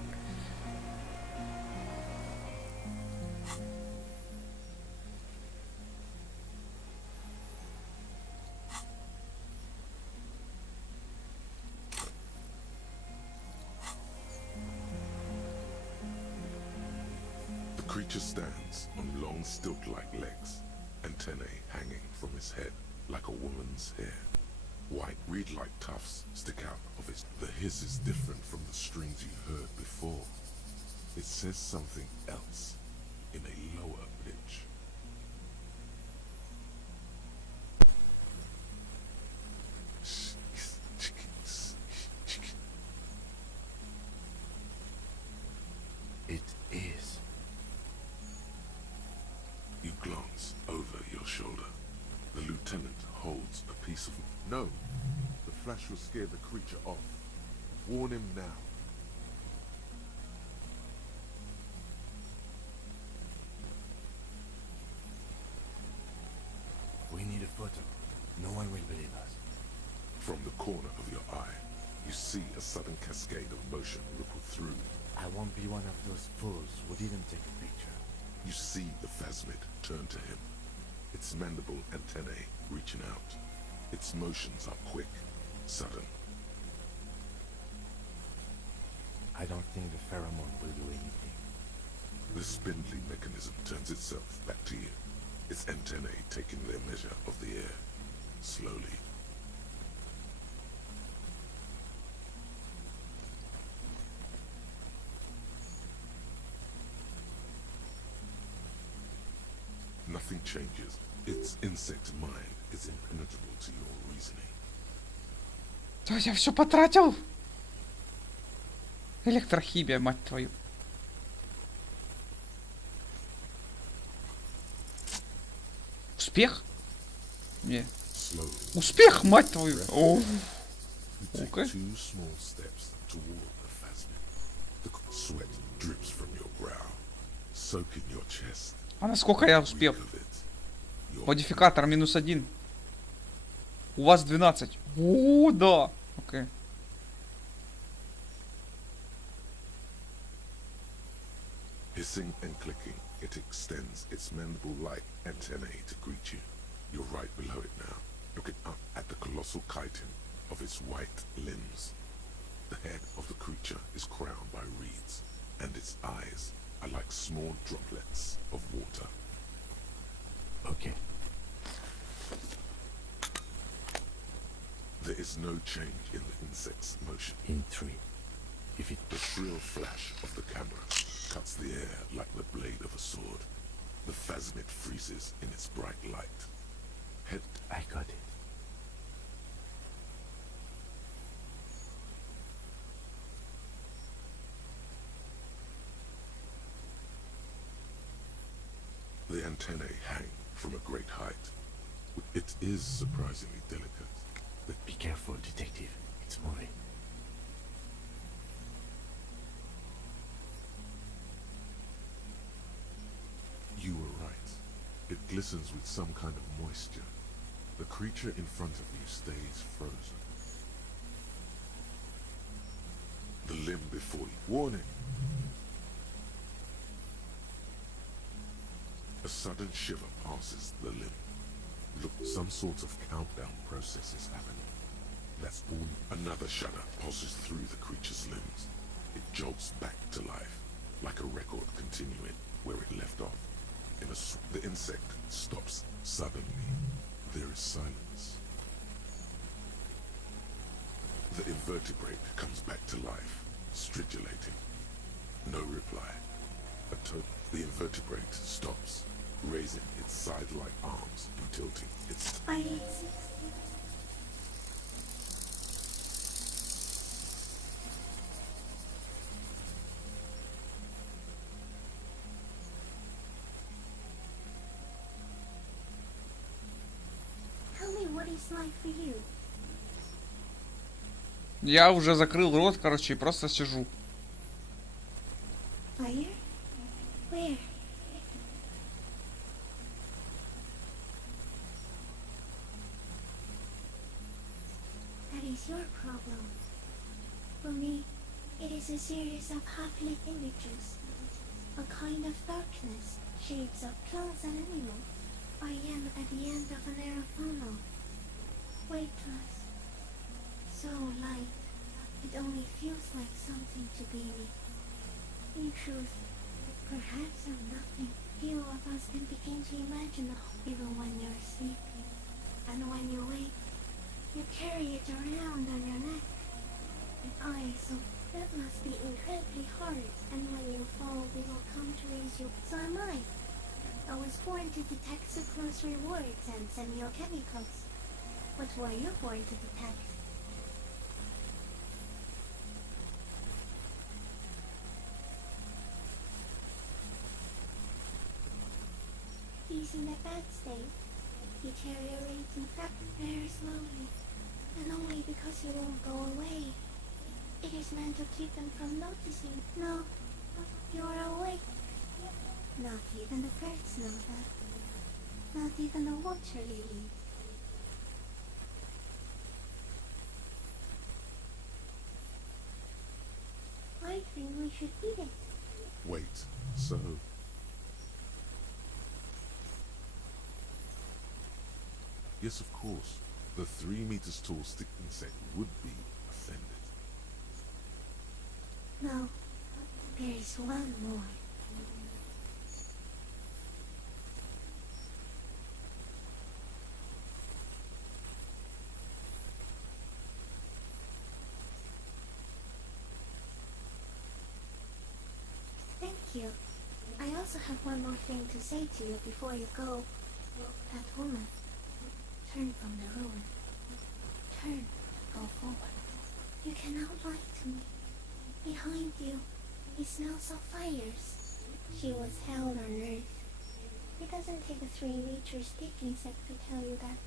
The creature stands on long stilt-like legs, antennae hanging from his head like a woman's hair. White reed-like tufts stick out of his... The hiss is different from the strings you heard before. It says something else in a lower pitch. It is. You glance over your shoulder. The lieutenant holds a piece of... No! The flash will scare the creature off. Warn him now. We need a photo. No one will believe us. From the corner of your eye, you see a sudden cascade of motion ripple through. I won't be one of those fools who didn't take a picture. You see the phasmid turn to him, its mandible antennae reaching out. Its motions are quick, sudden. I don't think the pheromone will do anything. The spindly mechanism turns itself back to you, its antennae taking their measure of the air, slowly. Nothing changes. Its insect mind is impenetrable to your reasoning. Да я все потратил. Электрохимия, мать твою. Успех? Не. Успех, мать твою. О. Okay. 2 small steps toward the phasmid. The sweat drips from your brow, soaking your chest. А насколько я успел? Модификатор -1. У вас 12. О, да. Окей. Hissing and clicking, it extends its mandible-like antennae to greet you. You're right below it now, looking up at the colossal chitin of its white limbs. The head of the creature is crowned by reeds, and its eyes are like small droplets of water. Okay. There is no change in the insect's motion. In 3. If it... The shrill flash of the camera cuts the air like the blade of a sword. The phasmid freezes in its bright light. Head... I got it. The antennae hang from a great height. It is surprisingly delicate. Be careful, detective. It's moving. You were right. It glistens with some kind of moisture. The creature in front of you stays frozen. The limb before you. Warning! A sudden shiver passes the limb. Look, some sort of countdown process is happening. That's all. Another shudder pulses through the creature's limbs. It jolts back to life, like a record continuing where it left off. The insect stops suddenly. There is silence. The invertebrate comes back to life, stridulating. No reply. The invertebrate stops, raising its side-like arms and tilting its... Tell me what it's like for you. Я уже закрыл рот, короче, и просто сижу. Fire? Where? That is your problem. For me, it is a series of half-lit images. A kind of darkness, shapes of plants and animals. I am at the end of an narrow funnel. Weightless. So light, it only feels like something to be me. In truth, perhaps I'm nothing. Few of us can begin to imagine a whole even when you're sleeping. And when you wake, you carry it around on your neck. And so that must be incredibly hard. And when you fall, they will come to raise you. So am I. I was born to detect sucrose rewards and semiochemicals. What were you born to detect? He's in a bad state, deteriorating very slowly, and only because he won't go away. It is meant to keep them from noticing. No, you are awake. Not even the birds know that. Not even the water lilies. I think we should eat it. Wait, so... Yes, of course. The 3 meters tall stick insect would be offended. No, there is one more. Thank you. I also have one more thing to say to you before you go. That woman. Turn from the ruin. Turn, go forward. You cannot lie to me. Behind you, he smells of fires. She was hell on earth. It doesn't take a 3-liter stick insect to tell you that.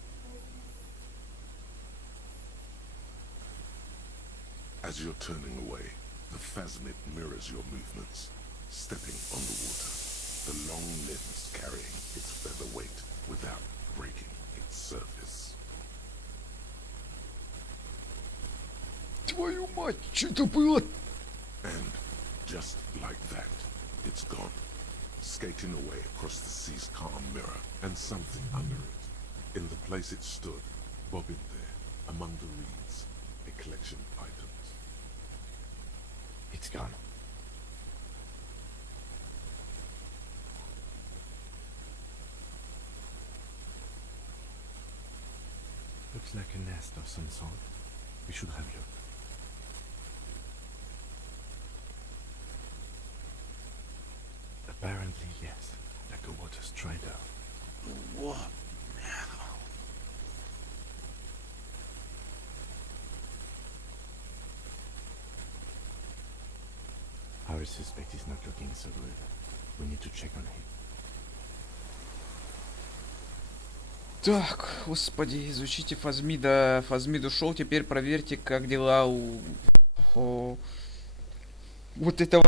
As you're turning away, the phasmid mirrors your movements, stepping on the water, the long limbs carrying its feather weight without breaking its surface. Твою мать, что это было? And just like that, it's gone, skating away across the sea's calm mirror, and something under it. In the place it stood, bobbing there, among the reeds, a collection of items. It's gone. Looks like a nest of some sort. We should have a look. Apparently, yes. Like the water's dried up. What now? Our suspect is not looking so good. We need to check on him. Так, господи, изучите Фазмида. Фазмид ушел, теперь проверьте, как дела у... Вот этого...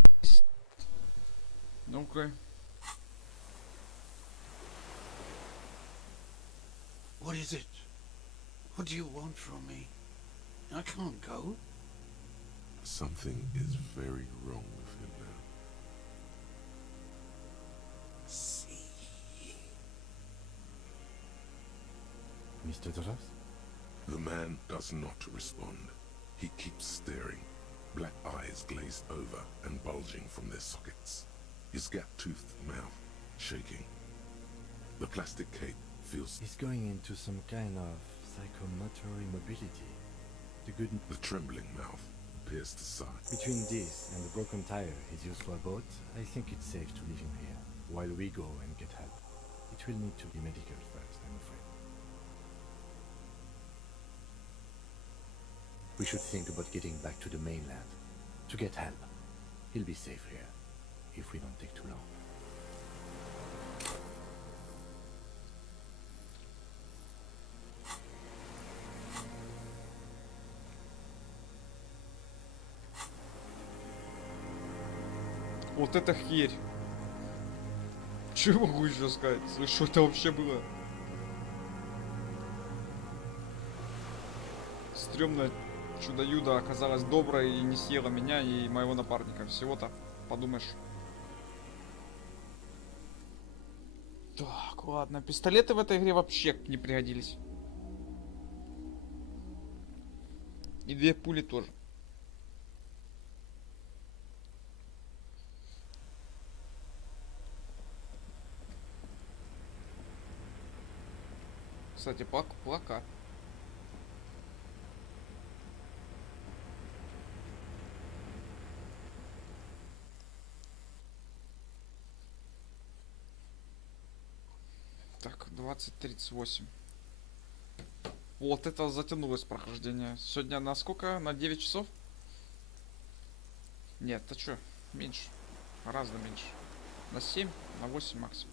Ну-ка. What is it? What do you want from me? I can't go. Something is very wrong with him now. Mr. Doras? The man does not respond. He keeps staring, black eyes glazed over and bulging from their sockets. His gap-toothed mouth shaking. The plastic cape feels... He's going into some kind of psychomotor immobility. The trembling mouth appears to sigh. Between this and the broken tire he's used for a boat, I think it's safe to leave him here, while we go and get help. It will need to be medical first, I'm afraid. We should think about getting back to the mainland, to get help. He'll be safe here, if we don't take too long. Вот это херь. Что могу еще сказать? Что это вообще было? Стремное чудо-юдо оказалось доброй и не съела меня и моего напарника. Всего-то, подумаешь. Так, ладно. Пистолеты в этой игре вообще не пригодились. И 2 пули тоже. Кстати, плакат. Так, 20:38. Вот это затянулось прохождение. Сегодня на сколько? На 9 часов? Нет, ты чё? Меньше. Гораздо меньше. На 7, на 8 максимум.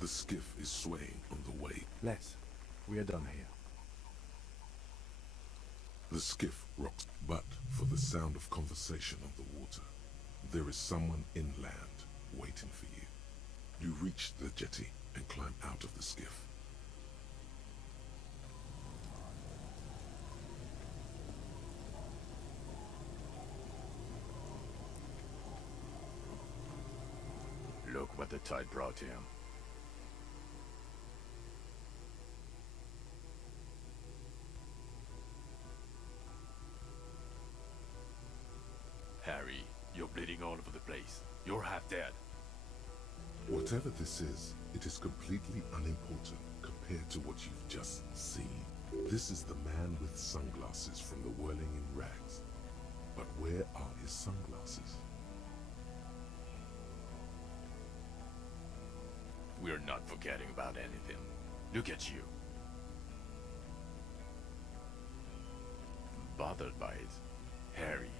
The skiff is swaying on the way. Les, we are done here. The skiff rocks, but for the sound of conversation on the water, there is someone inland waiting for you. You reach the jetty and climb out of the skiff. Look what the tide brought him. Harry, you're bleeding all over the place. You're half dead. Whatever this is, it is completely unimportant compared to what you've just seen. This is the man with sunglasses from the Whirling in Rags. But where are his sunglasses? We're not forgetting about anything. Look at you. Bothered by it. Harry,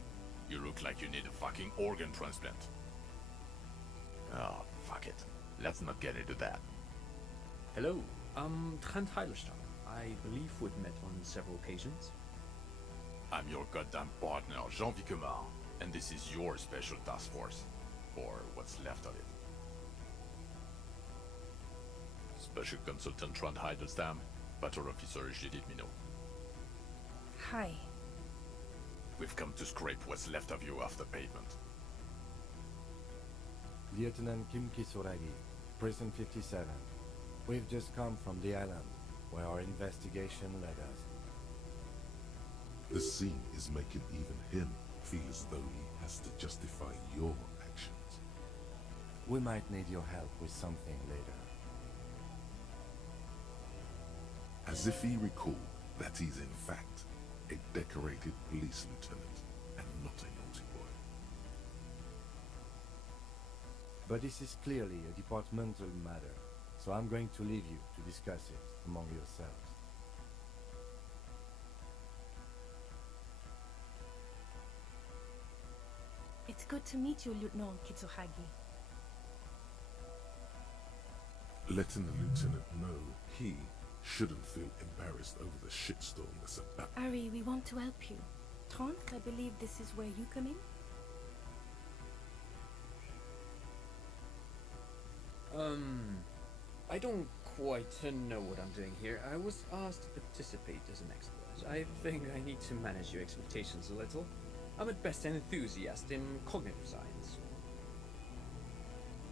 you look like you need a fucking organ transplant. Oh, fuck it. Let's not get into that. Hello, I'm Trent Heidelstein. I believe we've met on several occasions. I'm your goddamn partner, Jean Vicomar, and this is your special task force. Or what's left of it. Special Consultant Trent Heidelstein, Battle Officer Judith Minot. Hi. We've come to scrape what's left of you off the pavement. Lieutenant Kim Kisuragi, Prison 57. We've just come from the island, where our investigation led us. The scene is making even him feel as though he has to justify your actions. We might need your help with something later. As if he recalled that he's in fact a decorated police lieutenant and not a naughty boy. But this is clearly a departmental matter, so I'm going to leave you to discuss it among yourselves. It's good to meet you, Lieutenant Kitsuhagi. Letting the lieutenant know he shouldn't feel embarrassed over the shitstorm that's about. Ari, we want to help you. Trent, I believe this is where you come in? I don't quite know what I'm doing here. I was asked to participate as an expert. I think I need to manage your expectations a little. I'm at best an enthusiast in cognitive science.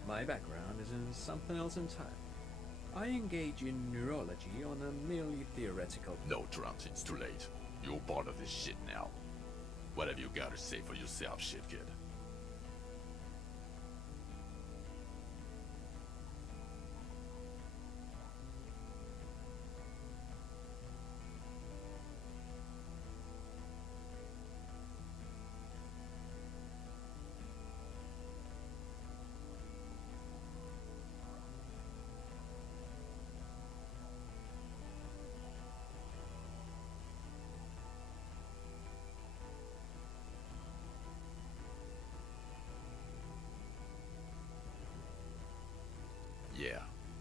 My background is in something else entirely. I engage in neurology on a merely theoretical... No, Trent, it's too late. You're part of this shit now. What have you got to say for yourself, shit kid? Yeah,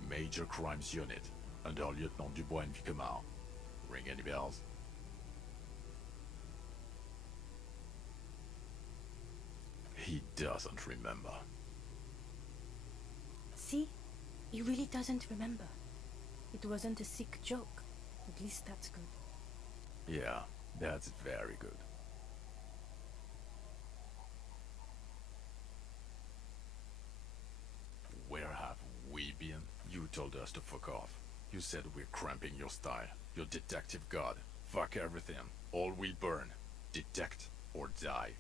Major Crimes Unit, under Lieutenant Dubois and Vicomar. Ring any bells? He doesn't remember. See? He really doesn't remember. It wasn't a sick joke. At least that's good. Yeah, that's very good. Where have we been? You told us to fuck off. You said we're cramping your style. Your detective god. Fuck everything. All will burn. Detect or die.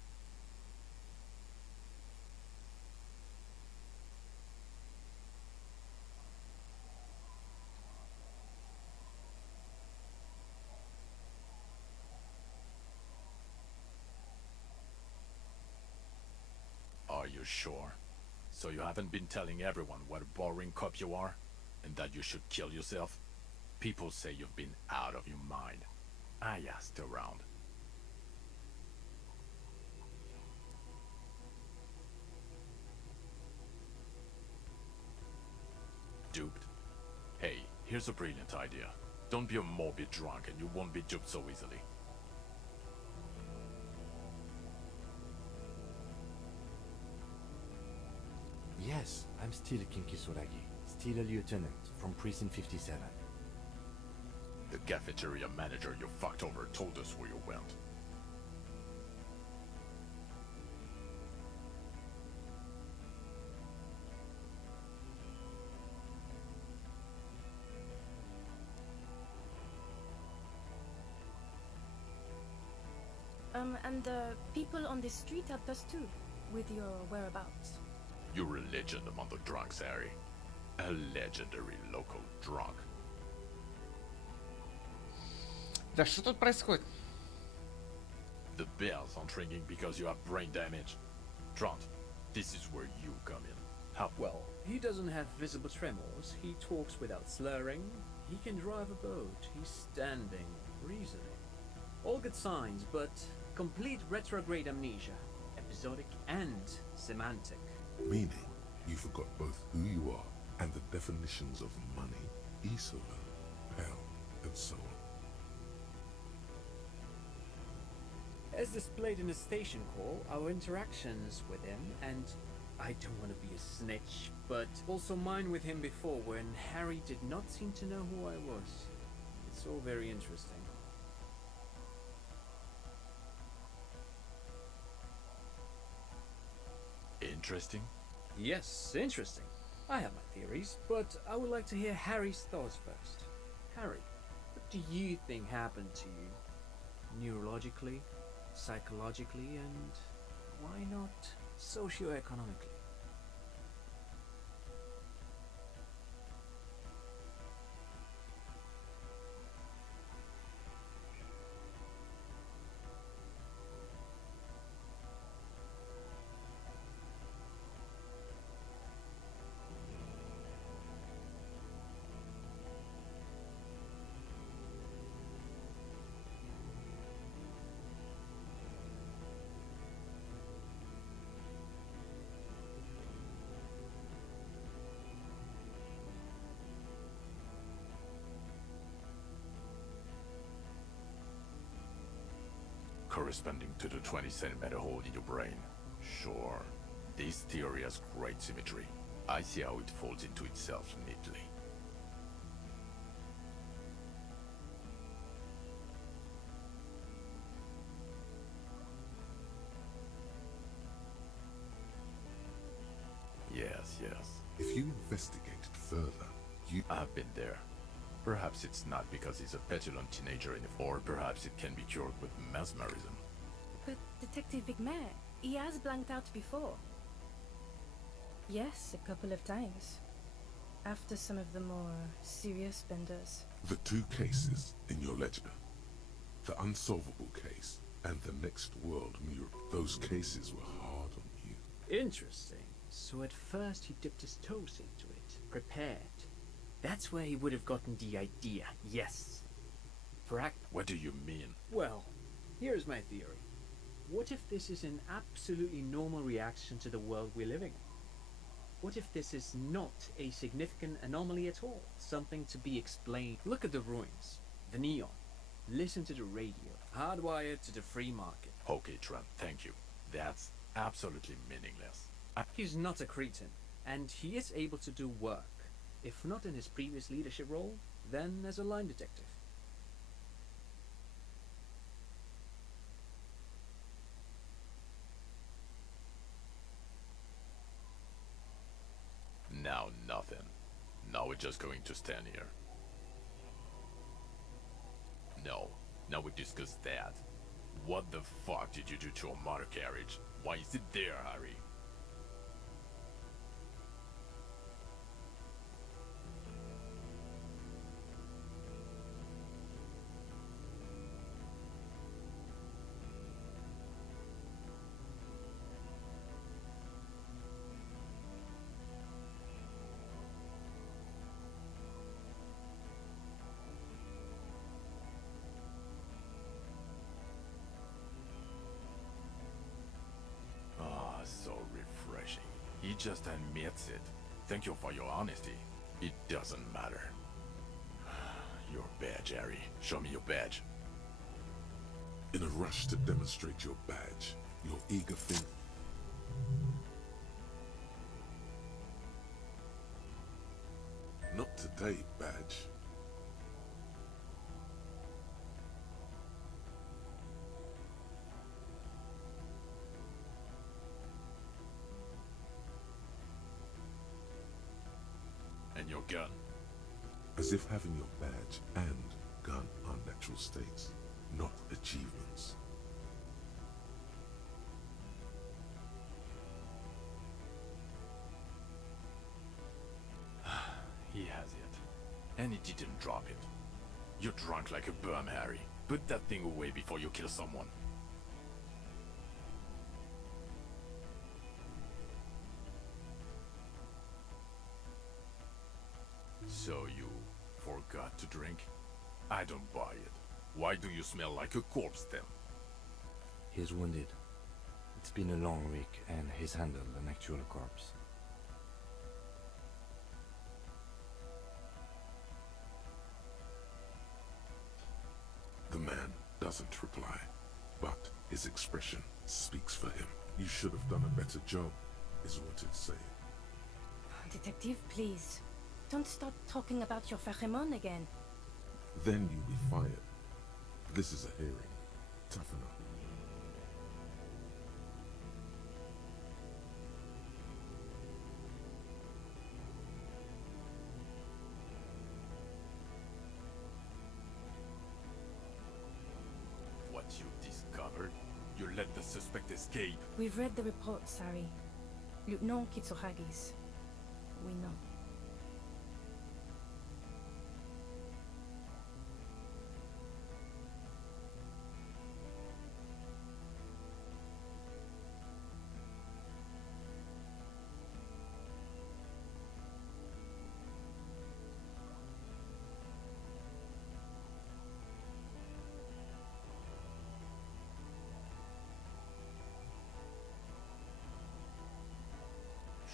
Are you sure? So you haven't been telling everyone what a boring cop you are? And that you should kill yourself? People say you've been out of your mind. I asked around. Duped? Hey, here's a brilliant idea. Don't be a morbid drunk and you won't be duped so easily. Yes, I'm still Kim Kisuragi, still a lieutenant from Prison 57. The cafeteria manager you fucked over told us where you went. And the people on the street helped us too, with your whereabouts. You're a legend among the drunks, Harry. A legendary local drunk. Да что тут происходит? The bells aren't ringing because you have brain damage. Trant, this is where you come in. How? Well, he doesn't have visible tremors, he talks without slurring, he can drive a boat, he's standing, reasoning. All good signs, but complete retrograde amnesia, episodic and semantic. Meaning, you forgot both who you are and the definitions of money, Isola, hell, and so on. As displayed in the station call, our interactions with him, and I don't want to be a snitch, but also mine with him before when Harry did not seem to know who I was. It's all very interesting. Interesting? Yes, interesting. I have my theories, but I would like to hear Harry's thoughts first. Harry, what do you think happened to you? Neurologically, psychologically, and why not socioeconomically? Corresponding to the 20-centimeter hole in your brain. Sure. This theory has great symmetry. I see how it folds into itself neatly. Yes, yes. If you investigated further, I've been there. Perhaps it's not because he's a petulant teenager anymore, or perhaps it can be cured with mesmerism. But Detective Vigmer, he has blanked out before. Yes, a couple of times. After some of the more serious benders. The two cases in your ledger, the unsolvable case and the next world mural, those cases were hard on you. Interesting. So at first he dipped his toes into it, prepared. That's where he would have gotten the idea, yes. What do you mean? Well, here's my theory. What if this is an absolutely normal reaction to the world we're living in? What if this is not a significant anomaly at all? Something to be explained. Look at the ruins, the neon. Listen to the radio, hardwired to the free market. Okay, Trent, thank you. That's absolutely meaningless. He's not a cretin, and he is able to do work. If not in his previous leadership role, then as a line detective. Now nothing. Now we're just going to stand here. No. Now we discuss that. What the fuck did you do to a motor carriage? Why is it there, Harry? So refreshing. He just admits it. Thank you for your honesty. It doesn't matter. Your badge, Harry. Show me your badge. In a rush to demonstrate your badge, your eager think. Not today, badge. And your gun. As if having your badge and gun are natural states, not achievements. He has it. And he didn't drop it. You're drunk like a bum, Harry. Put that thing away before you kill someone. So you forgot to drink? I don't buy it. Why do you smell like a corpse then? He's wounded. It's been a long week, and he's handled an actual corpse. The man doesn't reply, but his expression speaks for him. You should have done a better job, is what it's saying. Detective, please. Don't start talking about your pheromone again. Then you'll be fired. This is a hearing. Toughen up. What you discovered? You let the suspect escape. We've read the report, Sari. Lieutenant Kitsuragis. We know.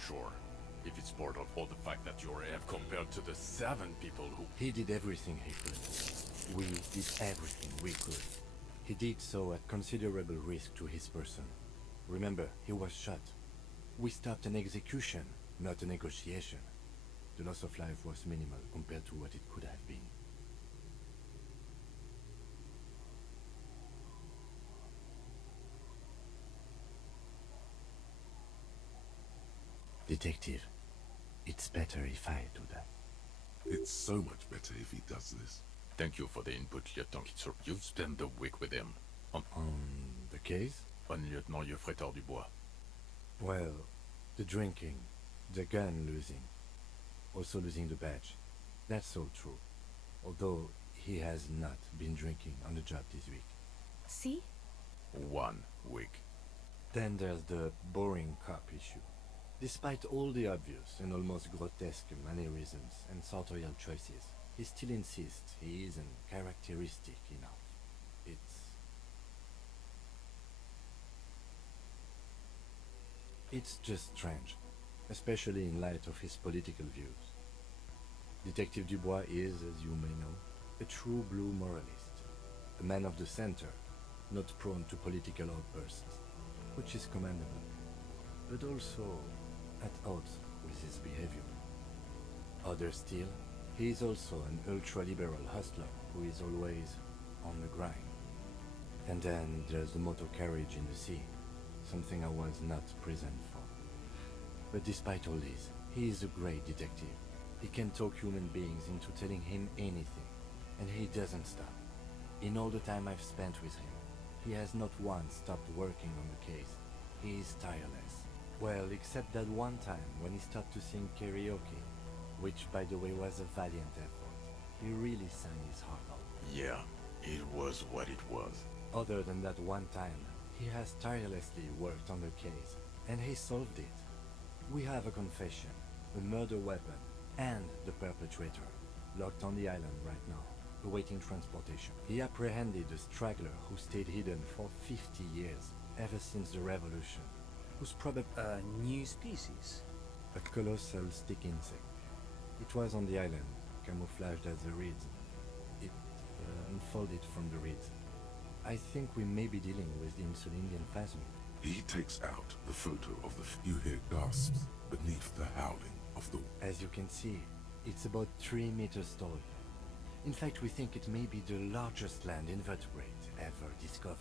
Sure. If it's part of all the fact that you're F compared to the 7 people who... He did everything he could. We did everything we could. He did so at considerable risk to his person. Remember, he was shot. We stopped an execution, not a negotiation. The loss of life was minimal compared to what it could have been. Detective, it's better if I do that. It's so much better if he does this. Thank you for the input, Lieutenant Kitsur. You've spent the week with him. On the case? On Lieutenant Geoffretor Dubois. Well, the drinking, the gun losing, also losing the badge. That's all true. Although he has not been drinking on the job this week. See? 1 week. Then there's the boring cop issue. Despite all the obvious and almost grotesque mannerisms and sartorial choices, he still insists he isn't characteristic enough. It's just strange, especially in light of his political views. Detective Dubois is, as you may know, a true blue moralist, a man of the center, not prone to political outbursts, which is commendable, but also at odds with his behavior. Other still, he is also an ultra-liberal hustler who is always on the grind. And then there's the motor carriage in the sea, something I was not present for. But despite all this, he is a great detective. He can talk human beings into telling him anything, and he doesn't stop. In all the time I've spent with him, he has not once stopped working on the case. He is tireless. Well, except that one time when he stopped to sing karaoke, which by the way was a valiant effort. He really sang his heart out. Yeah, it was what it was. Other than that one time, he has tirelessly worked on the case, and he solved it. We have a confession, a murder weapon, and the perpetrator, locked on the island right now, awaiting transportation. He apprehended a straggler who stayed hidden for 50 years, ever since the revolution, who's probably A new species? a colossal stick insect. It was on the island, camouflaged as a reed. It unfolded from the reeds. I think we may be dealing with the Insulindian phasmid. He takes out the photo of the... You hear gasps beneath the howling of the... As you can see, it's about 3 meters tall. In fact, we think it may be the largest land invertebrate ever discovered.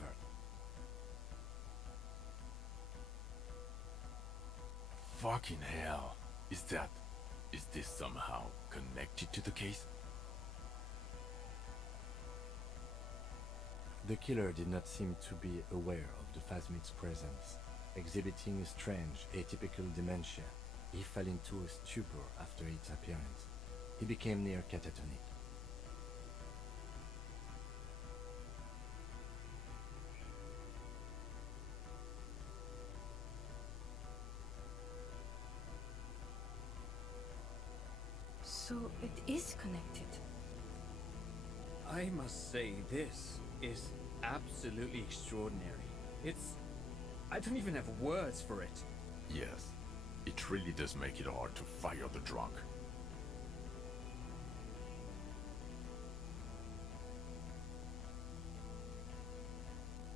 Fucking hell. Is this somehow connected to the case? The killer did not seem to be aware of the phasmid's presence, exhibiting a strange, atypical dementia. He fell into a stupor after its appearance. He became near catatonic. So it is connected. I must say, this is absolutely extraordinary. I don't even have words for it. Yes, it really does make it hard to fire the drunk.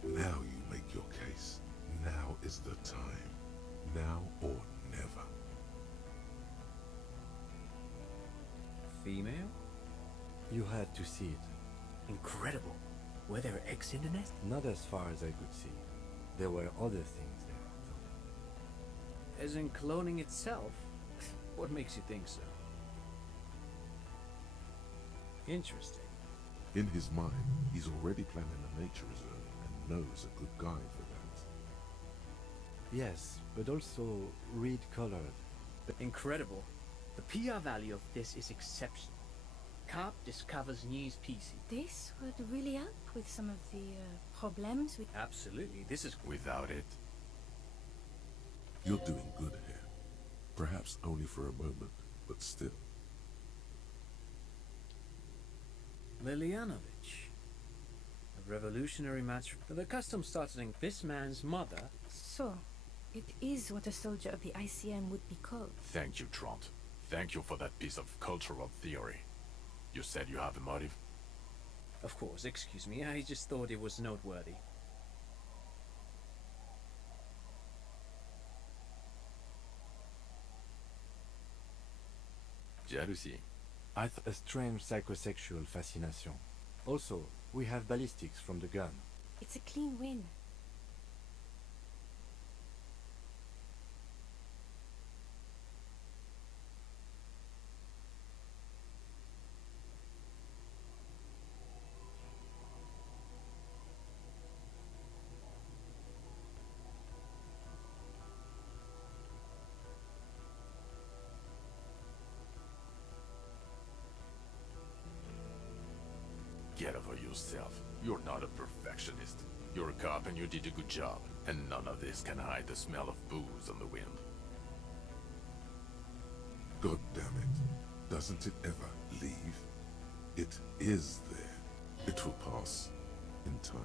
Now you make your case. Now is the time. Now or never. Female? You had to see it. Incredible. Were there eggs in the nest? Not as far as I could see. There were other things there, though. As in cloning itself? What makes you think so? Interesting. In his mind, he's already planning a nature reserve and knows a good guy for that. Yes, but also reed-colored. Incredible. The PR value of this is exceptional. Carp discovers new species. This would really help with some of the problems with... Absolutely, this is... Without it, You're doing good here. Perhaps only for a moment, but still. Lilianovich. A revolutionary match. The custom started in this man's mother. So, it is what a soldier of the ICM would be called. thank you, Trant. Thank you for that piece of cultural theory. You said you have a motive? Of course, excuse me, I just thought it was noteworthy. Jealousy. A strange psychosexual fascination. Also, we have ballistics from the gun. It's a clean win. Get over yourself. You're not a perfectionist. You're a cop and you did a good job. And none of this can hide the smell of booze on the wind. God damn it. Doesn't it ever leave? It is there. It will pass in time.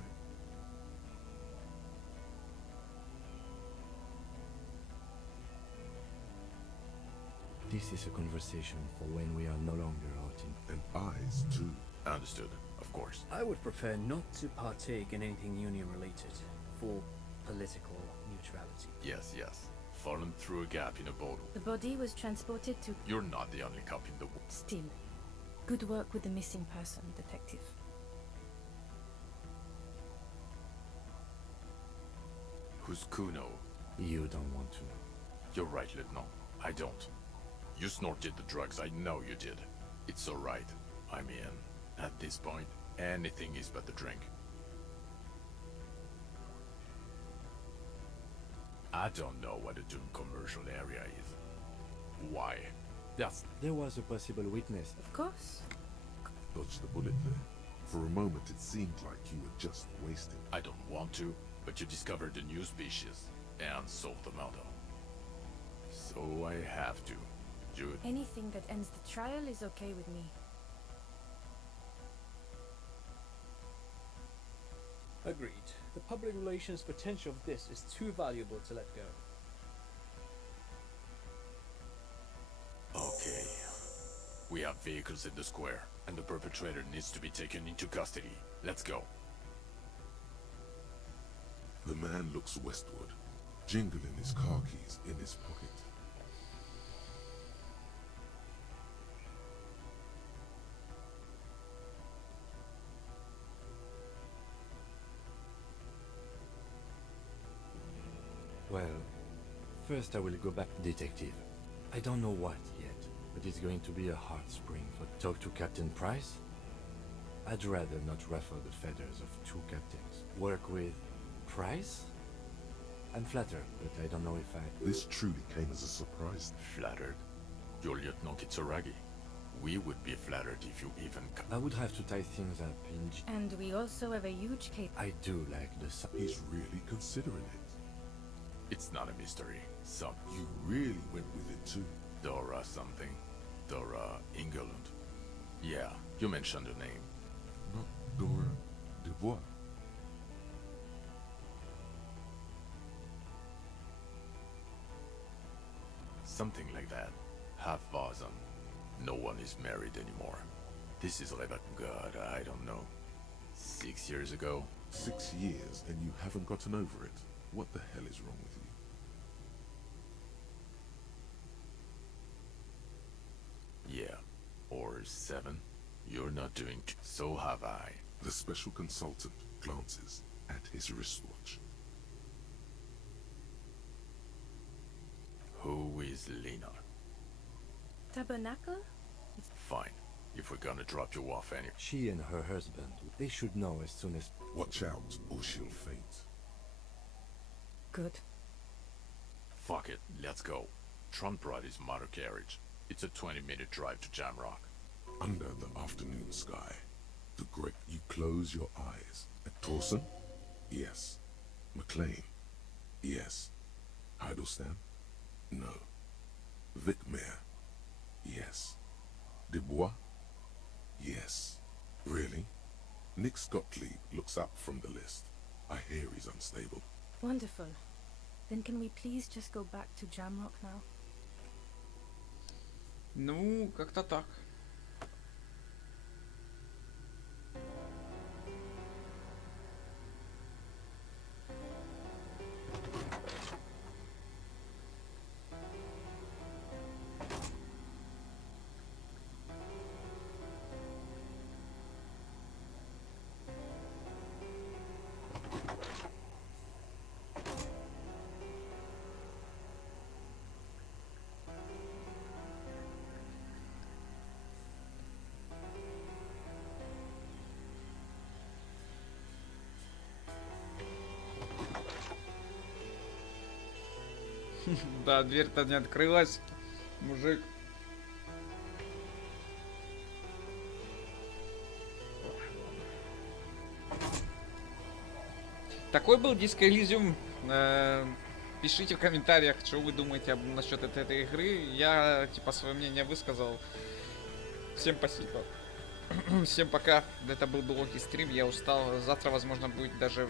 This is a conversation for when we are no longer out in... And eyes, too. Understood, of course. I would prefer not to partake in anything union-related, for political neutrality. Yes, yes. Fallen through a gap in a bottle. The body was transported to... You're not the only cop in the world. Still, good work with the missing person, detective. Who's Kuno? You don't want to know. You're right, Lieutenant. I don't. You snorted the drugs, I know you did. It's alright. I mean, at this point, anything is but a drink. I don't know what a doomed commercial area is. Why? There was a possible witness. Of course. Dodged the bullet there. For a moment it seemed like you were just wasting. I don't want to, but you discovered a new species and solved the murder. So I have to. Jude. Anything that ends the trial is okay with me. Agreed. The public relations potential of this is too valuable to let go. Okay. We have vehicles in the square, and the perpetrator needs to be taken into custody. Let's go. The man looks westward, jingling his car keys in his pocket. Well, first I will go back, detective. I don't know what yet, but it's going to be a hard spring for talk to Captain Price. I'd rather not ruffle the feathers of two captains. Work with Price? I'm flattered, but I don't know if I... This truly came as a surprise. Flattered? You're Lieutenant Kitsuragi. We would be flattered if you even... I would have to tie things up in... And we also have a huge case. I do like the... He's really considering it. It's not a mystery. You really went with it too. Dora something. Dora Ingerland. Yeah, you mentioned her name. Not Dora Dubois. Something like that. Half Vazan. No one is married anymore. This is like, God, I don't know. 6 years ago? 6 years and you haven't gotten over it. What the hell is wrong with you? Yeah. Or 7. You're not doing so have I. The special consultant glances at his wristwatch. Who is Lena? Tabernacle? Fine. If we're gonna drop you off any... She and her husband, they should know as soon as... Watch out, or she'll faint. Good. Fuck it, let's go. Trump brought his motor carriage. It's a 20-minute drive to Jamrock. Under the afternoon sky, the great... You close your eyes. At Torsen? Yes. McLean? Yes. Heidelstein? No. Vicmere? Yes. Dubois? Yes. Really? Nick Gottlieb looks up from the list. I hear he's unstable. Wonderful. Then can we please just go back to Jamrock now? Ну, как-то так. Да, дверь-то не открылась, мужик. Такой был Disco Elysium. Пишите в комментариях, что вы думаете насчет этой игры. Я, типа, свое мнение высказал. Всем спасибо. Всем пока. Это был долгий стрим, я устал. Завтра, возможно, будет даже